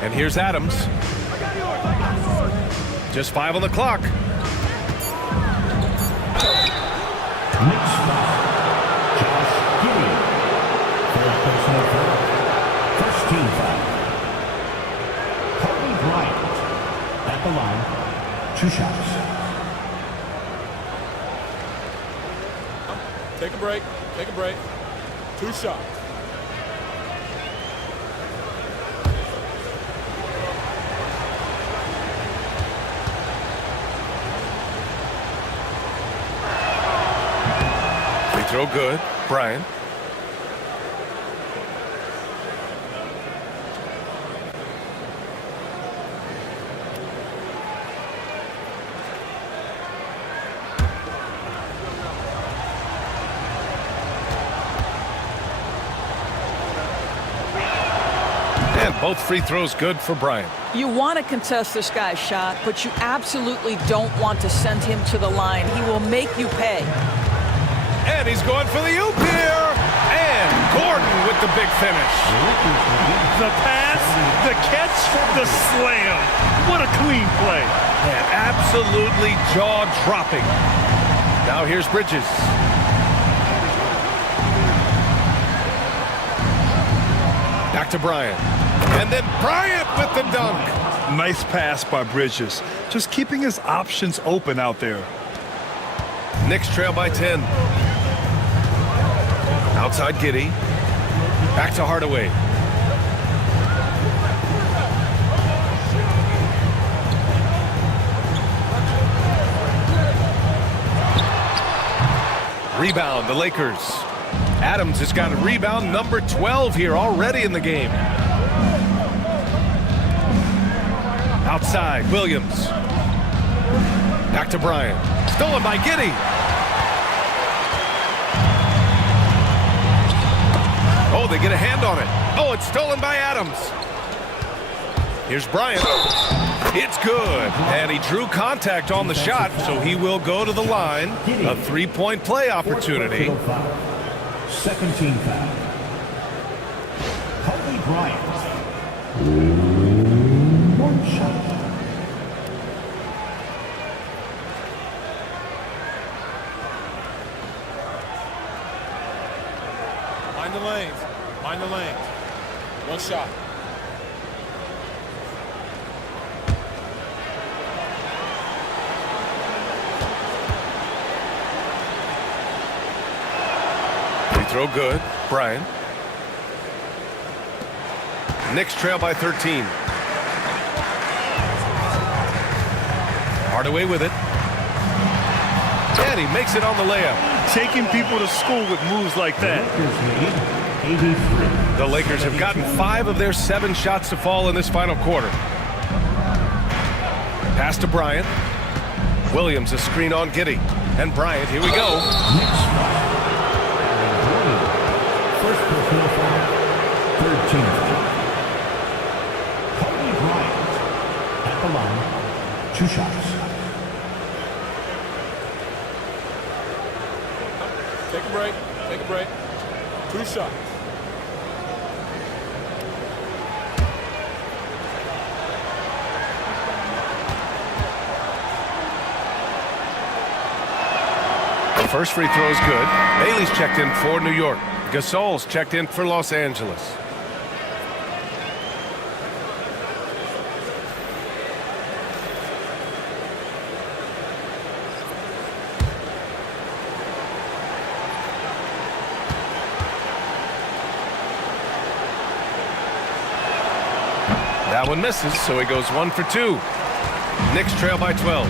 And here's Adams. Just 5 on the clock. Knicks foul. Josh Giddey. Third personal foul. First team foul. Kobe Bryant at the line. 2 shots. Take a break. Take a break. 2 shots. throw good. Bryant. And both free throws good for Bryant. You want to contest this guy's shot, but you absolutely don't want to send him to the line. He will make you pay. And he's going for the oop here. And Gordon with the big finish. The pass, the catch, the slam. What a clean play. And absolutely jaw-dropping. Now here's Bridges. Back to Bryant. And then Bryant with the dunk. Nice pass by Bridges. Just keeping his options open out there. Knicks trail by 10. Outside Giddey. Back to Hardaway. Rebound, the Lakers. Adams has got a rebound number 12 here already in the game. Outside, Williams. Back to Bryant. Stolen by Giddey. Oh, they get a hand on it. Oh, it's stolen by Adams. Here's Bryant. It's good. And he drew contact on the shot, so he will go to the line. A three-point play opportunity. Second team foul. Kobe Bryant. One shot. Mind the lanes. Mind the lanes. One shot. Free throw good. Bryant. Knicks trail by 13. Hardaway with it. And he makes it on the layup. Taking people to school with moves like that. The Lakers have gotten 5 of their 7 shots to fall in this final quarter. Pass to Bryant. Williams a screen on Giddey. And Bryant, here we go. First personal foul, third team foul. Kobe Bryant at the line, 2 shots. Take a break. Take a break. 2 shots. The first free throw is good. Bailey's checked in for New York. Gasol's checked in for Los Angeles. That one misses, so he goes 1 for 2. Knicks trail by 12.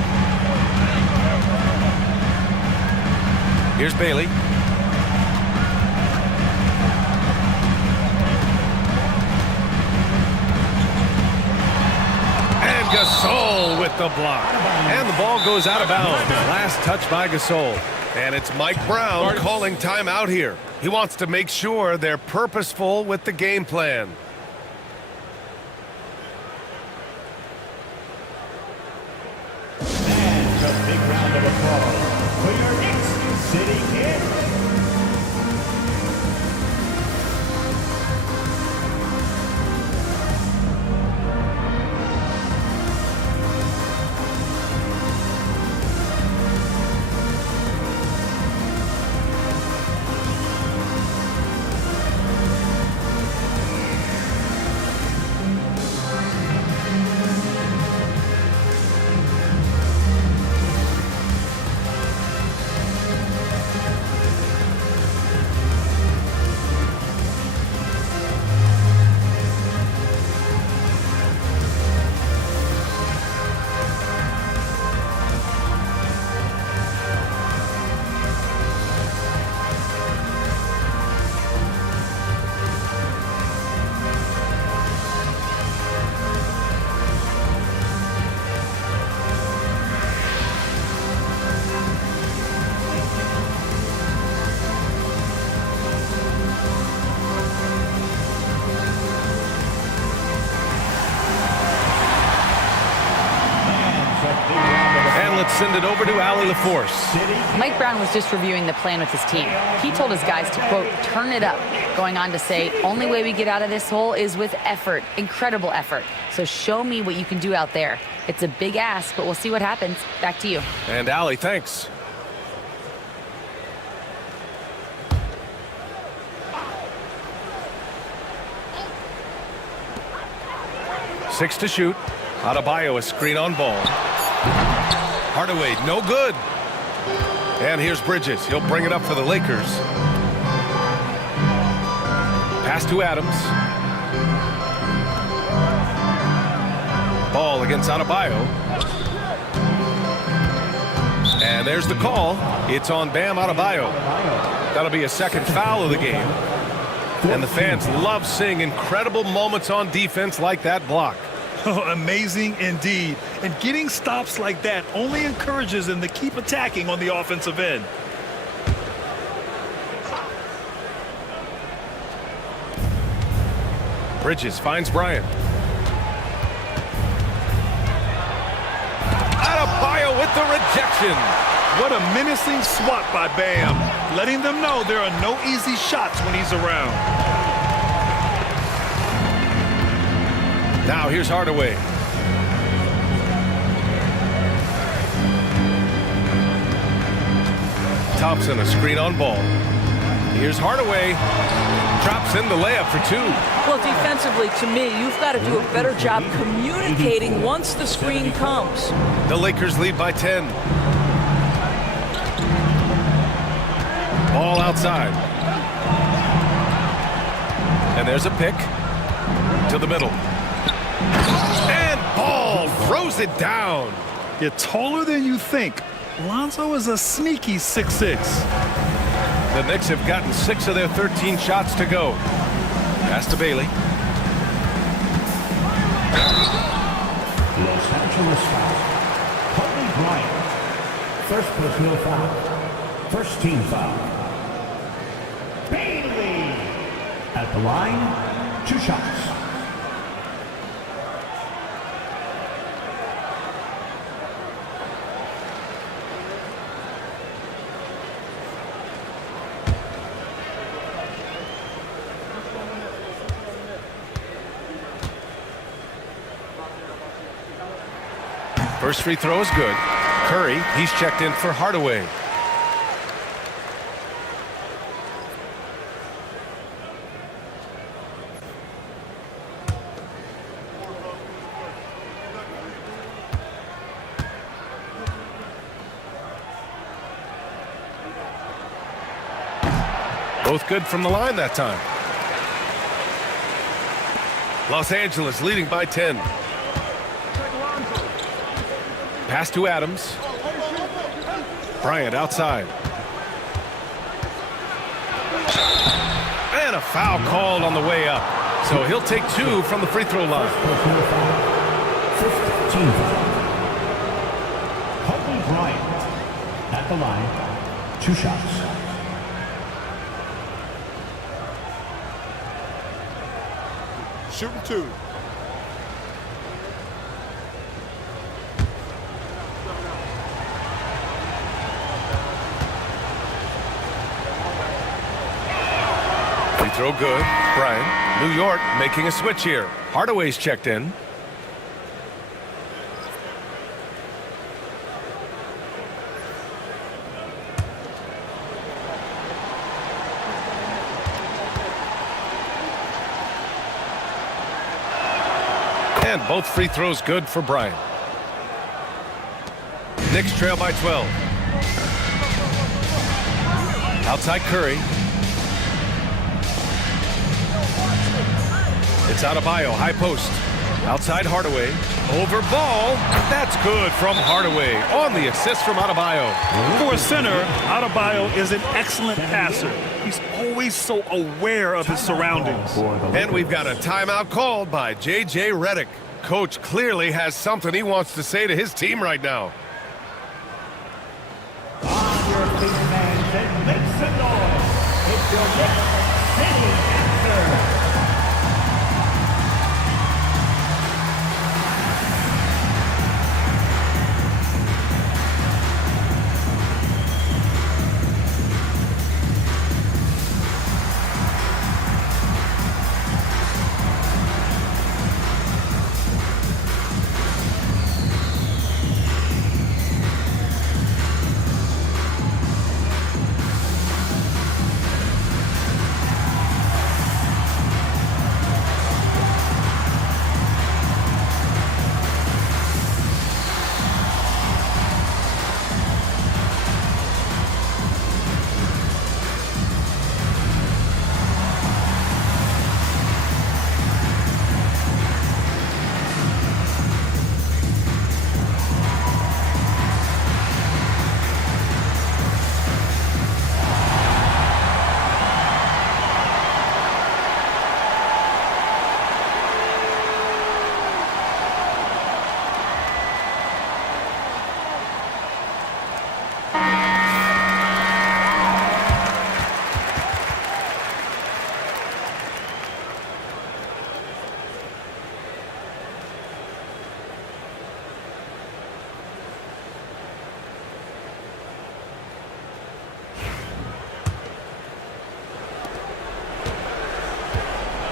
Here's Bailey. And Gasol with the block. And the ball goes out of bounds. Last touch by Gasol. And it's Mike Brown calling timeout here. He wants to make sure they're purposeful with the game plan. And a big round of applause for your Knicks City Kid. send it over to Allie LaForce. Mike Brown was just reviewing the plan with his team. He told his guys to, quote, turn it up, going on to say, only way we get out of this hole is with effort, incredible effort. So show me what you can do out there. It's a big ask, but we'll see what happens. Back to you. And Allie, thanks. Six to shoot. Adebayo a screen on ball. Hardaway, no good. And here's Bridges. He'll bring it up for the Lakers. Pass to Adams. Ball against Adebayo. And there's the call. It's on Bam Adebayo. That'll be a second foul of the game. And the fans love seeing incredible moments on defense like that block. Oh, amazing indeed. And getting stops like that only encourages them to keep attacking on the offensive end. Bridges finds Bryant. Adebayo with the rejection. What a menacing swat by Bam, letting them know there are no easy shots when he's around. Now here's Hardaway. Thompson a screen on ball. Here's Hardaway. Drops in the layup for two. Well, defensively, to me, you've got to do a better job communicating once the screen comes. The Lakers lead by 10. Ball outside. And there's a pick to the middle. And Ball throws it down. You're taller than you think. Lonzo is a sneaky 6'6". The Knicks have gotten 6 of their 13 shots to go. Pass to Bailey. Los Angeles foul. Kobe Bryant. First personal foul. First team foul. Bailey. At the line, 2 shots. First free throw is good. Curry, he's checked in for Hardaway. Both good from the line that time. Los Angeles leading by 10. Pass to Adams. Bryant outside. And a foul called on the way up. So he'll take 2 from the free throw line. 15 foul. Kobe Bryant. At the line, 2 shots. Shooting 2. Free throw good. Bryant. New York making a switch here. Hardaway's checked in. And both free throws good for Bryant. Knicks trail by 12. Outside Curry. It's Adebayo, high post. Outside Hardaway. Over Ball. That's good from Hardaway on the assist from Adebayo. For a center, Adebayo is an excellent passer. He's always so aware of his surroundings. And we've got a timeout called by J.J. Redick. Coach clearly has something he wants to say to his team right now. On your feet, fans, and make some noise. It's your Knicks City answer.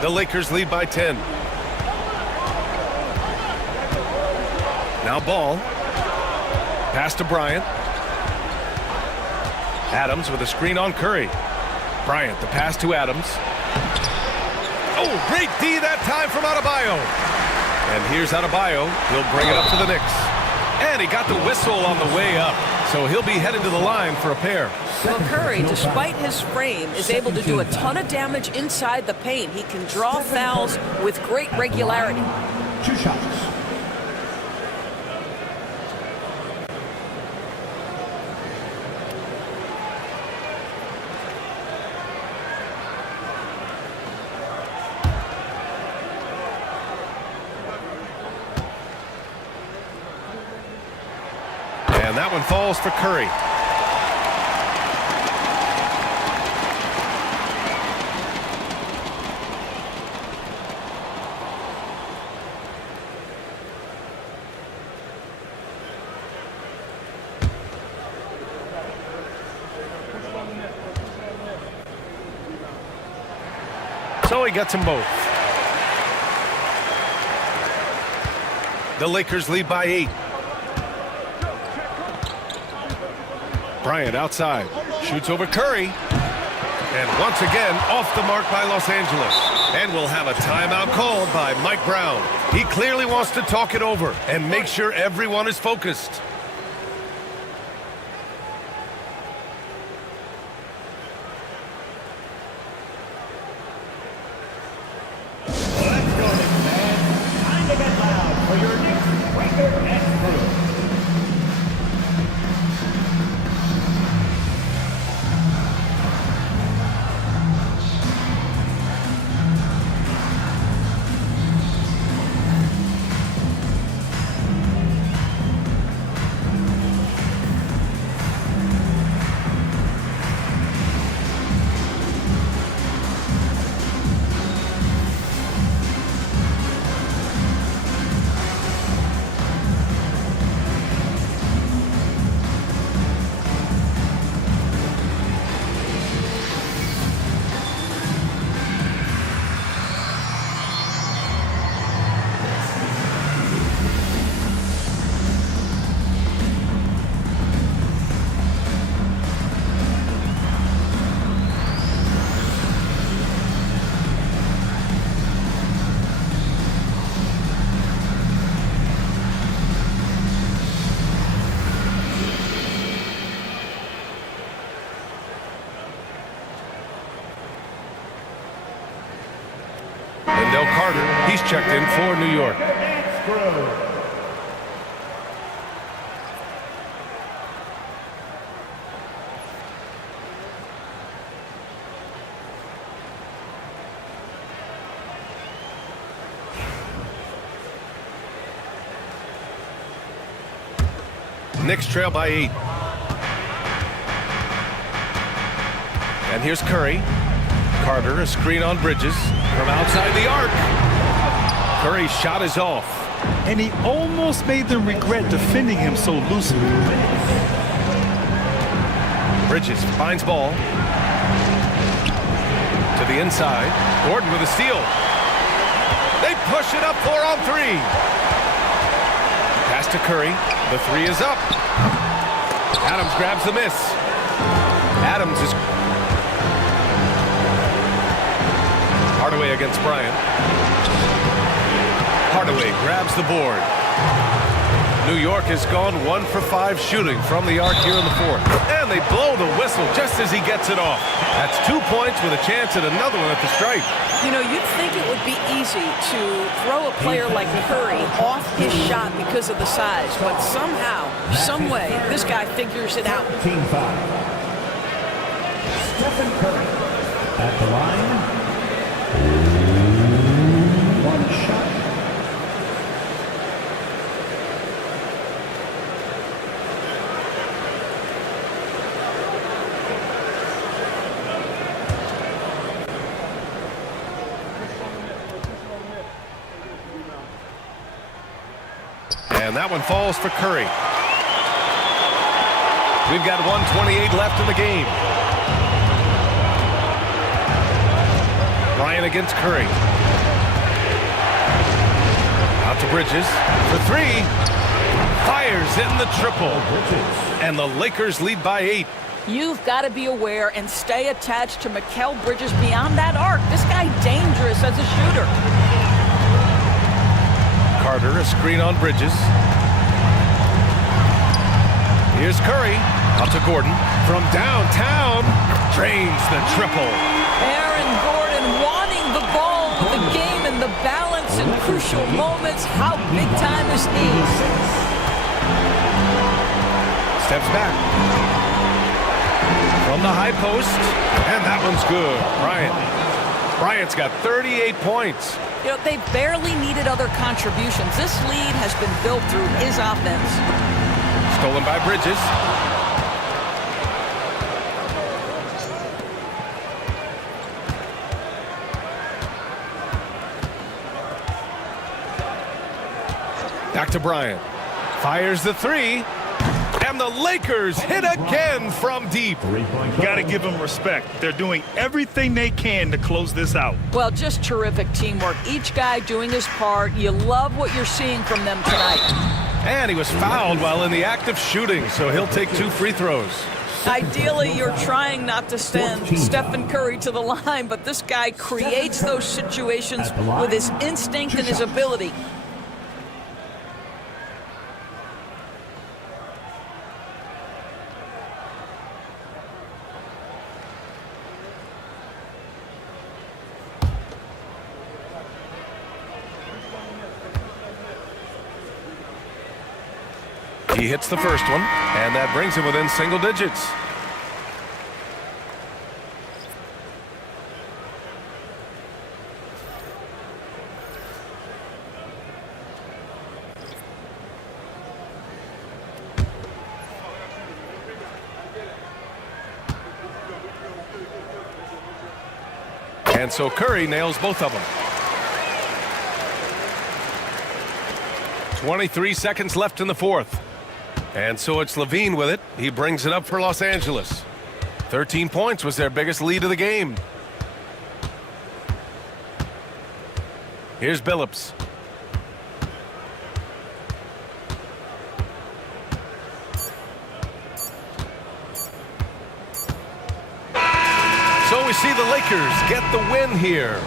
The Lakers lead by 10. Now Ball. Pass to Bryant. Adams with a screen on Curry. Bryant, the pass to Adams. Oh, great D that time from Adebayo. And here's Adebayo. He'll bring it up to the Knicks. And he got the whistle on the way up. So he'll be headed to the line for a pair. Well, Curry, despite his frame, is able to do a ton of damage inside the paint. He can draw fouls with great regularity. 2 shots. And that one falls for Curry. So he gets them both. The Lakers lead by 8. Bryant outside, shoots over Curry, and once again off the mark by Los Angeles. And we'll have a timeout called by Mike Brown. He clearly wants to talk it over and make sure everyone is focused. Let's go, Knicks fans. Time to get loud for your Knicks record and crew. Wendell Carter, he's checked in for New York. Knicks trail by 8. And here's Curry. Carter, a screen on Bridges from outside the arc. Curry's shot is off. And he almost made them regret defending him so loosely. Bridges finds Ball. To the inside. Gordon with a steal. They push it up 4-on-3. Pass to Curry. The 3 is up. Adams grabs the miss. Adams is Hardaway against Bryant. Hardaway grabs the board. New York has gone 1 for 5 shooting from the arc here in the 4th. And they blow the whistle just as he gets it off. That's 2 points with a chance at another one at the stripe. You know, you'd think it would be easy to throw a player like Curry off his shot because of the size, but somehow, some way, this guy figures it out. Team foul. Stephen Curry at the line. 1 shot. And that one falls for Curry. We've got 1:28 left in the game. Bryant against Curry. Out to Bridges for three. Fires in the triple. And the Lakers lead by 8. You've got to be aware and stay attached to Mikal Bridges beyond that arc. This guy dangerous as a shooter. Carter, a screen on Bridges. Here's Curry. Out to Gordon. From downtown. Drains the triple. Aaron Gordon wanting the ball with the game and the balance in crucial moments. How big time is he? Steps back. From the high post. And that one's good. Bryant's got 38 points. You know, they barely needed other contributions. This lead has been built through his offense. Stolen by Bridges. Back to Bryant. Fires the three. And the Lakers hit again from deep. Got to give them respect. They're doing everything they can to close this out. Well, just terrific teamwork. Each guy doing his part. You love what you're seeing from them tonight. And he was fouled while in the act of shooting, so he'll take 2 free throws. Ideally, you're trying not to send Stephen Curry to the line, but this guy creates those situations with his instinct and his ability. He hits the first one, and that brings him within single digits. And so Curry nails both of them. 23 seconds left in the fourth. And so it's Levine with it. He brings it up for Los Angeles. 13 points was their biggest lead of the game. Here's Billups. So we see the Lakers get the win here.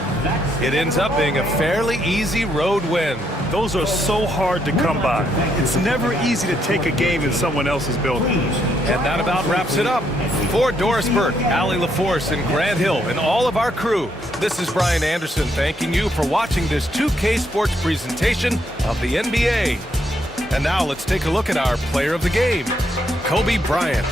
It ends up being a fairly easy road win. Those are so hard to come by. It's never easy to take a game in someone else's building. And that about wraps it up. For Doris Burke, Allie LaForce, and Grant Hill, and all of our crew, this is Brian Anderson thanking you for watching this 2K Sports presentation of the NBA. And now let's take a look at our player of the game, Kobe Bryant.